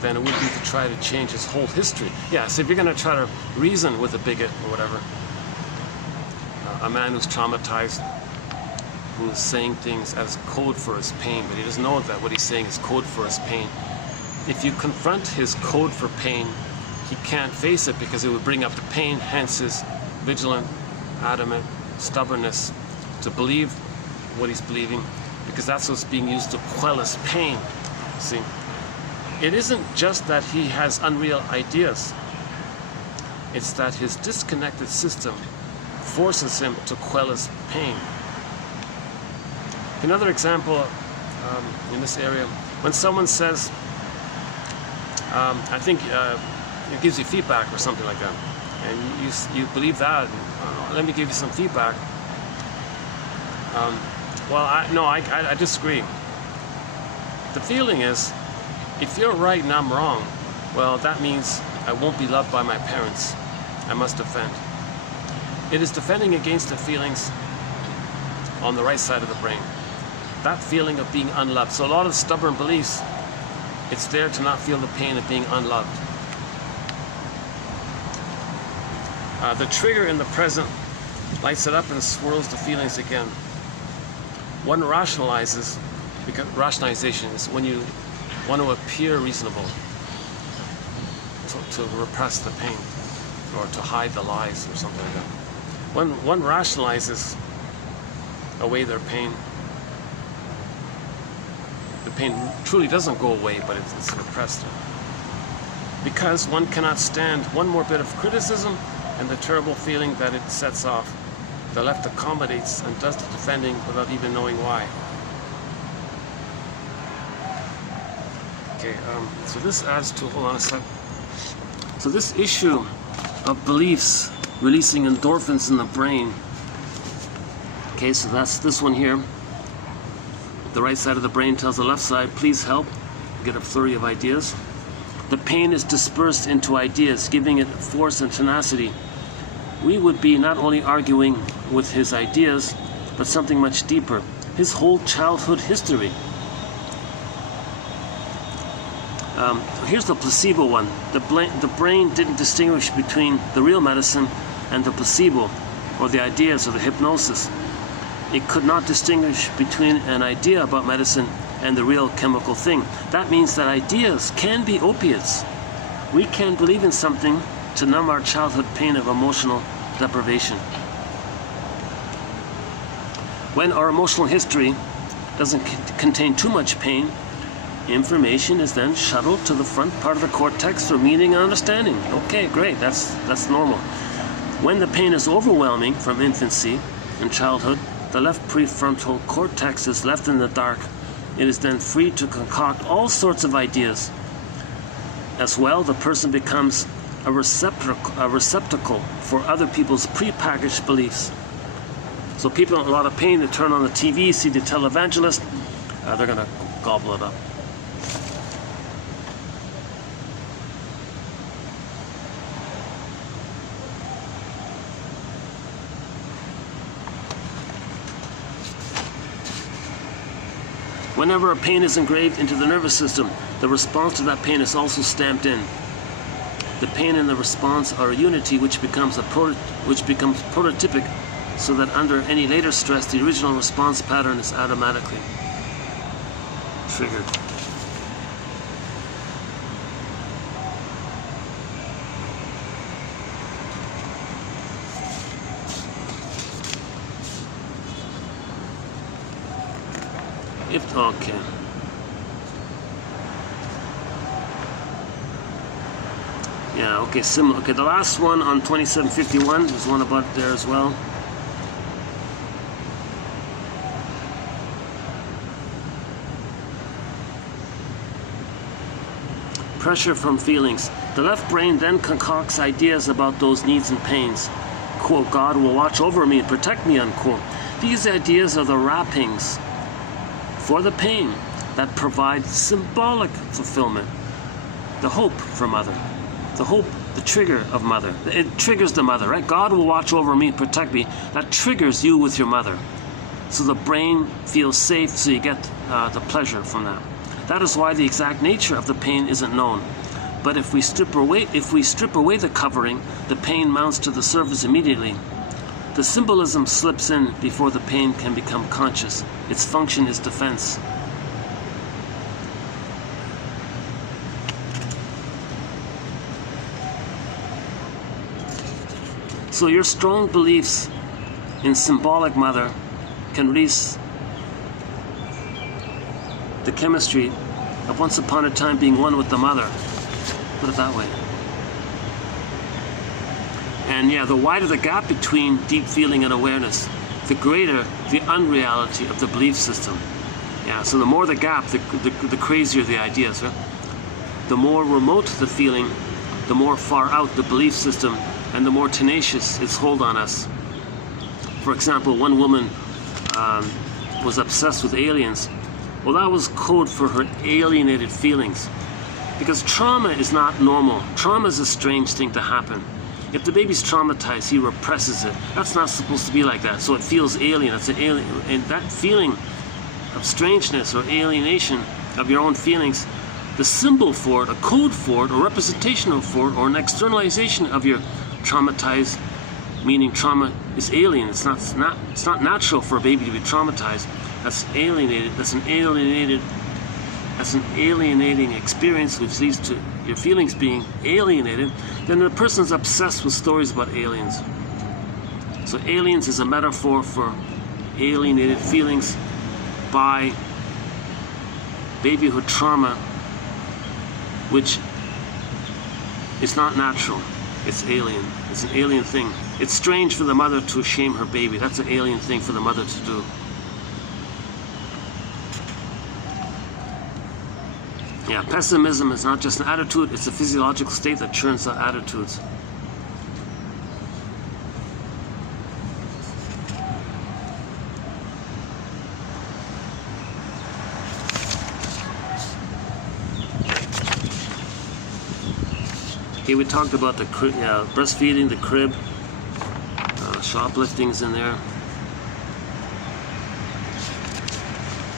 than it would be to try to change his whole history. Yeah, so if you're going to try to reason with a bigot or whatever, a man who's traumatized, who's saying things as code for his pain, but he doesn't know that what he's saying is code for his pain. If you confront his code for pain, he can't face it because it would bring up the pain, hence his vigilant, adamant stubbornness to believe what he's believing, because that's what's being used to quell his pain. See? It isn't just that he has unreal ideas. It's that his disconnected system forces him to quell his pain. Another example in this area, when someone says, I think it gives you feedback or something like that, and you believe that, let me give you some feedback. Well, I disagree. The feeling is, if you're right and I'm wrong, well, that means I won't be loved by my parents. I must defend. It is defending against the feelings on the right side of the brain. That feeling of being unloved. So a lot of stubborn beliefs, it's there to not feel the pain of being unloved. The trigger in the present lights it up and swirls the feelings again. One rationalizes, because rationalization is when you want to appear reasonable, to repress the pain, or to hide the lies, or something like that. One rationalizes away their pain. The pain truly doesn't go away, but it's repressed. Because one cannot stand one more bit of criticism and the terrible feeling that it sets off. The left accommodates and does the defending without even knowing why. Okay, so this adds to, hold on a sec. So this issue of beliefs releasing endorphins in the brain. Okay, so that's this one here. The right side of the brain tells the left side, please help. Get a flurry of ideas. The pain is dispersed into ideas, giving it force and tenacity. We would be not only arguing with his ideas, but something much deeper, his whole childhood history. Here's the placebo one. The brain didn't distinguish between the real medicine and the placebo, or the ideas, or the hypnosis. It could not distinguish between an idea about medicine and the real chemical thing. That means that ideas can be opiates. We can believe in something to numb our childhood pain of emotional deprivation. When our emotional history doesn't contain too much pain, information is then shuttled to the front part of the cortex for meaning and understanding. Okay, great, that's normal. When the pain is overwhelming from infancy and childhood, the left prefrontal cortex is left in the dark. It is then free to concoct all sorts of ideas. As well, the person becomes a receptacle for other people's prepackaged beliefs. So people in a lot of pain, they turn on the TV, see the televangelist, they're going to gobble it up. Whenever a pain is engraved into the nervous system, the response to that pain is also stamped in. The pain and the response are a unity which becomes prototypic, so that under any later stress, the original response pattern is automatically triggered. Okay. Yeah, okay, similar. Okay, the last one on 2751, there's one about there as well. Pressure from feelings. The left brain then concocts ideas about those needs and pains. Quote, God will watch over me and protect me, unquote. These ideas are the wrappings for the pain that provide symbolic fulfillment. The hope for mother. The hope, the trigger of mother. It triggers the mother, right? God will watch over me, protect me. That triggers you with your mother. So the brain feels safe, so you get the pleasure from that. That is why the exact nature of the pain isn't known. But if we strip away the covering, the pain mounts to the surface immediately. The symbolism slips in before the pain can become conscious. Its function is defense. So your strong beliefs in symbolic mother can release the chemistry of once upon a time being one with the mother. Put it that way. And yeah, the wider the gap between deep feeling and awareness, the greater the unreality of the belief system. Yeah, so the more the gap, the crazier the ideas, right? The more remote the feeling, the more far out the belief system, and the more tenacious its hold on us. For example, one woman was obsessed with aliens. Well, that was code for her alienated feelings. Because trauma is not normal. Trauma is a strange thing to happen. If the baby's traumatized, he represses it. That's not supposed to be like that. So it feels alien. It's an alien. And that feeling of strangeness or alienation of your own feelings, the symbol for it, a code for it, or representation for it, or an externalization of your traumatized, meaning trauma is alien. It's not natural for a baby to be traumatized. That's alienated. That's an alienating experience, which leads to your feelings being alienated. Then the person's obsessed with stories about aliens. So aliens is a metaphor for alienated feelings by babyhood trauma, which is not natural. It's alien. It's an alien thing. It's strange for the mother to shame her baby. That's an alien thing for the mother to do. Yeah, pessimism is not just an attitude, it's a physiological state that churns out attitudes. Okay, we talked about the breastfeeding, the crib, shoplifting's in there.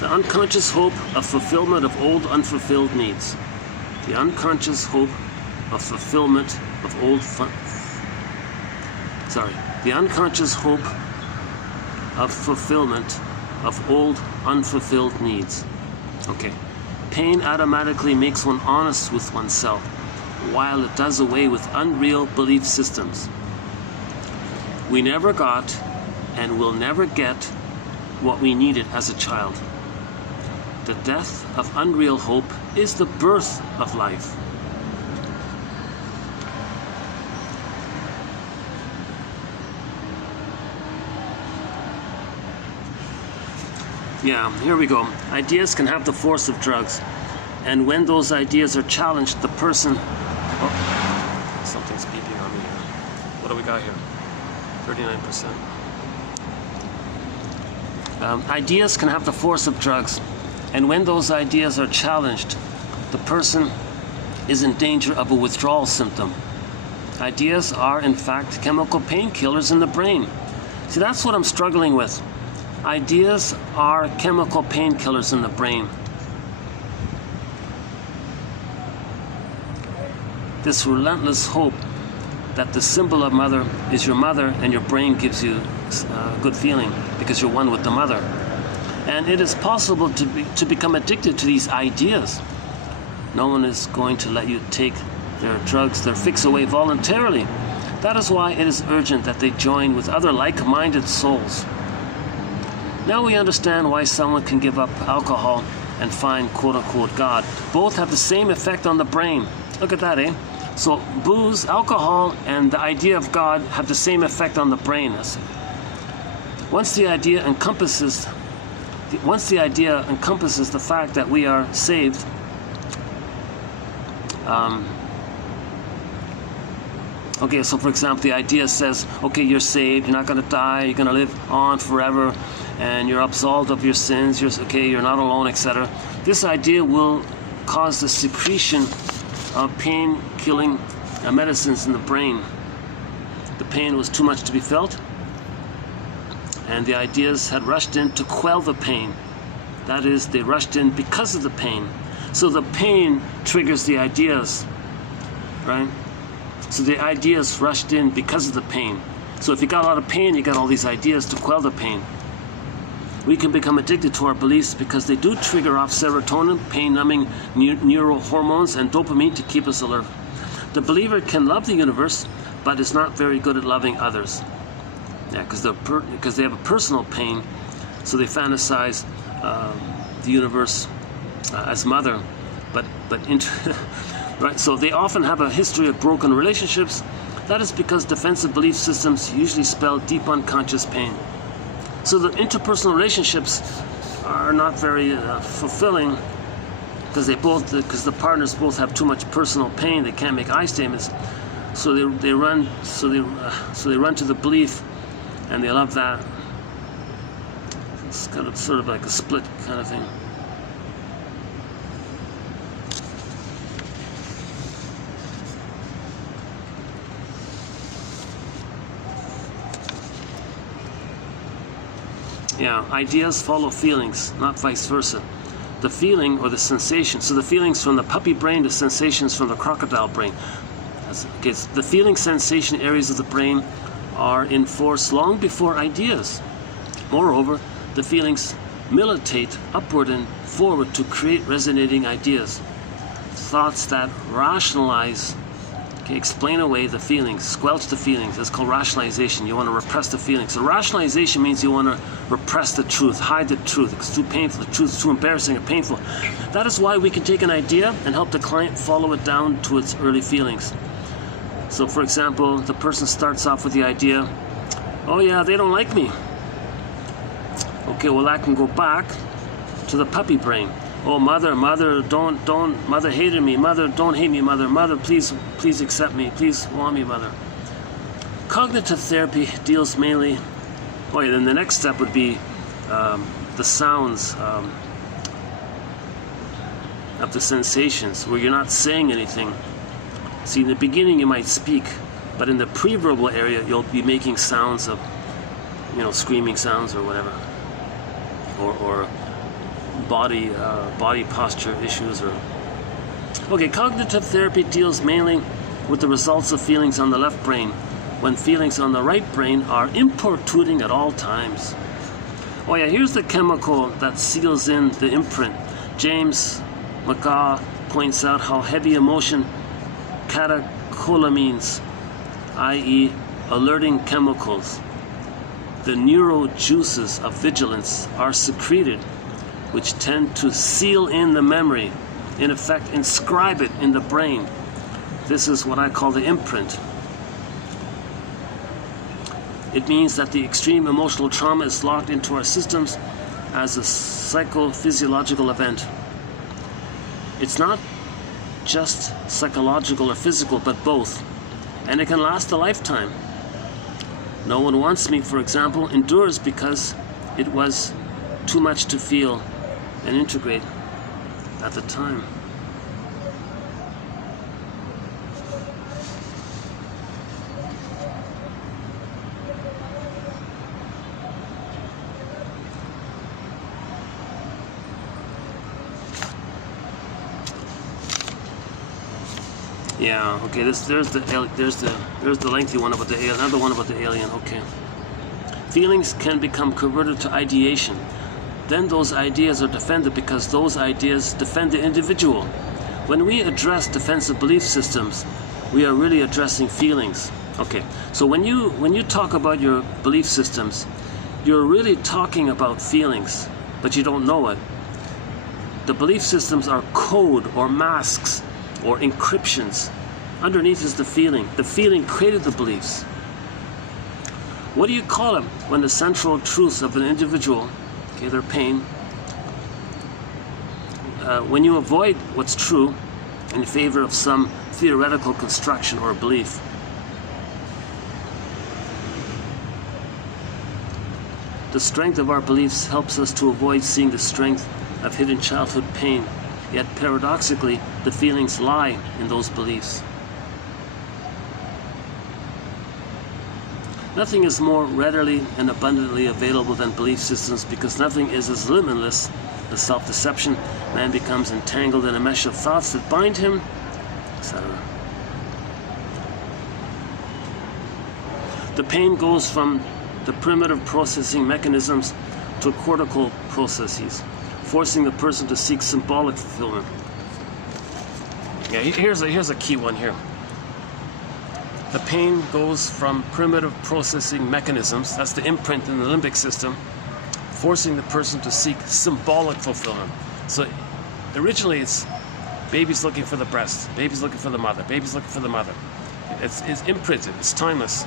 The unconscious hope of fulfillment of old unfulfilled needs. The unconscious hope of fulfillment of the unconscious hope of fulfillment of old unfulfilled needs. Okay. Pain automatically makes one honest with oneself, while it does away with unreal belief systems. We never got and will never get what we needed as a child. The death of unreal hope is the birth of life. Yeah, here we go. Ideas can have the force of drugs, and when those ideas are challenged, the person... Oh, something's beeping on me here. What do we got here? 39%. Ideas can have the force of drugs, and when those ideas are challenged, the person is in danger of a withdrawal symptom. Ideas are, in fact, chemical painkillers in the brain. See, that's what I'm struggling with. Ideas are chemical painkillers in the brain. This relentless hope that the symbol of mother is your mother, and your brain gives you a good feeling because you're one with the mother. And it is possible to become addicted to these ideas. No one is going to let you take their drugs, their fix away voluntarily. That is why it is urgent that they join with other like-minded souls. Now we understand why someone can give up alcohol and find quote-unquote God. Both have the same effect on the brain. Look at that, eh? So booze, alcohol, and the idea of God have the same effect on the brain. Once the idea encompasses the fact that we are saved, okay, so for example, the idea says, okay, you're saved, you're not going to die, you're going to live on forever, and you're absolved of your sins, you're not alone, etc. This idea will cause the secretion of pain-killing medicines in the brain. The pain was too much to be felt, and the ideas had rushed in to quell the pain. That is, they rushed in because of the pain. So the pain triggers the ideas, right? So the ideas rushed in because of the pain. So if you got a lot of pain, you got all these ideas to quell the pain. We can become addicted to our beliefs because they do trigger off serotonin, pain-numbing neurohormones, and dopamine to keep us alert. The believer can love the universe, but is not very good at loving others. Yeah, because they have a personal pain, so they fantasize the universe as mother, right? So they often have a history of broken relationships. That is because defensive belief systems usually spell deep unconscious pain. So the interpersonal relationships are not very fulfilling because the partners both have too much personal pain. They can't make I statements, so they run to the belief, and they love that. It's kind of sort of like a split kind of thing. Yeah, ideas follow feelings, not vice versa. The feeling or the sensation, so the feelings from the puppy brain, the sensations from the crocodile brain. Okay, the feeling sensation areas of the brain are in force long before ideas. Moreover, the feelings militate upward and forward to create resonating ideas. Thoughts that rationalize, explain away the feelings, squelch the feelings. That's called rationalization. You want to repress the feelings. So rationalization means you want to repress the truth, hide the truth. It's too painful. The truth is too embarrassing or painful. That is why we can take an idea and help the client follow it down to its early feelings. So for example, the person starts off with the idea, oh yeah, they don't like me. Okay, well that can go back to the puppy brain. Oh, mother, mother hated me. Mother, don't hate me, mother. Mother, please accept me. Please want me, mother. Cognitive therapy deals mainly, oh yeah, then the next step would be the sounds of the sensations, where you're not saying anything. See, in the beginning you might speak, but in the pre-verbal area you'll be making sounds of, screaming sounds or whatever, or body posture issues. Or okay, cognitive therapy deals mainly with the results of feelings on the left brain, when feelings on the right brain are importuning at all times. Oh yeah, here's the chemical that seals in the imprint. James McGaugh points out how heavy emotion catecholamines, i.e. alerting chemicals, the neurojuices of vigilance, are secreted, which tend to seal in the memory, in effect inscribe it in the brain. This is what I call the imprint. It means that the extreme emotional trauma is locked into our systems as a psychophysiological event. It's not just psychological or physical, but both, and it can last a lifetime. No One Wants Me, for example, endures because it was too much to feel and integrate at the time. Yeah, okay, there's the lengthy one about the alien, another one about the alien, okay. Feelings can become converted to ideation. Then those ideas are defended because those ideas defend the individual. When we address defensive belief systems, we are really addressing feelings. Okay, so when you talk about your belief systems, you're really talking about feelings, but you don't know it. The belief systems are code or masks or encryptions. Underneath is the feeling. The feeling created the beliefs. What do you call it when the central truths of an individual, okay, their pain, when you avoid what's true in favor of some theoretical construction or belief? The strength of our beliefs helps us to avoid seeing the strength of hidden childhood pain. Yet paradoxically, the feelings lie in those beliefs. Nothing is more readily and abundantly available than belief systems, because nothing is as limitless as self-deception. Man becomes entangled in a mesh of thoughts that bind him, etc. The pain goes from the primitive processing mechanisms to cortical processes, forcing the person to seek symbolic fulfillment. Yeah, here's a key one here. The pain goes from primitive processing mechanisms, that's the imprint in the limbic system, forcing the person to seek symbolic fulfillment. So originally it's baby's looking for the breast, baby's looking for the mother, baby's looking for the mother. It's imprinted, it's timeless.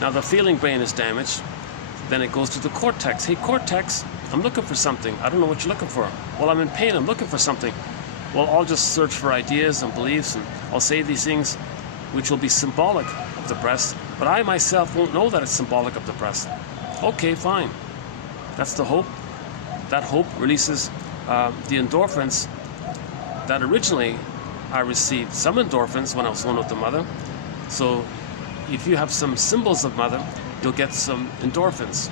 Now the feeling brain is damaged, then it goes to the cortex. Hey cortex, I'm looking for something. I don't know what you're looking for. Well, I'm in pain, I'm looking for something. Well, I'll just search for ideas and beliefs, and I'll say these things which will be symbolic of the breast, but I myself won't know that it's symbolic of the breast. Okay, fine. That's the hope. That hope releases the endorphins that originally I received. Some endorphins when I was one with the mother. So if you have some symbols of mother, you'll get some endorphins.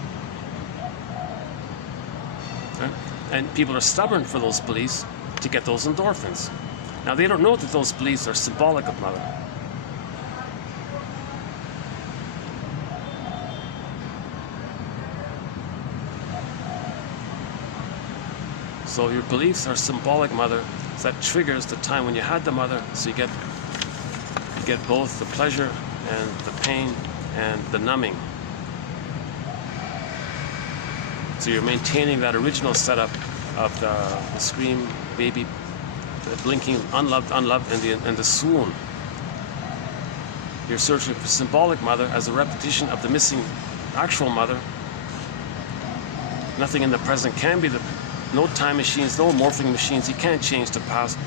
Right? And people are stubborn for those beliefs to get those endorphins. Now they don't know that those beliefs are symbolic of mother. So your beliefs are symbolic mother. So that triggers the time when you had the mother. So you get both the pleasure and the pain and the numbing. So you're maintaining that original setup of the scream, baby, the blinking, unloved, and the swoon. You're searching for symbolic mother as a repetition of the missing actual mother. Nothing in the present can be no time machines, no morphing machines. You can't change the past,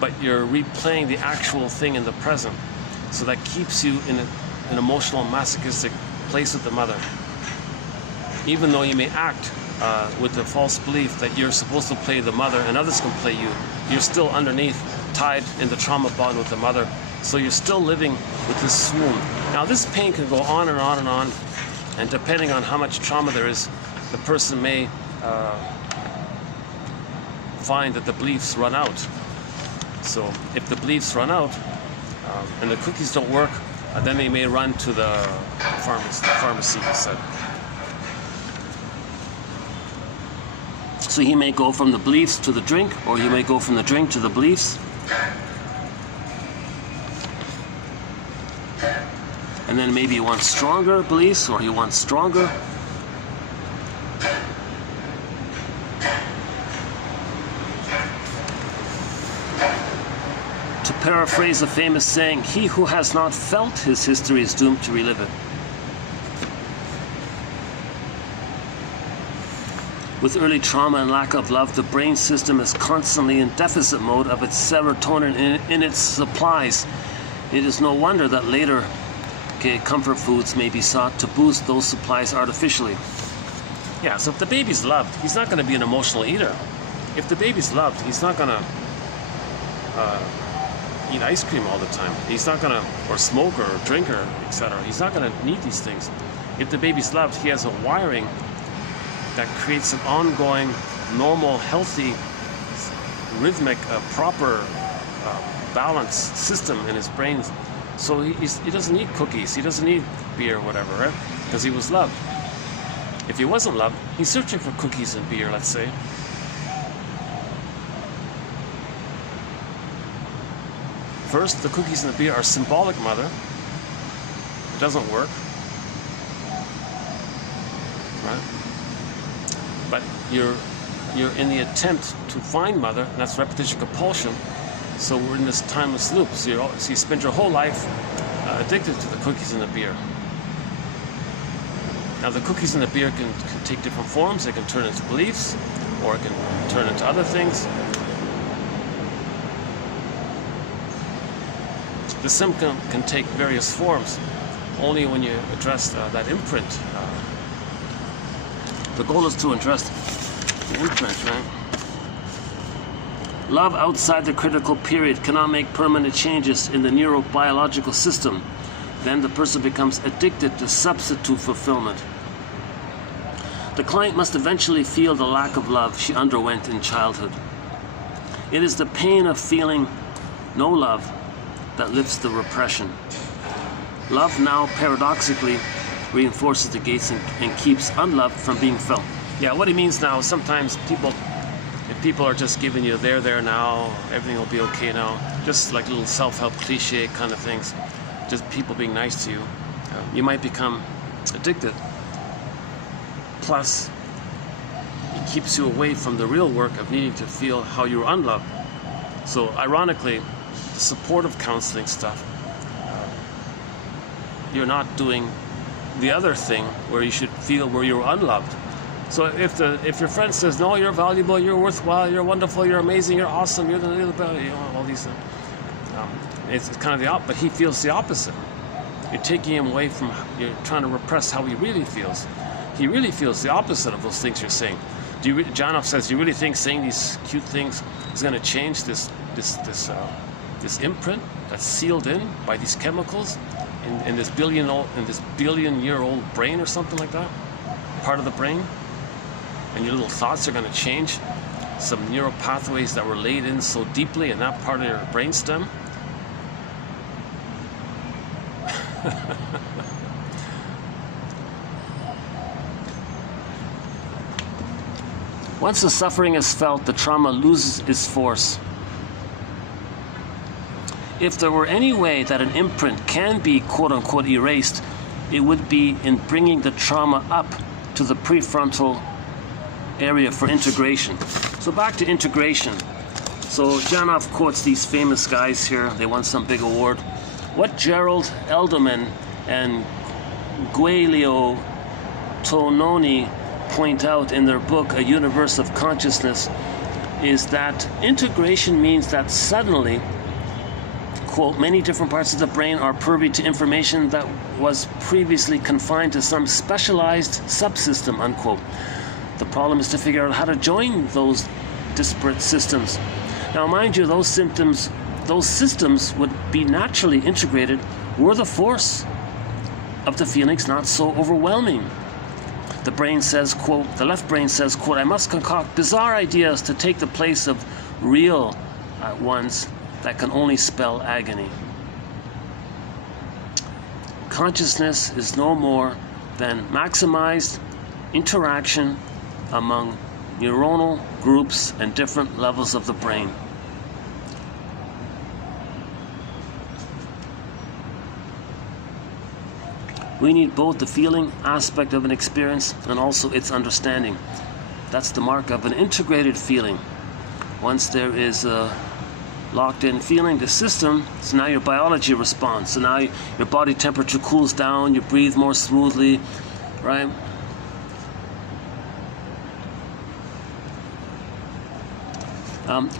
but you're replaying the actual thing in the present. So that keeps you in an emotional, masochistic place with the mother. Even though you may act with the false belief that you're supposed to play the mother and others can play you, you're still underneath, tied in the trauma bond with the mother. So you're still living with this swoon. Now this pain can go on and on and on, and depending on how much trauma there is, the person may find that the beliefs run out. So if the beliefs run out and the cookies don't work, then they may run to the pharmacy, he said. So he may go from the beliefs to the drink, or he may go from the drink to the beliefs. And then maybe he wants stronger beliefs, or he wants stronger. To paraphrase a famous saying, he who has not felt his history is doomed to relive it. With early trauma and lack of love, the brain system is constantly in deficit mode of its serotonin in its supplies. It is no wonder that later, comfort foods may be sought to boost those supplies artificially. Yeah, so if the baby's loved, he's not going to be an emotional eater. If the baby's loved, he's not going to eat ice cream all the time. He's not going to, or smoke or drink or etc. He's not going to need these things. If the baby's loved, he has a wiring that creates an ongoing, normal, healthy, rhythmic, proper, balanced system in his brain. So he doesn't need cookies, he doesn't need beer or whatever, right? Because he was loved. If he wasn't loved, he's searching for cookies and beer, let's say. First, the cookies and the beer are symbolic mother. It doesn't work. Right? But you're in the attempt to find mother, and that's repetition compulsion. So we're in this timeless loop. So you spend your whole life addicted to the cookies and the beer. Now the cookies and the beer can take different forms. They can turn into beliefs, or it can turn into other things. The symptom can take various forms, only when you address that imprint. The goal is to address the imprint, right? Love outside the critical period cannot make permanent changes in the neurobiological system. Then the person becomes addicted to substitute fulfillment. The client must eventually feel the lack of love she underwent in childhood. It is the pain of feeling no love that lifts the repression. Love now paradoxically reinforces the gates and keeps unloved from being felt. Yeah, what he means now, sometimes if people are just giving you there now, everything will be okay now, just like little self-help cliche kind of things, just people being nice to you, you might become addicted. Plus, it keeps you away from the real work of needing to feel how you're unloved. So ironically, the supportive counseling stuff, you're not doing the other thing where you should feel where you're unloved. So if your friend says, no, you're valuable, you're worthwhile, you're wonderful, you're amazing, you're awesome, you're the best, you know, all these things, it's kind of the opposite, but he feels the opposite. You're taking him away from, you're trying to repress how he really feels. he really feels the opposite of those things you're saying. Janov says, do you really think saying these cute things is going to change this imprint that's sealed in by these chemicals in this billion-year-old brain or something like that, part of the brain, and your little thoughts are going to change some neural pathways that were laid in so deeply in that part of your brainstem? Once the suffering is felt, the trauma loses its force. If there were any way that an imprint can be quote-unquote erased, it would be in bringing the trauma up to the prefrontal area for integration. So back to integration. So Janov quotes these famous guys here. They won some big award. What Gerald Elderman and Guelio Tononi point out in their book, A Universe of Consciousness, is that integration means that suddenly, quote, many different parts of the brain are privy to information that was previously confined to some specialized subsystem, unquote. The problem is to figure out how to join those disparate systems. Now, mind you, those systems would be naturally integrated were the force of the feelings not so overwhelming. The brain says, quote, the left brain says, quote, I must concoct bizarre ideas to take the place of real ones that can only spell agony. Consciousness is no more than maximized interaction among neuronal groups and different levels of the brain. We need both the feeling aspect of an experience and also its understanding. That's the mark of an integrated feeling. Once there is a locked-in feeling, the system, so now your biology responds. So now your body temperature cools down, you breathe more smoothly, right?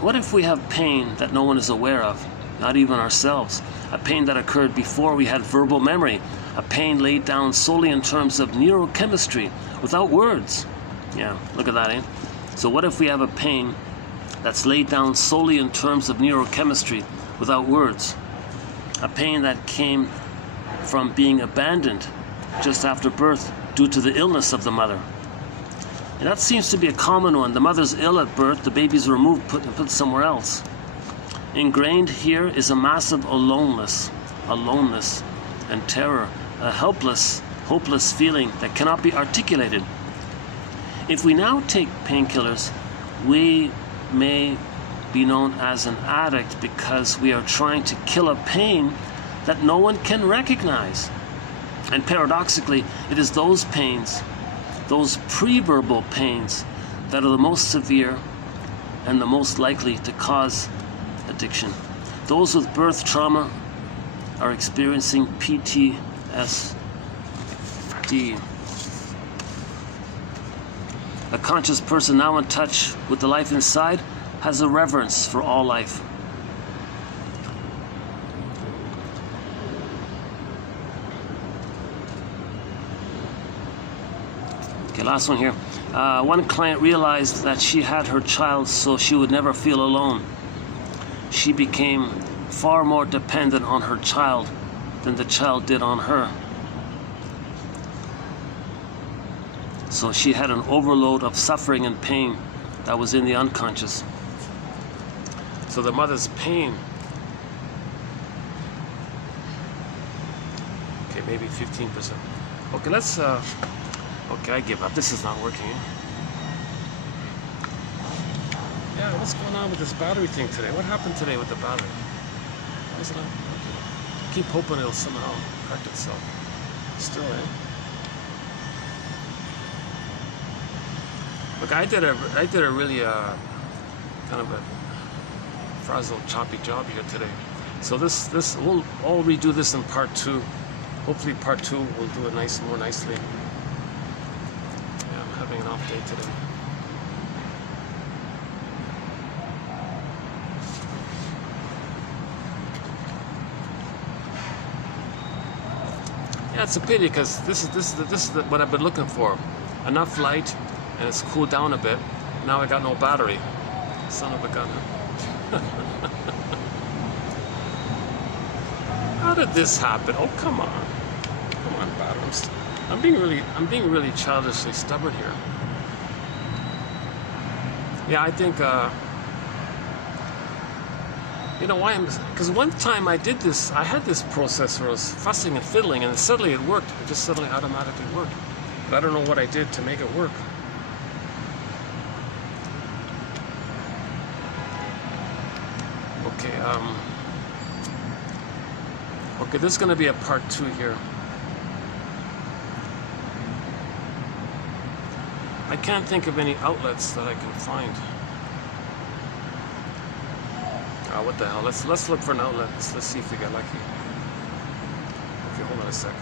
What if we have pain that no one is aware of, not even ourselves? A pain that occurred before we had verbal memory, a pain laid down solely in terms of neurochemistry, without words. Yeah, look at that, eh? So what if we have a pain that's laid down solely in terms of neurochemistry, without words? A pain that came from being abandoned just after birth due to the illness of the mother. And that seems to be a common one. The mother's ill at birth, the baby's removed, put somewhere else. Ingrained here is a massive aloneness and terror, a helpless, hopeless feeling that cannot be articulated. If we now take painkillers, we may be known as an addict because we are trying to kill a pain that no one can recognize. And paradoxically, it is those pains, those pre-verbal pains, that are the most severe and the most likely to cause addiction. Those with birth trauma are experiencing PTSD. A conscious person now in touch with the life inside has a reverence for all life. Okay, last one here. One client realized that she had her child so she would never feel alone. She became far more dependent on her child than the child did on her. So she had an overload of suffering and pain that was in the unconscious. So the mother's pain, okay, maybe 15%. Okay, let's, okay, I give up. This is not working. Yeah, what's going on with this battery thing today? What happened today with the battery? Why is it not working? I keep hoping it'll somehow correct itself. Still, eh? Look, I did a really kind of a frazzled, choppy job here today. So this we'll all redo this in part 2. Hopefully part 2 will do it more nicely. Yeah, I'm having an off day today. Yeah, it's a pity because this is what I've been looking for. enough light and it's cooled down a bit. Now I got no battery. Son of a gun. How did this happen? Oh, come on. Come on, battery. I'm being really childishly stubborn here. Yeah, I think, you know why because one time I did this, I had this process where I was fussing and fiddling and suddenly it worked. It just suddenly automatically worked. But I don't know what I did to make it work. Okay, okay, this is going to be a part 2 here. I can't think of any outlets that I can find. What the hell? Let's look for an outlet. Let's see if we get lucky. Okay, hold on a second.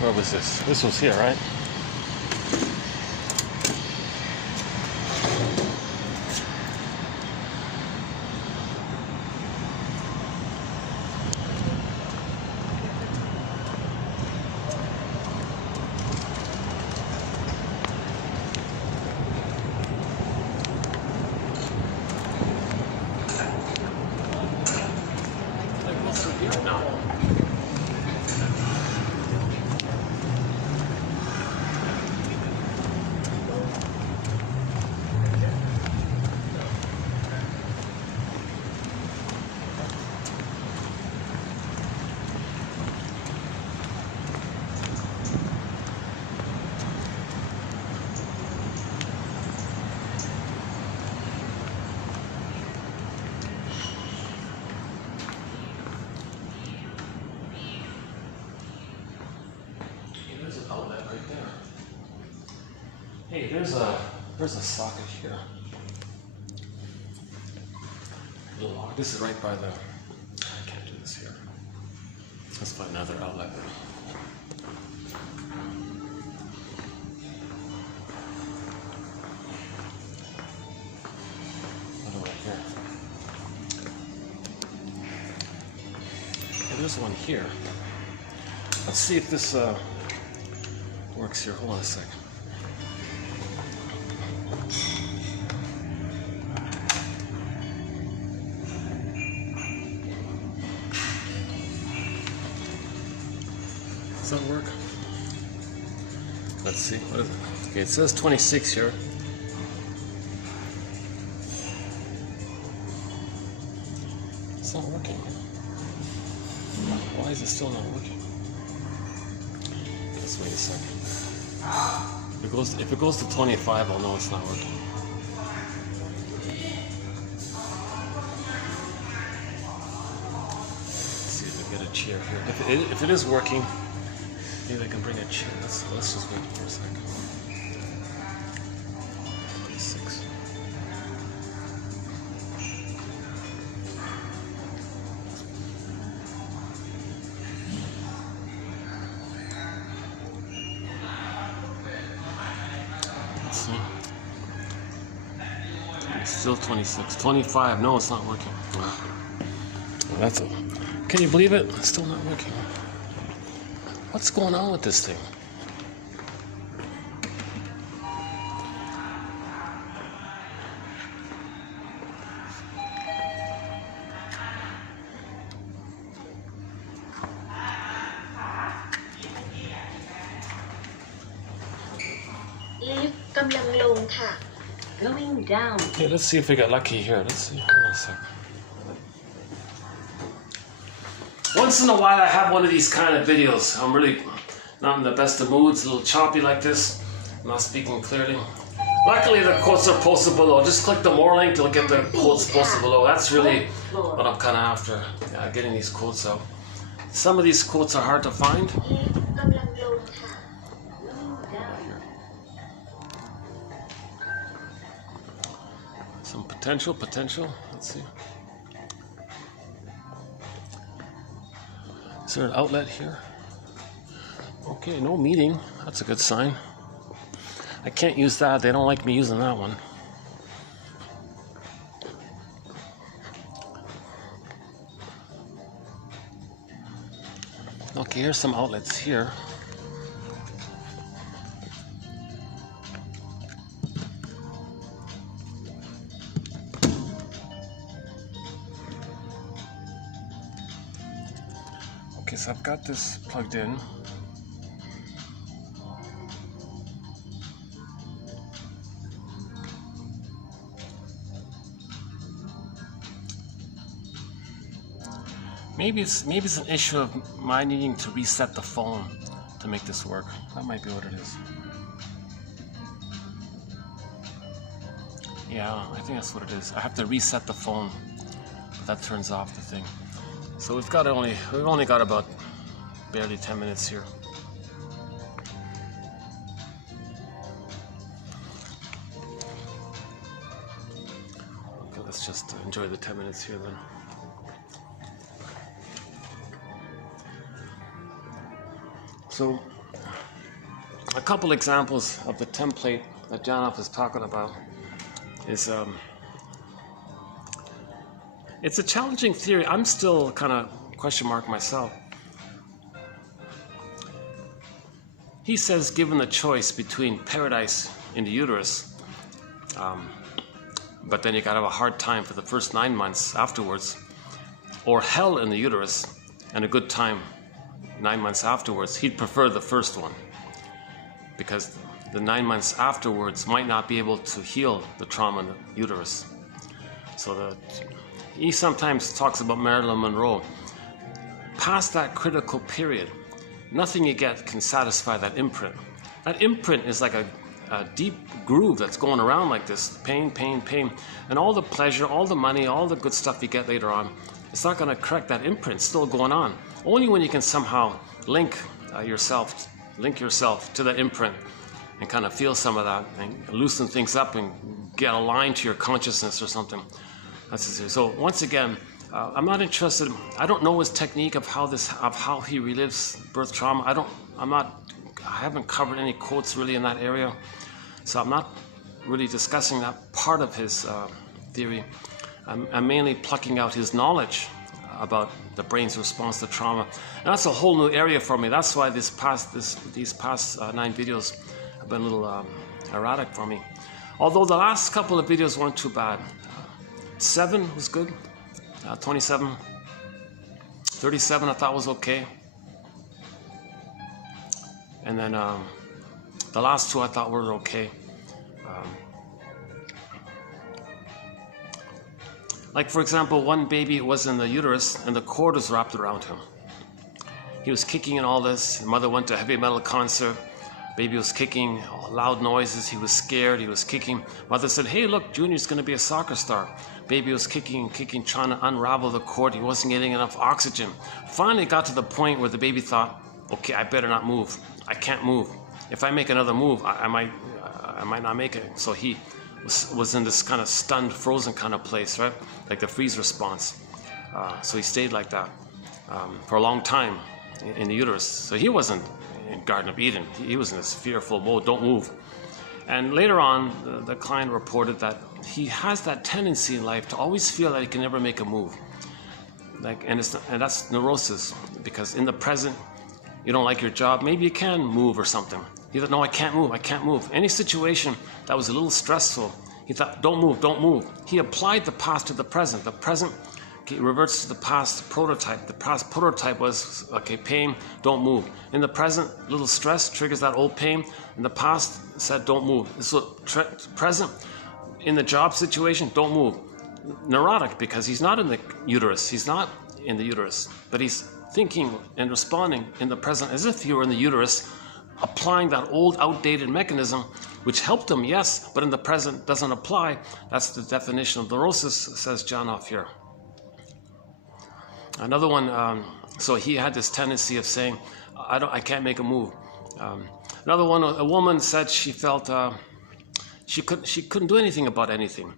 Where was this? This was here, right? It goes through here now. Outlet right there. Hey, there's a socket here. This is right by the. I can't do this here. Let's find another outlet. What right here? Hey, there's one here. Let's see if this works here. Hold on a second. Does that work? Let's see. What is it? Okay, it says 26 here. It's not working. Why is it still not working? Let's wait a second. If it goes to 25, I'll know it's not working. Let's see if I can get a chair here. If it is working, maybe I can bring a chair. Let's just wait for a second. 26. see. It's still 26. 25. No, it's not working. That's a. Can you believe it? It's still not working. What's going on with this thing? Going down. Okay, let's see if we got lucky here. Let's see. Hold on a sec. Once in a while I have one of these kind of videos. I'm really not in the best of moods, a little choppy like this. I'm not speaking clearly. Luckily the quotes are posted below. Just click the more link to get the quotes posted below. That's really what I'm kind of after, getting these quotes out. Some of these quotes are hard to find. Some potential. Let's see. Is there an outlet here? Okay, no meeting. That's a good sign. I can't use that. They don't like me using that one. Okay, here's some outlets here. Okay, so I've got this plugged in. Maybe it's an issue of my needing to reset the phone to make this work. That might be what it is. Yeah, I think that's what it is. I have to reset the phone, but that turns off the thing. So we've only got about barely 10 minutes here. Okay, let's just enjoy the 10 minutes here then. So, a couple examples of the template that Janov is talking about is, it's a challenging theory. I'm still kind of question mark myself. He says, given the choice between paradise in the uterus, but then you gotta have a hard time for the first 9 months afterwards, or hell in the uterus and a good time 9 months afterwards, he'd prefer the first one, because the 9 months afterwards might not be able to heal the trauma in the uterus. So he sometimes talks about Marilyn Monroe. Past that critical period, nothing you get can satisfy that imprint. That imprint is like a deep groove that's going around like this, pain, pain, pain, and all the pleasure, all the money, all the good stuff you get later on, it's not going to correct that imprint. It's still going on. Only when you can somehow link yourself to that imprint and kind of feel some of that and loosen things up and get aligned to your consciousness or something. That's it. So once again, I'm not interested. I don't know his technique of how he relives birth trauma. I haven't covered any quotes really in that area, so I'm not really discussing that part of his theory. I'm mainly plucking out his knowledge about the brain's response to trauma, and that's a whole new area for me. That's why these past 9 videos have been a little erratic for me. Although the last couple of videos weren't too bad. 7 was good. 27, 37 I thought was okay. And then the last 2 I thought were okay. Like for example, one baby was in the uterus and the cord was wrapped around him. He was kicking and all this. Mother went to a heavy metal concert. Baby was kicking, loud noises. He was scared. He was kicking. Mother said, "Hey, look, Junior's going to be a soccer star." Baby was kicking and kicking, trying to unravel the cord. He wasn't getting enough oxygen. Finally got to the point where the baby thought, "Okay, I better not move. I can't move. If I make another move, I might not make it." So he was in this kind of stunned, frozen kind of place, right? Like the freeze response. So he stayed like that for a long time in the uterus. So he wasn't in Garden of Eden. He was in this fearful mode, don't move. And later on, the client reported that he has that tendency in life to always feel that he can never make a move. And that's neurosis, because in the present, you don't like your job, maybe you can move or something. He thought, no, I can't move, I can't move. Any situation that was a little stressful, he thought, don't move, don't move. He applied the past to the present. The present reverts to the past prototype. The past prototype was, okay, pain, don't move. In the present, little stress triggers that old pain. In the past, said don't move. So present, in the job situation, don't move. Neurotic, because he's not in the uterus. He's not in the uterus, but he's thinking and responding in the present as if he were in the uterus, applying that old outdated mechanism, which helped him, yes, but in the present doesn't apply. That's the definition of neurosis, says John off here. Another one, so he had this tendency of saying, I can't make a move. Another one, a woman said she felt she couldn't do anything about anything.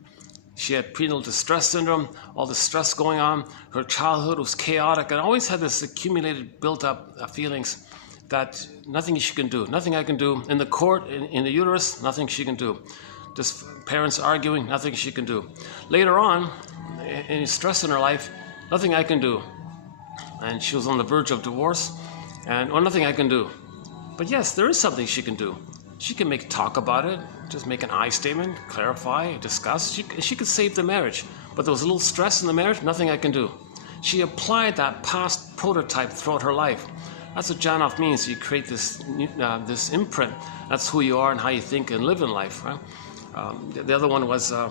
She had prenatal distress syndrome, all the stress going on. Her childhood was chaotic and always had this accumulated, built up feelings that nothing she can do, nothing I can do. In the court, in the uterus, nothing she can do. Just parents arguing, nothing she can do. Later on, any stress in her life, nothing I can do. And she was on the verge of divorce, and nothing I can do. But yes, there is something she can do. She can talk about it, just make an I statement, clarify, discuss. She could save the marriage. But there was a little stress in the marriage, nothing I can do. She applied that past prototype throughout her life. That's what Janoff means. You create this imprint. That's who you are and how you think and live in life. Right? The other one was the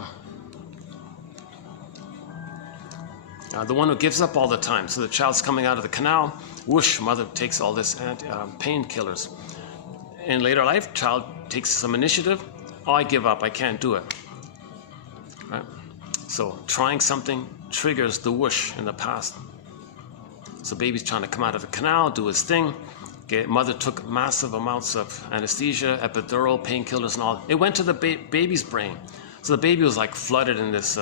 one who gives up all the time. So the child's coming out of the canal, whoosh, mother takes all this painkillers. In later life, child takes some initiative. Oh, I give up, I can't do it. Right? So trying something triggers the whoosh in the past. So baby's trying to come out of the canal, do his thing. Okay, mother took massive amounts of anesthesia, epidural, painkillers and all. It went to the baby's brain. So the baby was like flooded in this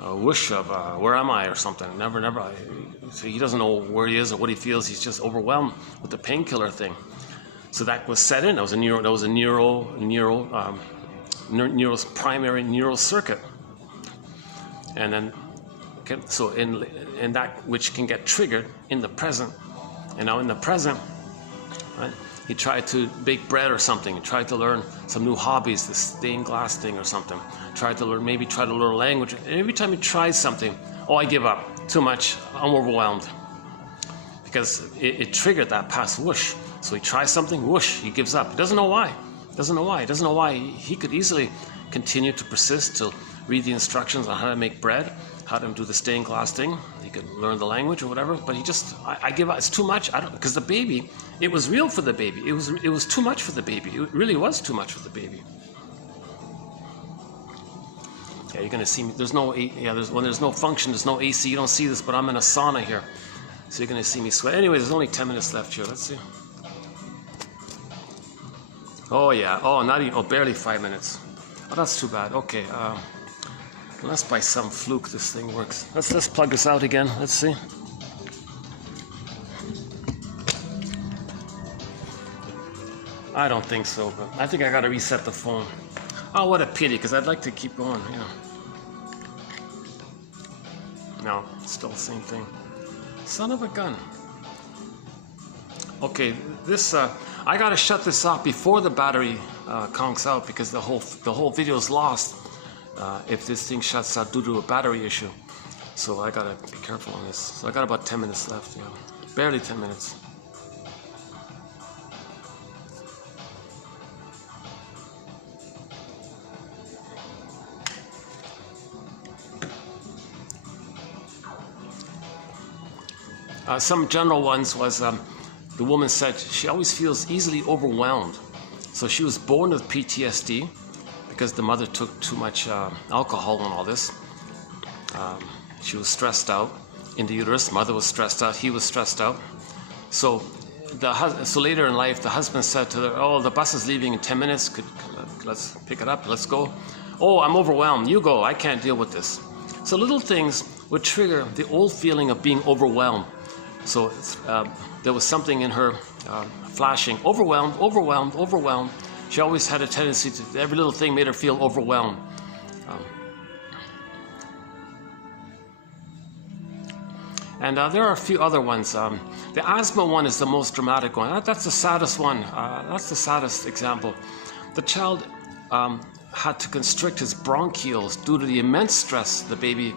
whoosh of where am I or something. Never. So he doesn't know where he is or what he feels. He's just overwhelmed with the painkiller thing. So that was set in. That was a primary neural circuit. And then, okay, so in that which can get triggered in the present. And now in the present, right, he tried to bake bread or something. He tried to learn some new hobbies, this stained glass thing or something. Try to learn a language. And every time he tries something, oh, I give up. Too much. I'm overwhelmed. Because it triggered that past whoosh. So he tries something, whoosh, he gives up. He doesn't know why. Doesn't know why. He could easily continue to persist to read the instructions on how to make bread, how to do the stained glass thing. He could learn the language or whatever. But he just, I give up. It's too much. Because the baby, it was real for the baby. It was too much for the baby. It really was too much for the baby. Yeah, you're gonna see me. When there's no function, there's no AC. You don't see this, but I'm in a sauna here, so you're gonna see me sweat. Anyway, there's only 10 minutes left here. Let's see. Oh yeah. Oh, not even. Oh, barely 5 minutes. Oh, that's too bad. Okay. Unless by some fluke this thing works. Let's plug this out again. Let's see. I don't think so, but I think I gotta reset the phone. Oh, what a pity, because I'd like to keep going, yeah. No, still the same thing. Son of a gun. Okay, this, I gotta shut this off before the battery conks out, because the whole video is lost if this thing shuts out due to a battery issue. So I gotta be careful on this. So I got about 10 minutes left, yeah. Barely 10 minutes. Some general ones was the woman said she always feels easily overwhelmed. So she was born with PTSD because the mother took too much alcohol and all this. She was stressed out in the uterus. Mother was stressed out. He was stressed out. So later in life, the husband said to her, "Oh, the bus is leaving in 10 minutes. Let's pick it up. Let's go." "Oh, I'm overwhelmed. You go. I can't deal with this." So little things would trigger the old feeling of being overwhelmed. So there was something in her flashing, overwhelmed. She always had a tendency to, every little thing made her feel overwhelmed. And there are a few other ones. The asthma one is the most dramatic one. That's the saddest one. That's the saddest example. The child had to constrict his bronchioles due to the immense stress the baby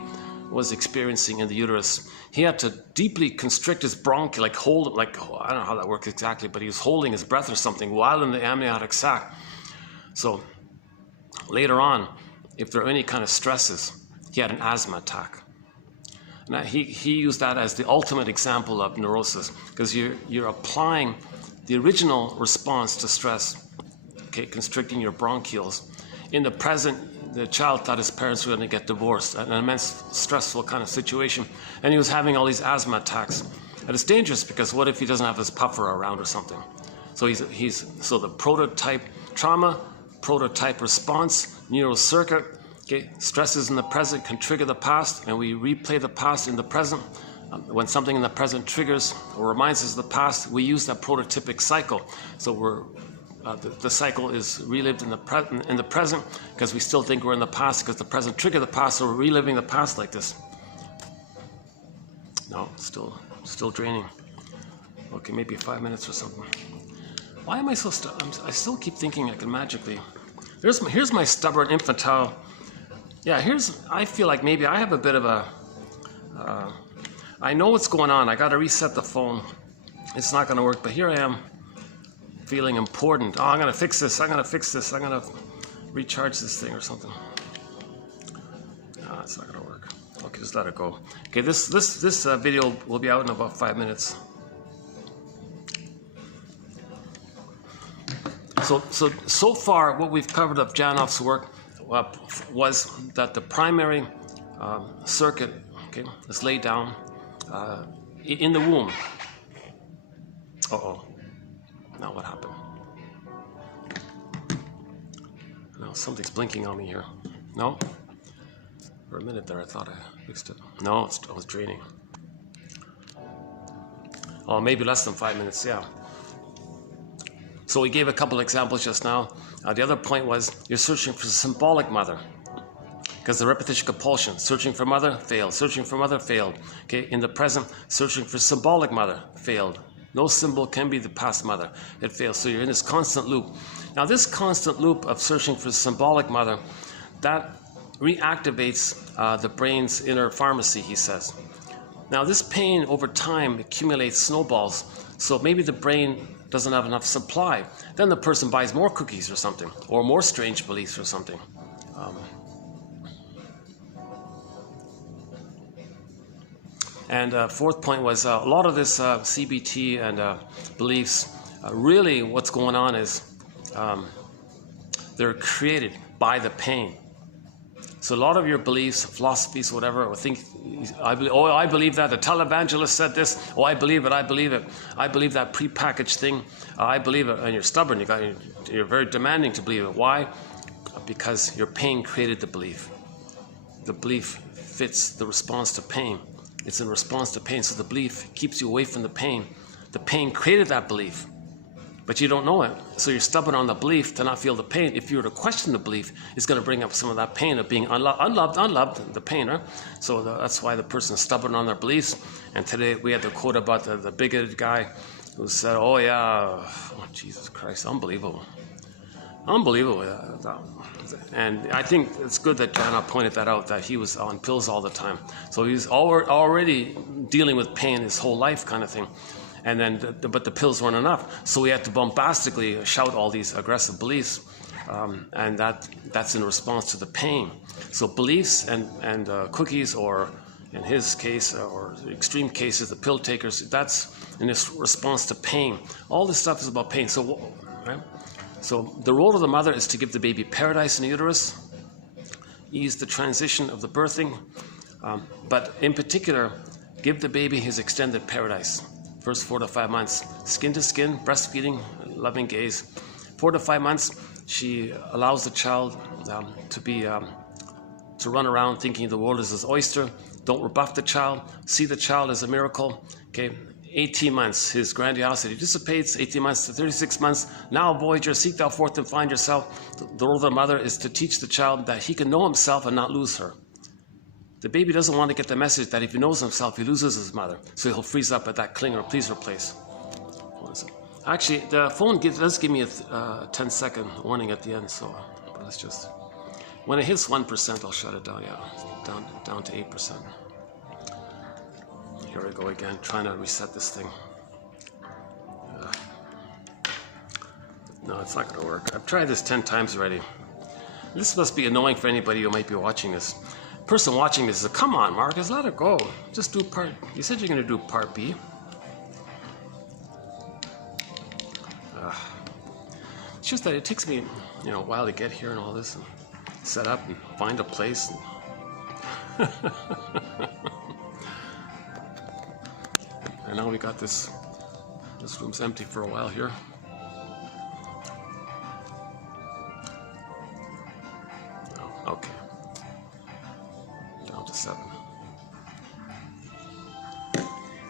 was experiencing in the uterus. He had to deeply constrict his bronchi, like hold it, like, I don't know how that works exactly, but he was holding his breath or something while in the amniotic sac. So later on, if there are any kind of stresses, he had an asthma attack. Now, he used that as the ultimate example of neurosis, because you're applying the original response to stress, okay, constricting your bronchioles. In the present, the child thought his parents were going to get divorced, an immense stressful kind of situation, and he was having all these asthma attacks. And it's dangerous because what if he doesn't have his puffer around or something? So so the prototype trauma, prototype response, neural circuit. Okay, stresses in the present can trigger the past, and we replay the past in the present. When something in the present triggers or reminds us of the past, we use that prototypic cycle. So the cycle is relived in the present because we still think we're in the past because the present triggered the past, so we're reliving the past like this. No, still draining. Okay, maybe 5 minutes or something. Why am I so I still keep thinking I can magically. Here's my stubborn infantile. Yeah, I feel like maybe I have a bit of a, I know what's going on. I got to reset the phone. It's not going to work, but here I am feeling important. Oh, I'm going to fix this. I'm going to recharge this thing or something. No, it's not going to work. Okay, just let it go. Okay, this video will be out in about 5 minutes. So far, what we've covered of Janoff's work was that the primary circuit, okay, is laid down in the womb. Uh-oh. Now what happened? No, something's blinking on me here. No? For a minute there I thought I fixed it. No, I was draining. Oh, maybe less than 5 minutes, yeah. So we gave a couple examples just now. The other point was you're searching for the symbolic mother because the repetition compulsion, searching for mother, failed, searching for mother, failed. Okay, in the present, searching for symbolic mother, failed. No symbol can be the past mother, it fails. So you're in this constant loop. Now this constant loop of searching for the symbolic mother, that reactivates the brain's inner pharmacy, he says. Now this pain over time accumulates snowballs, so maybe the brain doesn't have enough supply. Then the person buys more cookies or something, or more strange beliefs or something. Fourth point was a lot of this CBT and beliefs, really what's going on is they're created by the pain. So a lot of your beliefs, philosophies, whatever, or think, I believe that, the televangelist said this, oh, I believe it, I believe that prepackaged thing, I believe it, and you're stubborn, you're very demanding to believe it. Why? Because your pain created the belief. The belief fits the response to pain. It's in response to pain, so the belief keeps you away from the pain. The pain created that belief, but you don't know it, so you're stubborn on the belief to not feel the pain. If you were to question the belief, it's going to bring up some of that pain of being unloved, the pain, huh? So that's why the person's stubborn on their beliefs. And today we had the quote about the bigoted guy who said, oh yeah, oh, Jesus Christ, unbelievable. And I think it's good that Jana pointed that out, that he was on pills all the time. So he's already dealing with pain his whole life kind of thing. And then, but the pills weren't enough. So we had to bombastically shout all these aggressive beliefs. And that's in response to the pain. So beliefs and cookies, or in his case, or extreme cases, the pill takers, that's in this response to pain. All this stuff is about pain. So, right? So the role of the mother is to give the baby paradise in the uterus, ease the transition of the birthing, but in particular, give the baby his extended paradise. First 4 to 5 months, skin to skin, breastfeeding, loving gaze. 4 to 5 months, she allows the child to run around thinking the world is his oyster. Don't rebuff the child. See the child as a miracle. Okay. 18 months. His grandiosity dissipates, 18 months to 36 months. Now, Voyager, seek thou forth and find yourself. The role of the mother is to teach the child that he can know himself and not lose her. The baby doesn't want to get the message that if he knows himself, he loses his mother. So he'll freeze up at that cling or please replace. What is it? Actually, the phone does give me a 10-second warning at the end, so but let's just... When it hits 1%, I'll shut it down, yeah. Down to 8%. Here we go again, trying to reset this thing. No, it's not going to work. I've tried this 10 times already. This must be annoying for anybody who might be watching this. Person watching this is, come on, Marcus, let it go. Just do part. You said you're going to do part B. It's just that it takes me, a while to get here and all this, and set up and find a place. And now we got this. This room's empty for a while here. Oh, okay. Down to 7.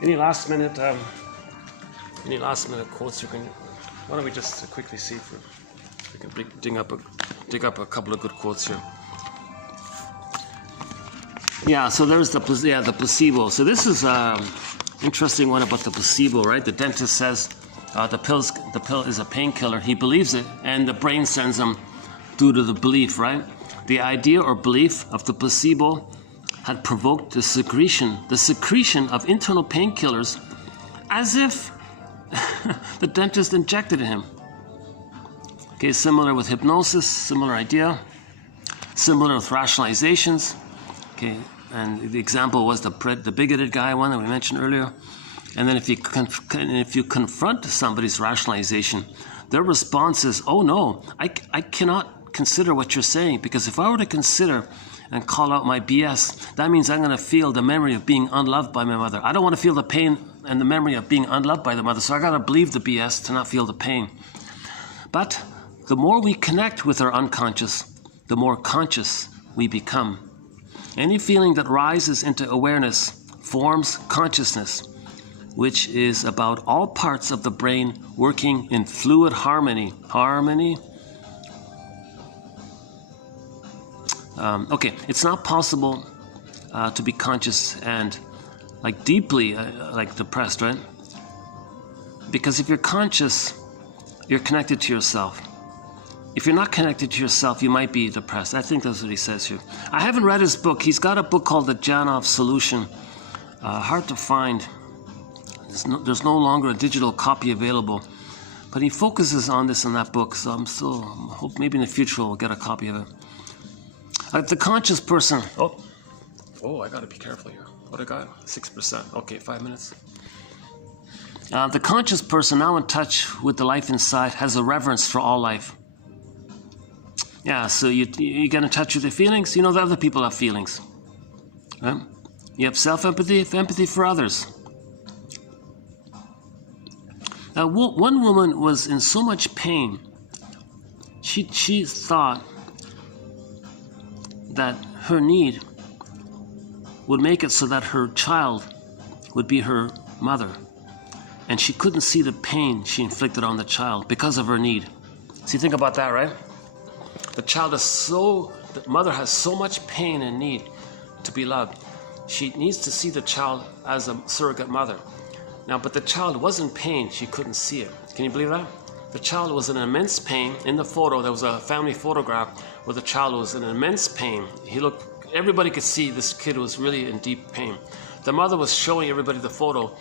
Any last minute quotes you can? Why don't we just quickly see if we can dig up a couple of good quotes here. Yeah, so there's the placebo. So this is interesting one about the placebo, right? The dentist says the pill is a painkiller. He believes it, and the brain sends him due to the belief, right? The idea or belief of the placebo had provoked the secretion of internal painkillers, as if the dentist injected him. Okay, similar with hypnosis, similar idea, similar with rationalizations. Okay, and the example was the bigoted guy one that we mentioned earlier. And then if you confront somebody's rationalization, their response is, oh no, I cannot consider what you're saying, because if I were to consider and call out my BS, that means I'm going to feel the memory of being unloved by my mother. I don't want to feel the pain and the memory of being unloved by the mother, so I got to believe the BS to not feel the pain. But the more we connect with our unconscious, the more conscious we become. Any feeling that rises into awareness forms consciousness, which is about all parts of the brain working in fluid harmony. Okay, it's not possible to be conscious and deeply depressed, right? Because if you're conscious, you're connected to yourself. If you're not connected to yourself, you might be depressed. I think that's what he says here. I haven't read his book. He's got a book called The Janov Solution. Hard to find. There's no longer a digital copy available. But he focuses on this in that book, so I hope maybe in the future we'll get a copy of it. The conscious person. Oh, I gotta be careful here. What I got? 6%. Okay, 5 minutes. The conscious person, now in touch with the life inside, has a reverence for all life. Yeah, so you get in touch with your feelings. You know that other people have feelings. Right? You have self-empathy, empathy for others. Now, one woman was in so much pain, she thought that her need would make it so that her child would be her mother. And she couldn't see the pain she inflicted on the child because of her need. So you think about that, right? The mother has so much pain and need to be loved. She needs to see the child as a surrogate mother. Now, but the child was in pain. She couldn't see it. Can you believe that? The child was in immense pain. In the photo, there was a family photograph where the child was in immense pain. Everybody could see this kid was really in deep pain. The mother was showing everybody the photo.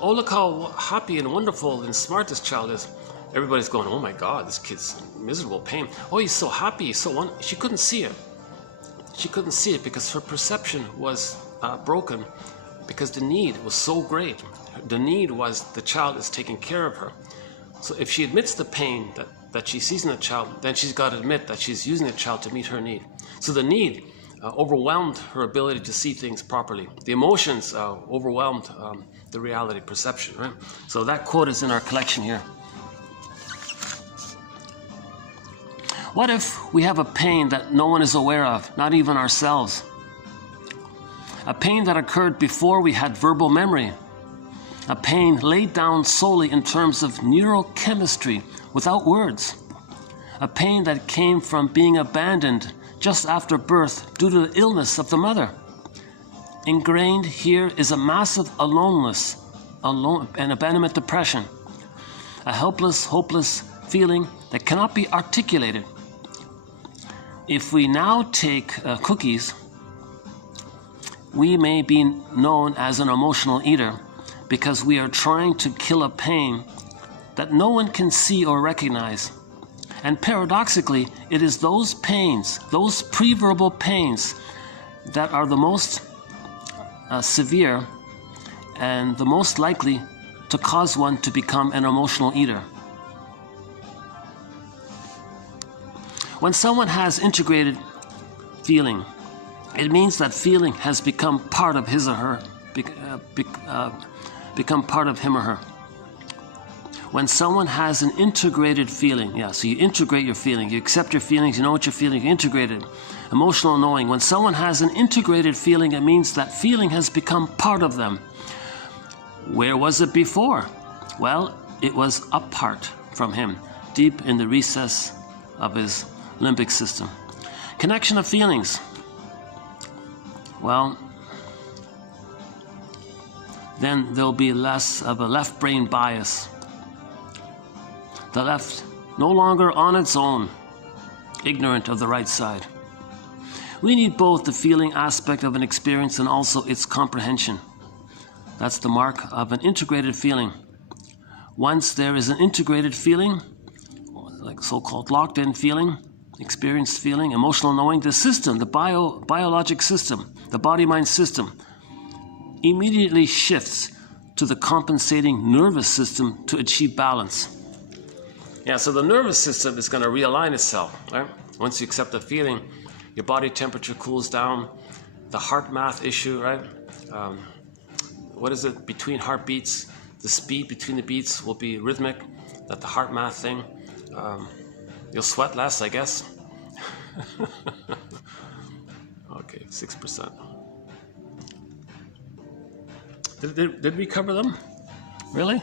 Oh, look how happy and wonderful and smart this child is. Everybody's going, oh my God, this kid's in miserable pain. Oh, he's so happy, She couldn't see it. She couldn't see it because her perception was broken, because the need was so great. The need was the child is taking care of her. So if she admits the pain that she sees in the child, then she's got to admit that she's using the child to meet her need. So the need overwhelmed her ability to see things properly. The emotions overwhelmed the reality perception, right? So that quote is in our collection here. What if we have a pain that no one is aware of, not even ourselves? A pain that occurred before we had verbal memory. A pain laid down solely in terms of neurochemistry, without words. A pain that came from being abandoned just after birth due to the illness of the mother. Ingrained here is a massive aloneness, and abandonment depression. A helpless, hopeless feeling that cannot be articulated. If we now take cookies, we may be known as an emotional eater because we are trying to kill a pain that no one can see or recognize. And paradoxically, it is those pains, those pre-verbal pains, that are the most severe and the most likely to cause one to become an emotional eater. When someone has integrated feeling, it means that feeling has become part of his or her, become part of him or her. When someone has an integrated feeling, so you integrate your feeling, you accept your feelings, you know what you're feeling, you integrate it. Emotional knowing. When someone has an integrated feeling, it means that feeling has become part of them. Where was it before? Well, it was apart from him, deep in the recess of his limbic system. Connection of feelings. Well, then there'll be less of a left brain bias. The left no longer on its own, ignorant of the right side. We need both the feeling aspect of an experience and also its comprehension. That's the mark of an integrated feeling. Once there is an integrated feeling, like so-called locked-in feeling, experienced feeling, emotional knowing, the system, the biologic system, the body-mind system, immediately shifts to the compensating nervous system to achieve balance. So the nervous system is going to realign itself, right? Once you accept the feeling, your body temperature cools down, the heart math issue, right? What is it? Between heartbeats, the speed between the beats will be rhythmic, that the heart math thing. You'll sweat less, I guess. Okay, 6%. Did we cover them? Really?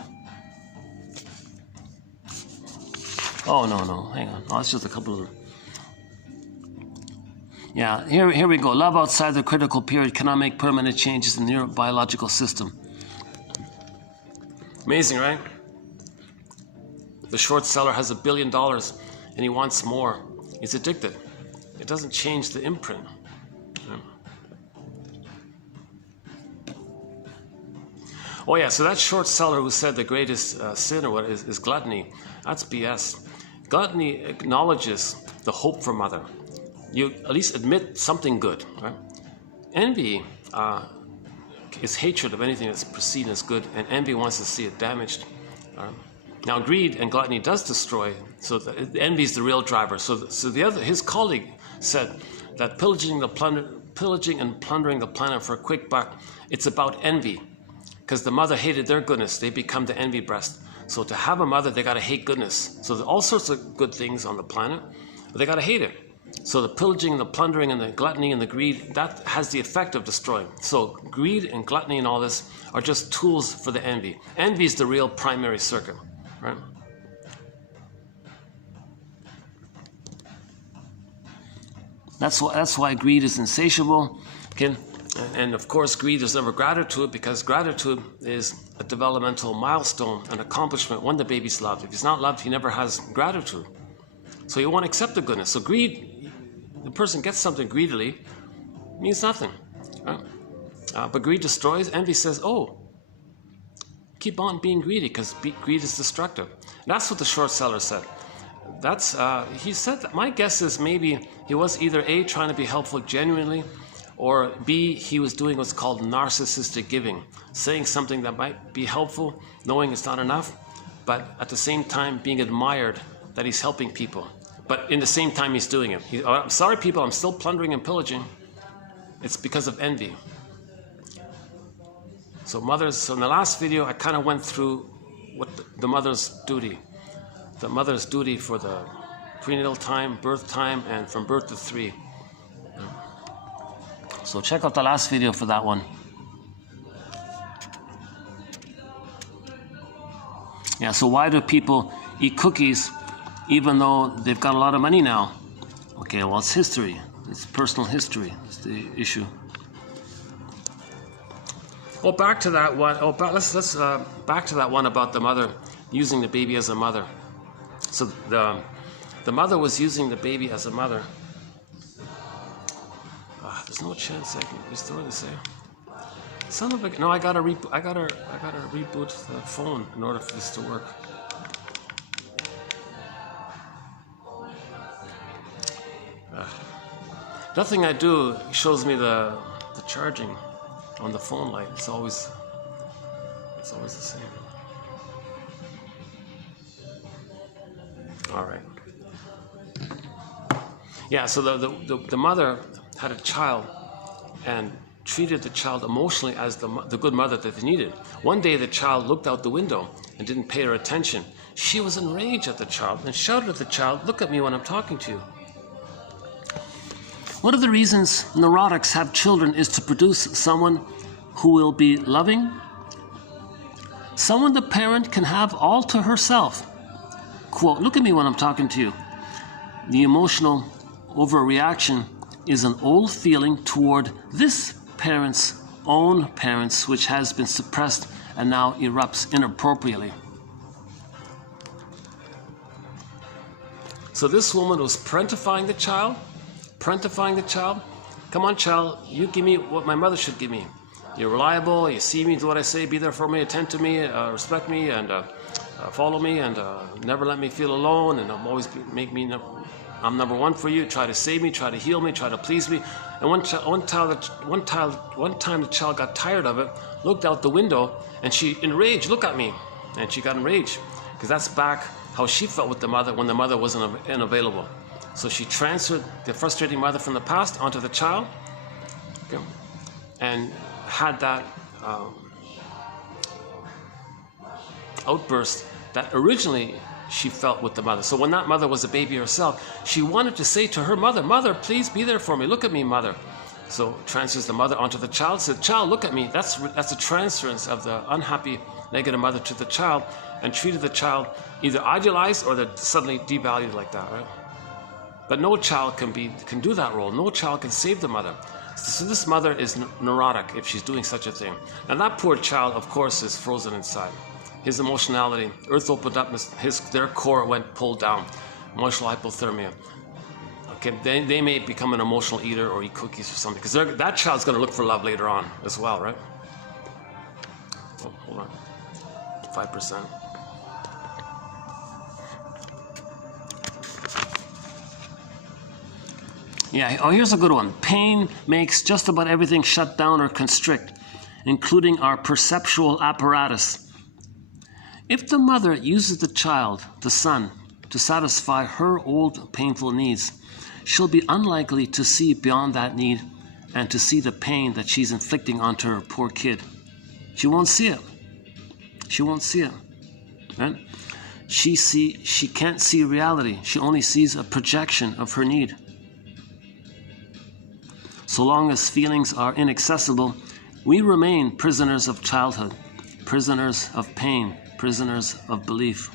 Oh, no, hang on. Oh, it's just a couple of them. Here we go. Love outside the critical period cannot make permanent changes in the neurobiological system. Amazing, right? The short seller has $1 billion and he wants more. He's addicted. It doesn't change the imprint. Oh yeah, so that short seller who said the greatest sin or what is gluttony, that's BS. Gluttony acknowledges the hope for mother. You at least admit something good, right? Envy is hatred of anything that's perceived as good, and envy wants to see it damaged. Now, greed and gluttony does destroy, so envy is the real driver. So his colleague said that pillaging and plundering the planet for a quick buck, it's about envy. Because the mother hated their goodness, they become the envy breast. So to have a mother, they got to hate goodness. So there's all sorts of good things on the planet, but they got to hate it. So the pillaging and the plundering and the gluttony and the greed, that has the effect of destroying. So greed and gluttony and all this are just tools for the envy. Envy is the real primary circuit, right? That's why greed is insatiable. Okay? And of course, greed is never gratitude, because gratitude is a developmental milestone, an accomplishment when the baby's loved. If he's not loved, he never has gratitude. So you want to accept the goodness. So greed, the person gets something greedily, means nothing. Right? But greed destroys. Envy says, oh, keep on being greedy, because greed is destructive. And that's what the short seller said. He said that my guess is maybe he was either A, trying to be helpful genuinely, or B, he was doing what's called narcissistic giving, saying something that might be helpful, knowing it's not enough, but at the same time being admired that he's helping people. But in the same time he's doing it. I'm sorry people, I'm still plundering and pillaging. It's because of envy. So in the last video I kind of went through what the mother's duty. The mother's duty for the prenatal time, birth time, and from birth to 3. So check out the last video for that one. Yeah, so why do people eat cookies even though they've got a lot of money now? Okay, well, it's history. It's personal history. It's the issue. Well, back to that one. Oh, let's back to that one about the mother using the baby as a mother. So the mother was using the baby as a mother. There's no chance I can restore this here. Son of a... No, I gotta reboot the phone in order for this to work. Nothing I do shows me the charging on the phone light. It's always the same. All right. Yeah. So the mother had a child and treated the child emotionally as the good mother that they needed. One day the child looked out the window and didn't pay her attention. She was enraged at the child and shouted at the child, "Look at me when I'm talking to you." One of the reasons neurotics have children is to produce someone who will be loving, someone the parent can have all to herself. Quote, "Look at me when I'm talking to you." The emotional overreaction is an old feeling toward this parent's own parents, which has been suppressed and now erupts inappropriately. So this woman was parentifying the child. Come on, child, you give me what my mother should give me. You're reliable, you see me, do what I say, be there for me, attend to me, respect me, and follow me, and never let me feel alone, and always I'm number one for you. Try to save me, try to heal me, try to please me. And one time the child got tired of it, looked out the window, and she enraged, "Look at me," and she got enraged because that's back how she felt with the mother when the mother wasn't unavailable. So she transferred the frustrating mother from the past onto the child, okay, and had that outburst that originally she felt with the mother. So when that mother was a baby herself, she wanted to say to her mother, "Mother, please be there for me. Look at me, mother." So transfers the mother onto the child, said, "Child, look at me." That's a transference of the unhappy, negative mother to the child, and treated the child either idealized or they're suddenly devalued like that, right? But no child can do that role. No child can save the mother. So this mother is neurotic if she's doing such a thing. And that poor child, of course, is frozen inside. His emotionality, earth opened up, their core went pulled down. Emotional hypothermia. Okay, they may become an emotional eater or eat cookies or something, because that child's going to look for love later on as well, right? Oh, hold on. 5%. Yeah, oh, here's a good one. Pain makes just about everything shut down or constrict, including our perceptual apparatus. If the mother uses the child, the son, to satisfy her old painful needs, she'll be unlikely to see beyond that need and to see the pain that she's inflicting onto her poor kid. She won't see it. She won't see it. Right? She can't see reality. She only sees a projection of her need. So long as feelings are inaccessible, we remain prisoners of childhood, prisoners of pain, prisoners of belief.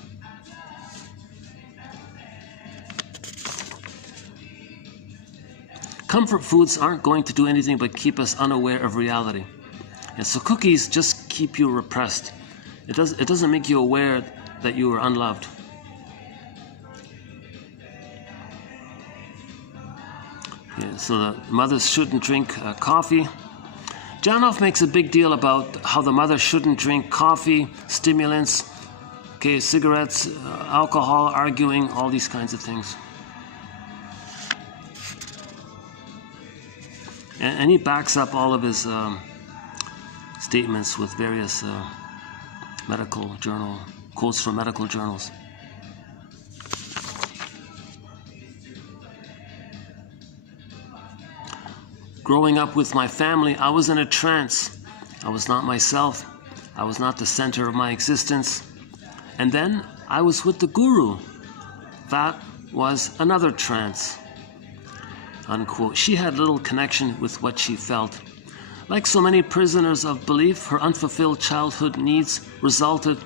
Comfort foods aren't going to do anything but keep us unaware of reality. And so cookies just keep you repressed. It doesn't make you aware that you are unloved. Yeah, so the mothers shouldn't drink coffee. Janoff makes a big deal about how the mother shouldn't drink coffee, stimulants, okay, cigarettes, alcohol, arguing, all these kinds of things. And he backs up all of his statements with various quotes from medical journals. Growing up with my family, I was in a trance. I was not myself. I was not the center of my existence. And then I was with the guru. That was another trance. Unquote. She had little connection with what she felt. Like so many prisoners of belief, her unfulfilled childhood needs resulted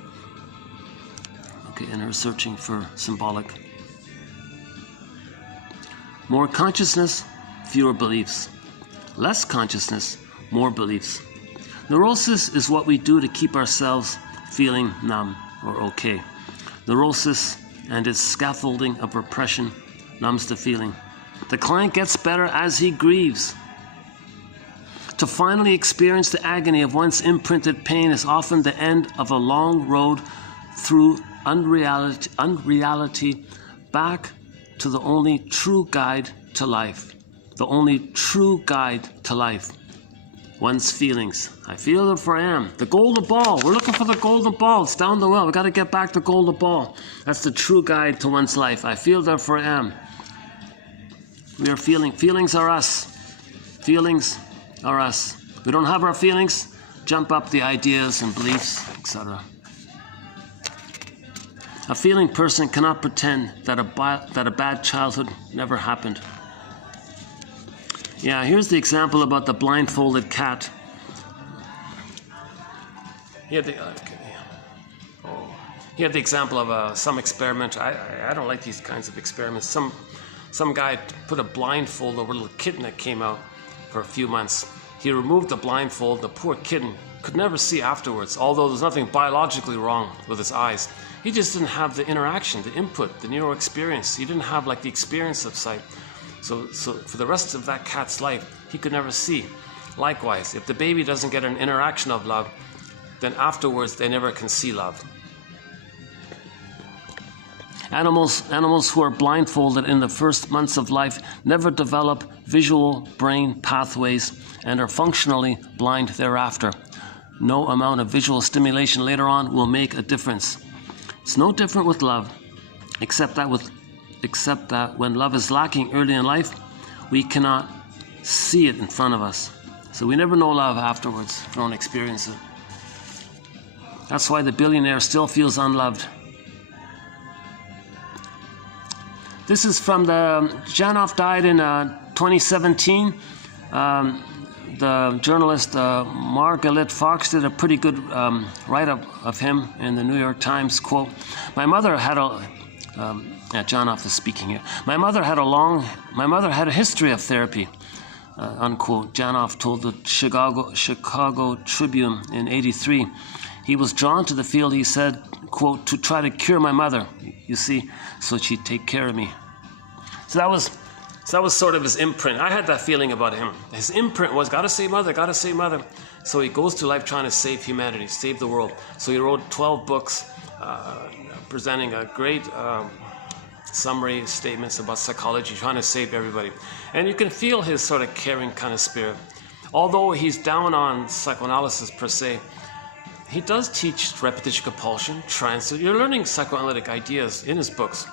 Okay, and her searching for symbolic. More consciousness, fewer beliefs. Less consciousness, more beliefs. Neurosis is what we do to keep ourselves feeling numb or okay. Neurosis and its scaffolding of repression numbs the feeling. The client gets better as he grieves. To finally experience the agony of once imprinted pain is often the end of a long road through unreality back to the only true guide to life. The only true guide to life. One's feelings. I feel it for I am. The golden ball. We're looking for the golden ball. It's down the well. We got to get back to golden ball. That's the true guide to one's life. I feel therefore I am. We are feeling. Feelings are us. Feelings are us. We don't have our feelings. Jump up the ideas and beliefs, etc. A feeling person cannot pretend that a bad childhood never happened. Yeah, here's the example about the blindfolded cat. He had the example of some experiment. I don't like these kinds of experiments. Some guy put a blindfold over a little kitten that came out for a few months. He removed the blindfold. The poor kitten could never see afterwards, although there's nothing biologically wrong with his eyes. He just didn't have the interaction, the input, the neuro experience. He didn't have like the experience of sight. So for the rest of that cat's life, he could never see. Likewise, if the baby doesn't get an interaction of love, then afterwards they never can see love. Animals who are blindfolded in the first months of life never develop visual brain pathways and are functionally blind thereafter. No amount of visual stimulation later on will make a difference. It's no different with love, except that when love is lacking early in life, we cannot see it in front of us. So we never know love afterwards, if we don't experience it. That's why the billionaire still feels unloved. This is from Janov died in 2017. The journalist Margaret Fox did a pretty good write-up of him in the New York Times. Quote, my mother had a... Janov is speaking here. My mother had a history of therapy, unquote. Janov told the Chicago Tribune in '83. He was drawn to the field, he said, quote, to try to cure my mother, you see, so she'd take care of me. So that was sort of his imprint. I had that feeling about him. His imprint was, gotta save mother, gotta save mother. So he goes through life trying to save humanity, save the world. So he wrote 12 books presenting a great summary statements about psychology, trying to save everybody. And you can feel his sort of caring kind of spirit. Although he's down on psychoanalysis per se, he does teach repetition compulsion, transit. You're learning psychoanalytic ideas in his books.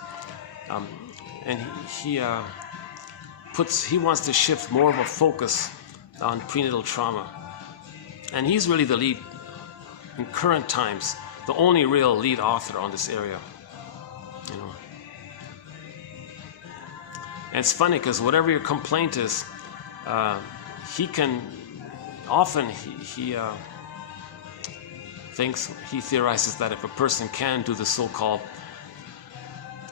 And he wants to shift more of a focus on prenatal trauma. And he's really the lead, in current times, the only real lead author on this area. You know. And it's funny because whatever your complaint is, he theorizes that if a person can do the so-called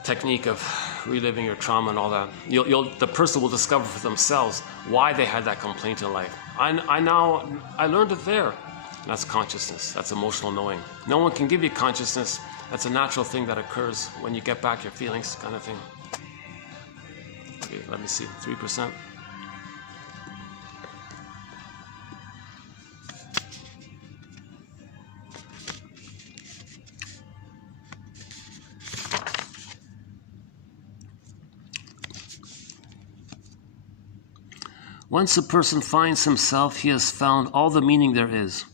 technique of reliving your trauma and all that, the person will discover for themselves why they had that complaint in life. I learned it there. And that's consciousness. That's emotional knowing. No one can give you consciousness. That's a natural thing that occurs when you get back your feelings, kind of thing. Okay, let me see. 3%. Once a person finds himself, he has found all the meaning there is.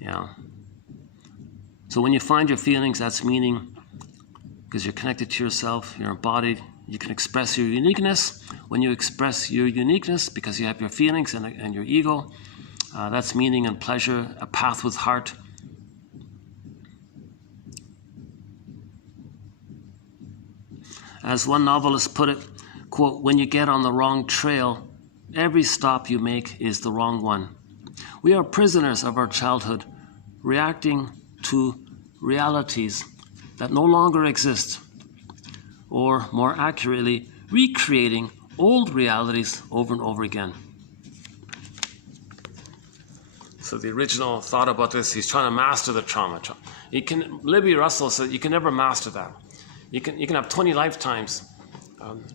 Yeah. So when you find your feelings, that's meaning, because you're connected to yourself, you're embodied, you can express your uniqueness. When you express your uniqueness, because you have your feelings and your ego, that's meaning and pleasure, a path with heart. As one novelist put it, quote, when you get on the wrong trail, every stop you make is the wrong one. We are prisoners of our childhood, reacting to realities that no longer exist, or more accurately, recreating old realities over and over again. So the original thought about this, he's trying to master the trauma. Libby Russell said you can never master that. You can have 20 lifetimes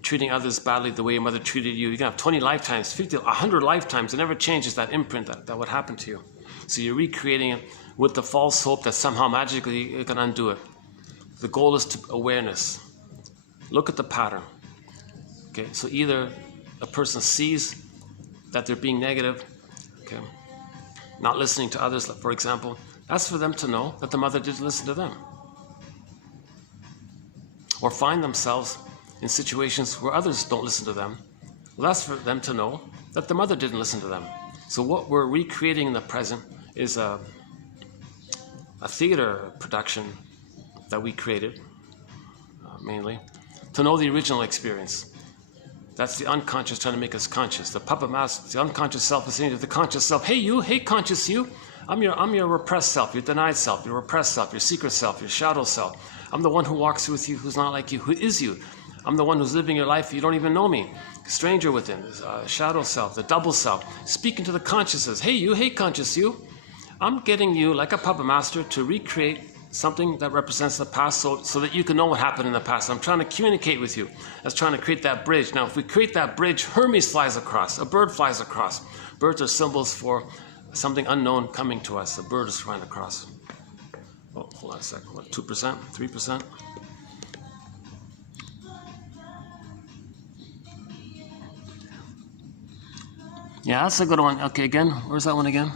treating others badly the way your mother treated you. You can have 20 lifetimes, 50, 100 lifetimes. It never changes that imprint that would happen to you. So you're recreating it with the false hope that somehow magically you can undo it. The goal is to awareness. Look at the pattern. Okay, so either a person sees that they're being negative, okay, not listening to others, for example, that's for them to know that the mother didn't listen to them. Or find themselves in situations where others don't listen to them. Well, that's for them to know that the mother didn't listen to them. So what we're recreating in the present is a theater production that we created, mainly, to know the original experience. That's the unconscious trying to make us conscious. The puppet master, the unconscious self is saying to the conscious self, hey you, hey conscious you, I'm your repressed self, your denied self, your repressed self, your secret self, your shadow self. I'm the one who walks with you, who's not like you, who is you. I'm the one who's living your life, you don't even know me. Stranger within, shadow self, the double self, speaking to the consciousness. Hey you, hey conscious you. I'm getting you, like a puppet master, to recreate something that represents the past so that you can know what happened in the past. I'm trying to communicate with you. That's trying to create that bridge. Now, if we create that bridge, Hermes flies across, a bird flies across. Birds are symbols for something unknown coming to us. A bird is flying across. Oh, hold on a second. What, 2%? 3%? Yeah, that's a good one. Okay, again, where's that one again?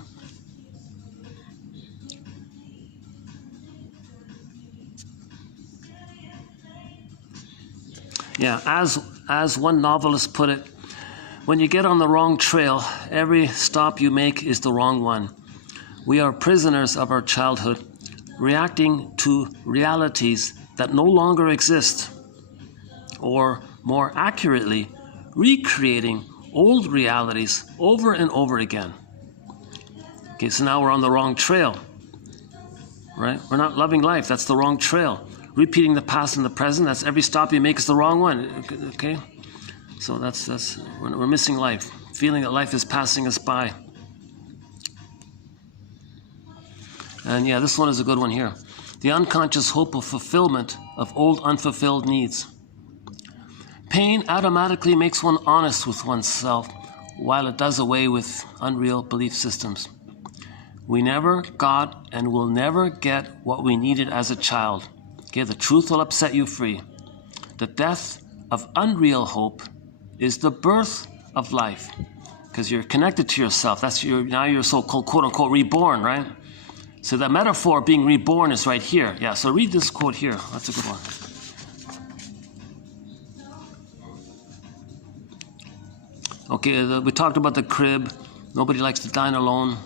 Yeah, as one novelist put it, when you get on the wrong trail, every stop you make is the wrong one. We are prisoners of our childhood, reacting to realities that no longer exist, or more accurately, recreating old realities over and over again. Okay, so now we're on the wrong trail, right? We're not loving life, that's the wrong trail. Repeating the past and the present, that's every stop you make is the wrong one, okay? So that's we're missing life, feeling that life is passing us by. And yeah, this one is a good one here. The unconscious hope of fulfillment of old unfulfilled needs. Pain automatically makes one honest with oneself, while it does away with unreal belief systems. We never got and will never get what we needed as a child. Okay, the truth will upset you free. The death of unreal hope is the birth of life, because you're connected to yourself. Now you're so-called quote-unquote reborn, right? So that metaphor of being reborn is right here. Yeah, so read this quote here. That's a good one. Okay, we talked about the crib. Nobody likes to dine alone.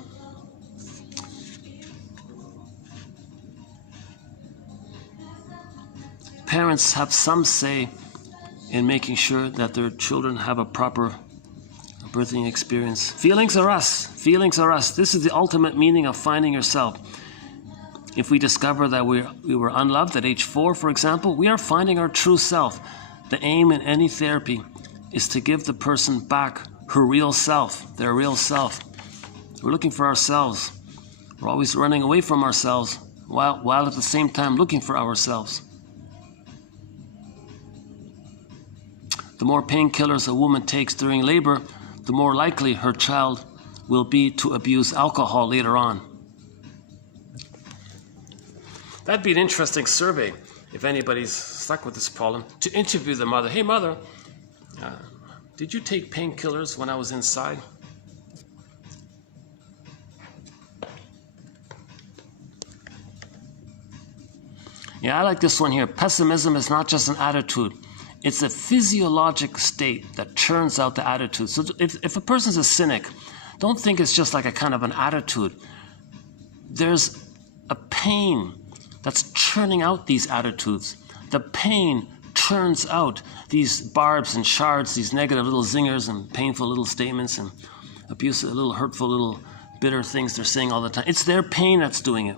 Parents have some say in making sure that their children have a proper birthing experience. Feelings are us. Feelings are us. This is the ultimate meaning of finding yourself. If we discover that we were unloved at age 4, for example, we are finding our true self. The aim in any therapy is to give the person back her real self, their real self. We're looking for ourselves. We're always running away from ourselves while at the same time looking for ourselves. The more painkillers a woman takes during labor, the more likely her child will be to abuse alcohol later on. That'd be an interesting survey, if anybody's stuck with this problem, to interview the mother. Hey mother, did you take painkillers when I was inside? Yeah, I like this one here. Pessimism is not just an attitude. It's a physiologic state that churns out the attitude. So if a person's a cynic, don't think it's just like a kind of an attitude. There's a pain that's churning out these attitudes. The pain churns out these barbs and shards, these negative little zingers and painful little statements and abusive, little hurtful, little bitter things they're saying all the time. It's their pain that's doing it.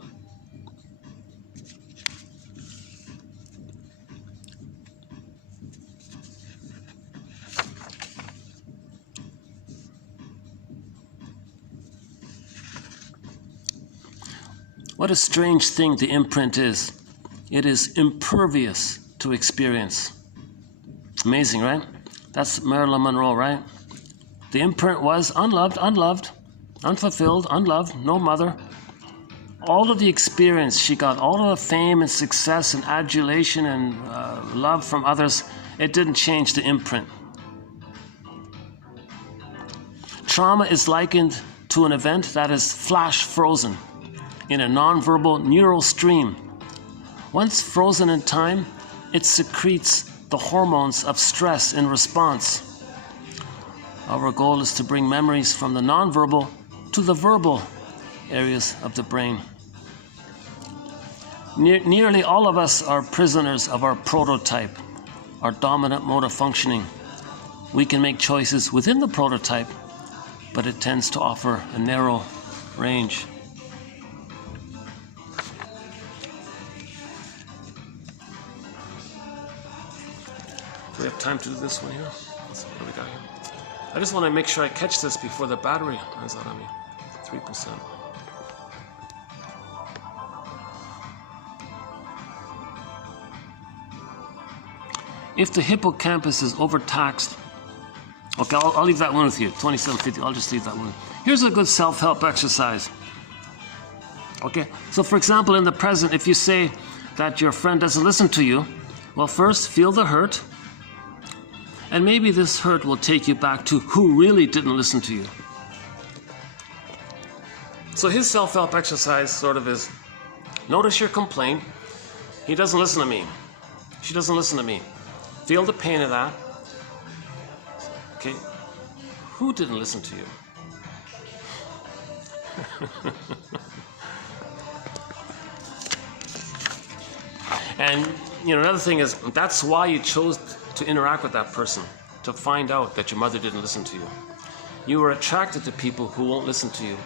What a strange thing the imprint is. It is impervious to experience. Amazing, right? That's Marilyn Monroe, right? The imprint was unloved, unfulfilled, unloved, no mother. All of the experience she got, all of the fame and success and adulation and love from others, it didn't change the imprint. Trauma is likened to an event that is flash frozen in a nonverbal neural stream. Once frozen in time, it secretes the hormones of stress in response. Our goal is to bring memories from the nonverbal to the verbal areas of the brain. Nearly all of us are prisoners of our prototype, our dominant mode of functioning. We can make choices within the prototype, but it tends to offer a narrow range. Do we have time to do this one here? What do we got here? I just want to make sure I catch this before the battery runs out on me. 3%. If the hippocampus is overtaxed, okay, I'll leave that one with you, 2750, I'll just leave that one. Here's a good self-help exercise. Okay, so for example, in the present, if you say that your friend doesn't listen to you, well, first feel the hurt, and maybe this hurt will take you back to who really didn't listen to you. So his self-help exercise sort of is, notice your complaint. He doesn't listen to me. She doesn't listen to me. Feel the pain of that. Okay, who didn't listen to you? And another thing is, that's why you chose to interact with that person, to find out that your mother didn't listen to you. You were attracted to people who won't listen to you.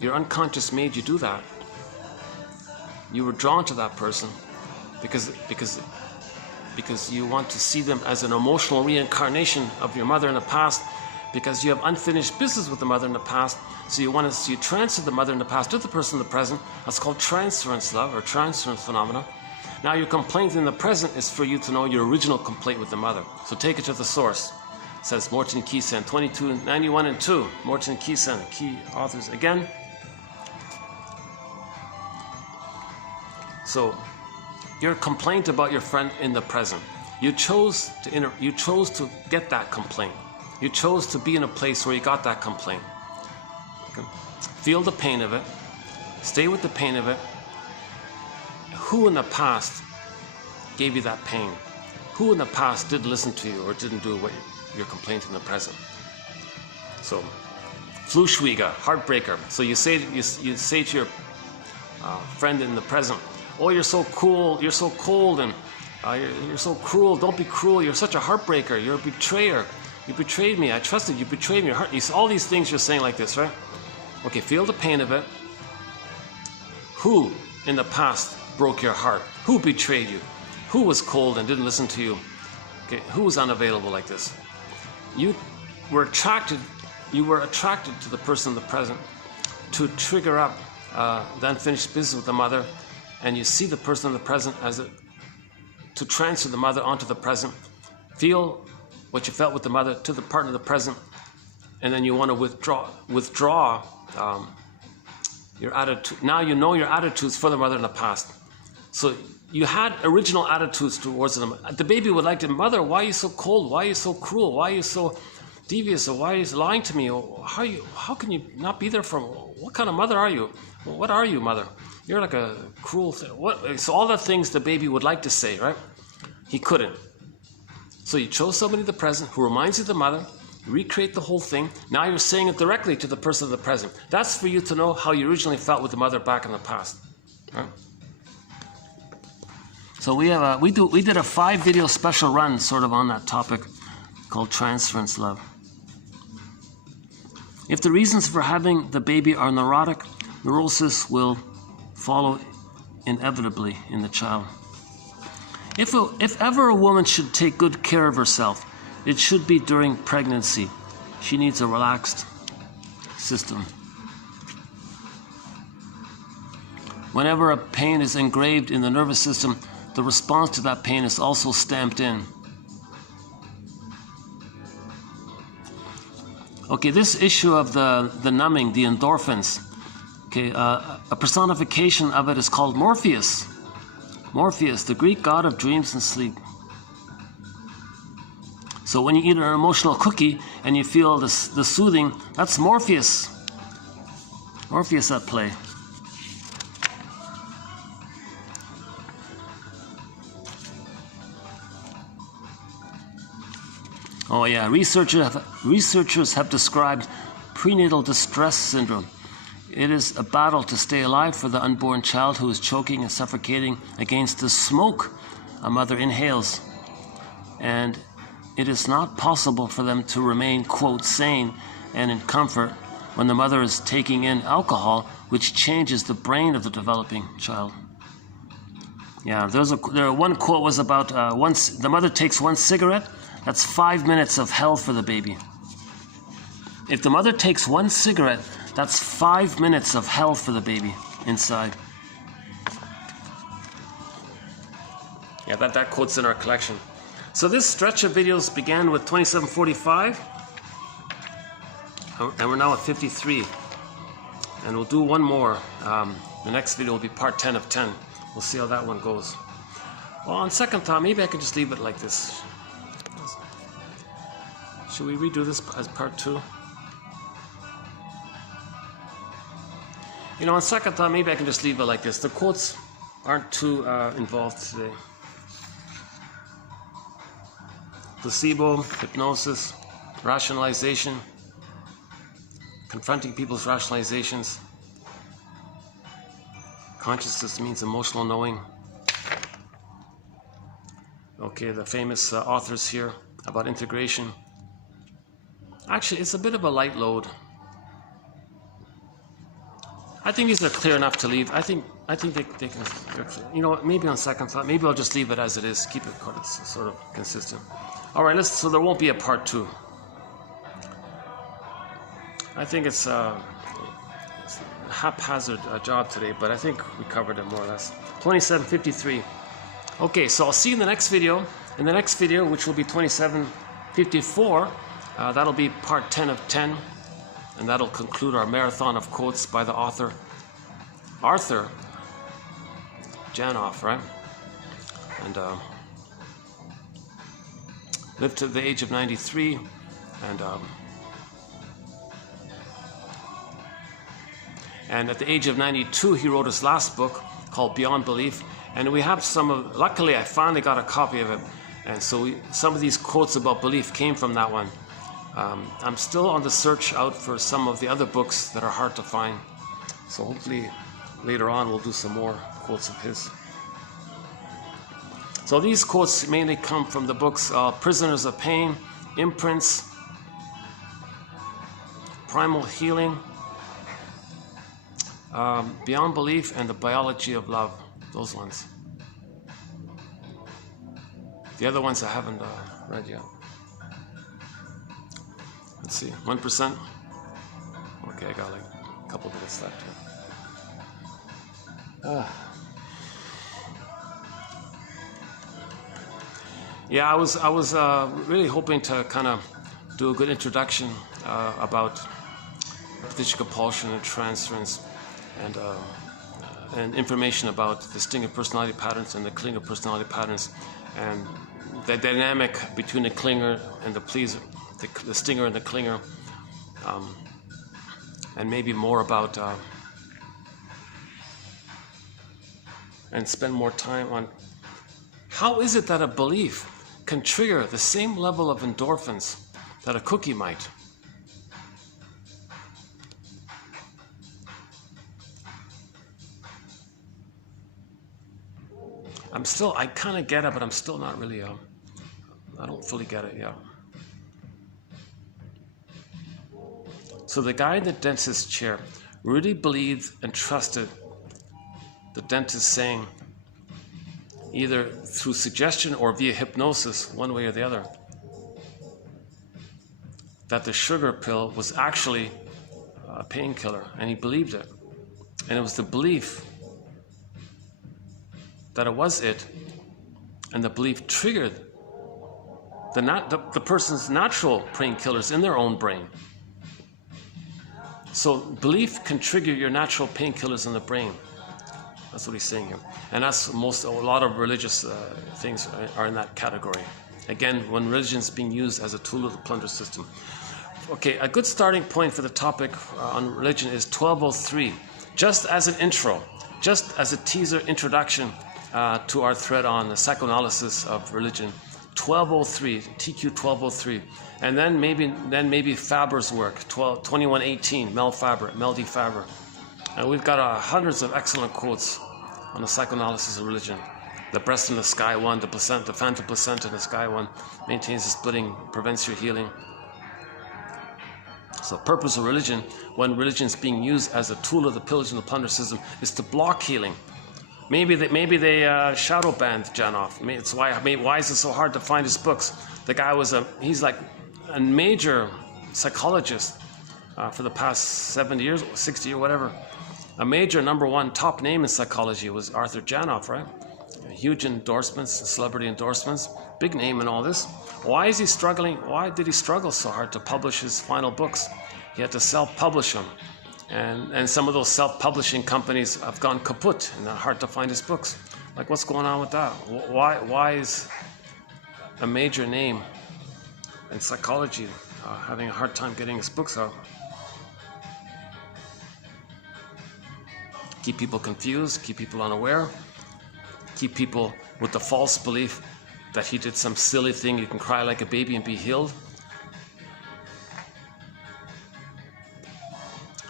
Your unconscious made you do that. You were drawn to that person because you want to see them as an emotional reincarnation of your mother in the past, because you have unfinished business with the mother in the past, so you transfer the mother in the past to the person in the present. That's called transference love, or transference phenomena. Now your complaint in the present is for you to know your original complaint with the mother. So take it to the source. It says Morton Keysen, 2291 and 2. Morton Keysen, key authors again. So your complaint about your friend in the present. You chose to get that complaint. You chose to be in a place where you got that complaint. Okay. Feel the pain of it. Stay with the pain of it. Who in the past gave you that pain? Who in the past didn't listen to you or didn't do what your complaint in the present? So, Fluschwieger, heartbreaker. So you say to your friend in the present, oh, you're so cool, you're so cold, and you're so cruel. Don't be cruel. You're such a heartbreaker. You're a betrayer. You betrayed me. I trusted you. Betrayed me. All these things you're saying like this, right? Okay, feel the pain of it. Who in the past broke your heart? Who betrayed you? Who was cold and didn't listen to you? Okay, who was unavailable like this? You were attracted to the person in the present to trigger up the unfinished business with the mother, and you see the person in the present to transfer the mother onto the present. Feel what you felt with the mother to the partner of the present, and then you want to withdraw your attitude. Now you know your attitudes for the mother in the past. So you had original attitudes towards them. The baby would like to, mother, why are you so cold? Why are you so cruel? Why are you so devious? Or why are you lying to me? Or how can you not be there for me? What kind of mother are you? What are you, mother? You're like a cruel thing. So all the things the baby would like to say, right? He couldn't. So you chose somebody in the present who reminds you of the mother. You recreate the whole thing. Now you're saying it directly to the person of the present. That's for you to know how you originally felt with the mother back in the past. Right? So we did a 5-video special run sort of on that topic called transference love. If the reasons for having the baby are neurotic, neurosis will follow inevitably in the child. If ever a woman should take good care of herself, it should be during pregnancy. She needs a relaxed system. Whenever a pain is engraved in the nervous system, the response to that pain is also stamped in. Okay, this issue of the numbing, the endorphins, okay, a personification of it is called Morpheus. Morpheus, the Greek god of dreams and sleep. So when you eat an emotional cookie and you feel the soothing, that's Morpheus. Morpheus at play. Oh yeah, researchers have described prenatal distress syndrome. It is a battle to stay alive for the unborn child who is choking and suffocating against the smoke a mother inhales. And it is not possible for them to remain, quote, sane and in comfort when the mother is taking in alcohol, which changes the brain of the developing child. Yeah, one quote was about once the mother takes one cigarette, that's 5 minutes of hell for the baby. If the mother takes one cigarette, that's 5 minutes of hell for the baby inside. Yeah, that quote's in our collection. So this stretch of videos began with 2745, and we're now at 53. And we'll do one more. The next video will be part 10 of 10. We'll see how that one goes. Well, on second thought, maybe I could just leave it like this. Should we redo this as part 2? You know, on second thought, maybe I can just leave it like this. The quotes aren't too involved today. Placebo, hypnosis, rationalization, confronting people's rationalizations. Consciousness means emotional knowing. Okay, the famous authors here about integration. Actually, it's a bit of a light load. I think these are clear enough to leave. I think they can, you know what, maybe on second thought, maybe I'll just leave it as it is, keep it sort of consistent. All right, so there won't be a part 2. I think it's a haphazard job today, but I think we covered it more or less. 2753. Okay, so I'll see you in the next video. In the next video, which will be 2754, that'll be part 10 of 10. And that'll conclude our marathon of quotes by the author, Arthur Janoff, right? And lived to the age of 93. And at the age of 92, he wrote his last book called Beyond Belief. And we have luckily I finally got a copy of it. And so some of these quotes about belief came from that one. I'm still on the search out for some of the other books that are hard to find. So hopefully later on we'll do some more quotes of his. So these quotes mainly come from the books Prisoners of Pain, Imprints, Primal Healing, Beyond Belief, and The Biology of Love. Those ones. The other ones I haven't read yet. Let's see, 1%. Okay, I got like a couple minutes left here. Yeah, I was really hoping to kind of do a good introduction about repetition compulsion and transference, and information about the stinger personality patterns and the clinger personality patterns, and the dynamic between the clinger and the pleaser. The stinger and the clinger, and maybe more about, and spend more time on how is it that a belief can trigger the same level of endorphins that a cookie might. I kind of get it, but I'm still not really, I don't fully get it yet. So the guy in the dentist's chair really believed and trusted the dentist saying, either through suggestion or via hypnosis, one way or the other, that the sugar pill was actually a painkiller, and he believed it. And it was the belief that it was it, and the belief triggered the person's natural painkillers in their own brain. So belief can trigger your natural painkillers in the brain. That's what he's saying here. And that's a lot of religious things are in that category. Again, when religion's being used as a tool of the plunder system. Okay, a good starting point for the topic on religion is 1203. Just as an intro, just as a teaser introduction to our thread on the psychoanalysis of religion. 1203, TQ 1203. And then maybe Faber's work, 2118, Mel D. Faber. And we've got hundreds of excellent quotes on the psychoanalysis of religion. The breast in the sky one, the phantom placenta in the sky one, maintains the splitting, prevents your healing. So purpose of religion, when religion is being used as a tool of the pillage and the plunder system, is to block healing. Maybe they shadow banned Janov. It's why is it so hard to find his books? The guy he's like a major psychologist for the past 70 years, 60 or whatever. A major #1 top name in psychology was Arthur Janov, right? Huge endorsements, celebrity endorsements, big name in all this. Why is he struggling? Why did he struggle so hard to publish his final books? He had to self-publish them. And some of those self-publishing companies have gone kaput and they're hard to find his books. Like, what's going on with that? Why is a major name in psychology having a hard time getting his books out? Keep people confused, keep people unaware, keep people with the false belief that he did some silly thing, you can cry like a baby and be healed.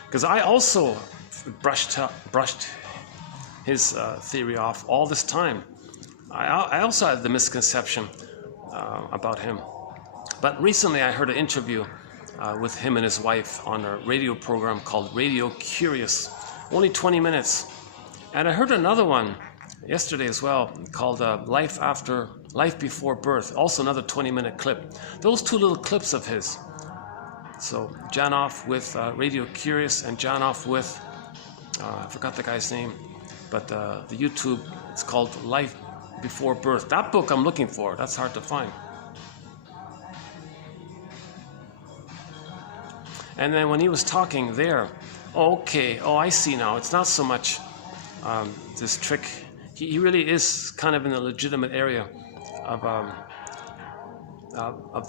Because I also brushed his theory off all this time. I also had the misconception about him. But recently I heard an interview with him and his wife on a radio program called Radio Curious. Only 20 minutes. And I heard another one yesterday as well called Life Before Birth. Also another 20-minute clip. Those two little clips of his. So Janov with Radio Curious and Janov with, I forgot the guy's name, but the YouTube, it's called Life Before Birth. That book I'm looking for. That's hard to find. And then when he was talking there, I see now. It's not so much this trick. He really is kind of in the legitimate area of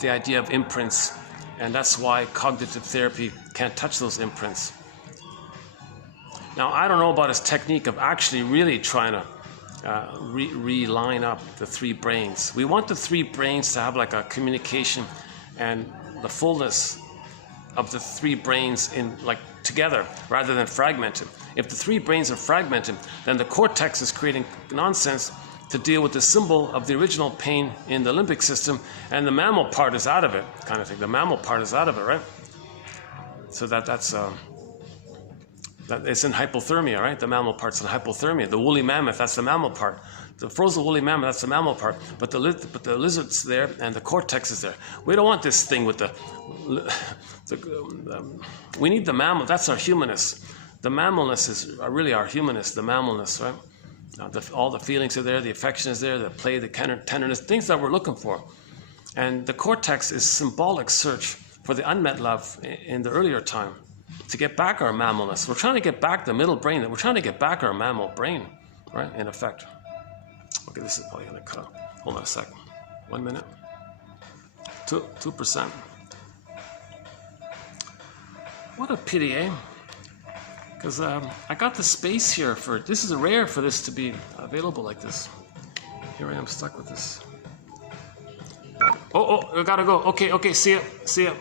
the idea of imprints. And that's why cognitive therapy can't touch those imprints. Now, I don't know about his technique of actually really trying to reline up the three brains. We want the three brains to have like a communication and the fullness of the three brains in like together rather than fragmented. If the three brains are fragmented, then the cortex is creating nonsense to deal with the symbol of the original pain in the limbic system, and the mammal part is out of it, kind of thing. The mammal part is out of it, right? So that's it's in hypothermia, right? The mammal part's in hypothermia. The woolly mammoth, that's the mammal part. The frozen woolly mammoth, that's the mammal part. But the lizard's there, and the cortex is there. We don't want this thing with we need the mammal. That's our humanness. The mammalness is really our humanness. The mammalness, right? All the feelings are there, the affection is there, the play, the tenderness, things that we're looking for. And the cortex is symbolic search for the unmet love in the earlier time to get back our mammalness. We're trying to get back the middle brain. We're trying to get back our mammal brain, right, in effect. Okay, this is probably going to cut off. Hold on a second. 1 minute. 2%. What a pity, eh? Because I got the space here for, this is rare for this to be available like this. Here I am stuck with this. I gotta go. Okay, see ya.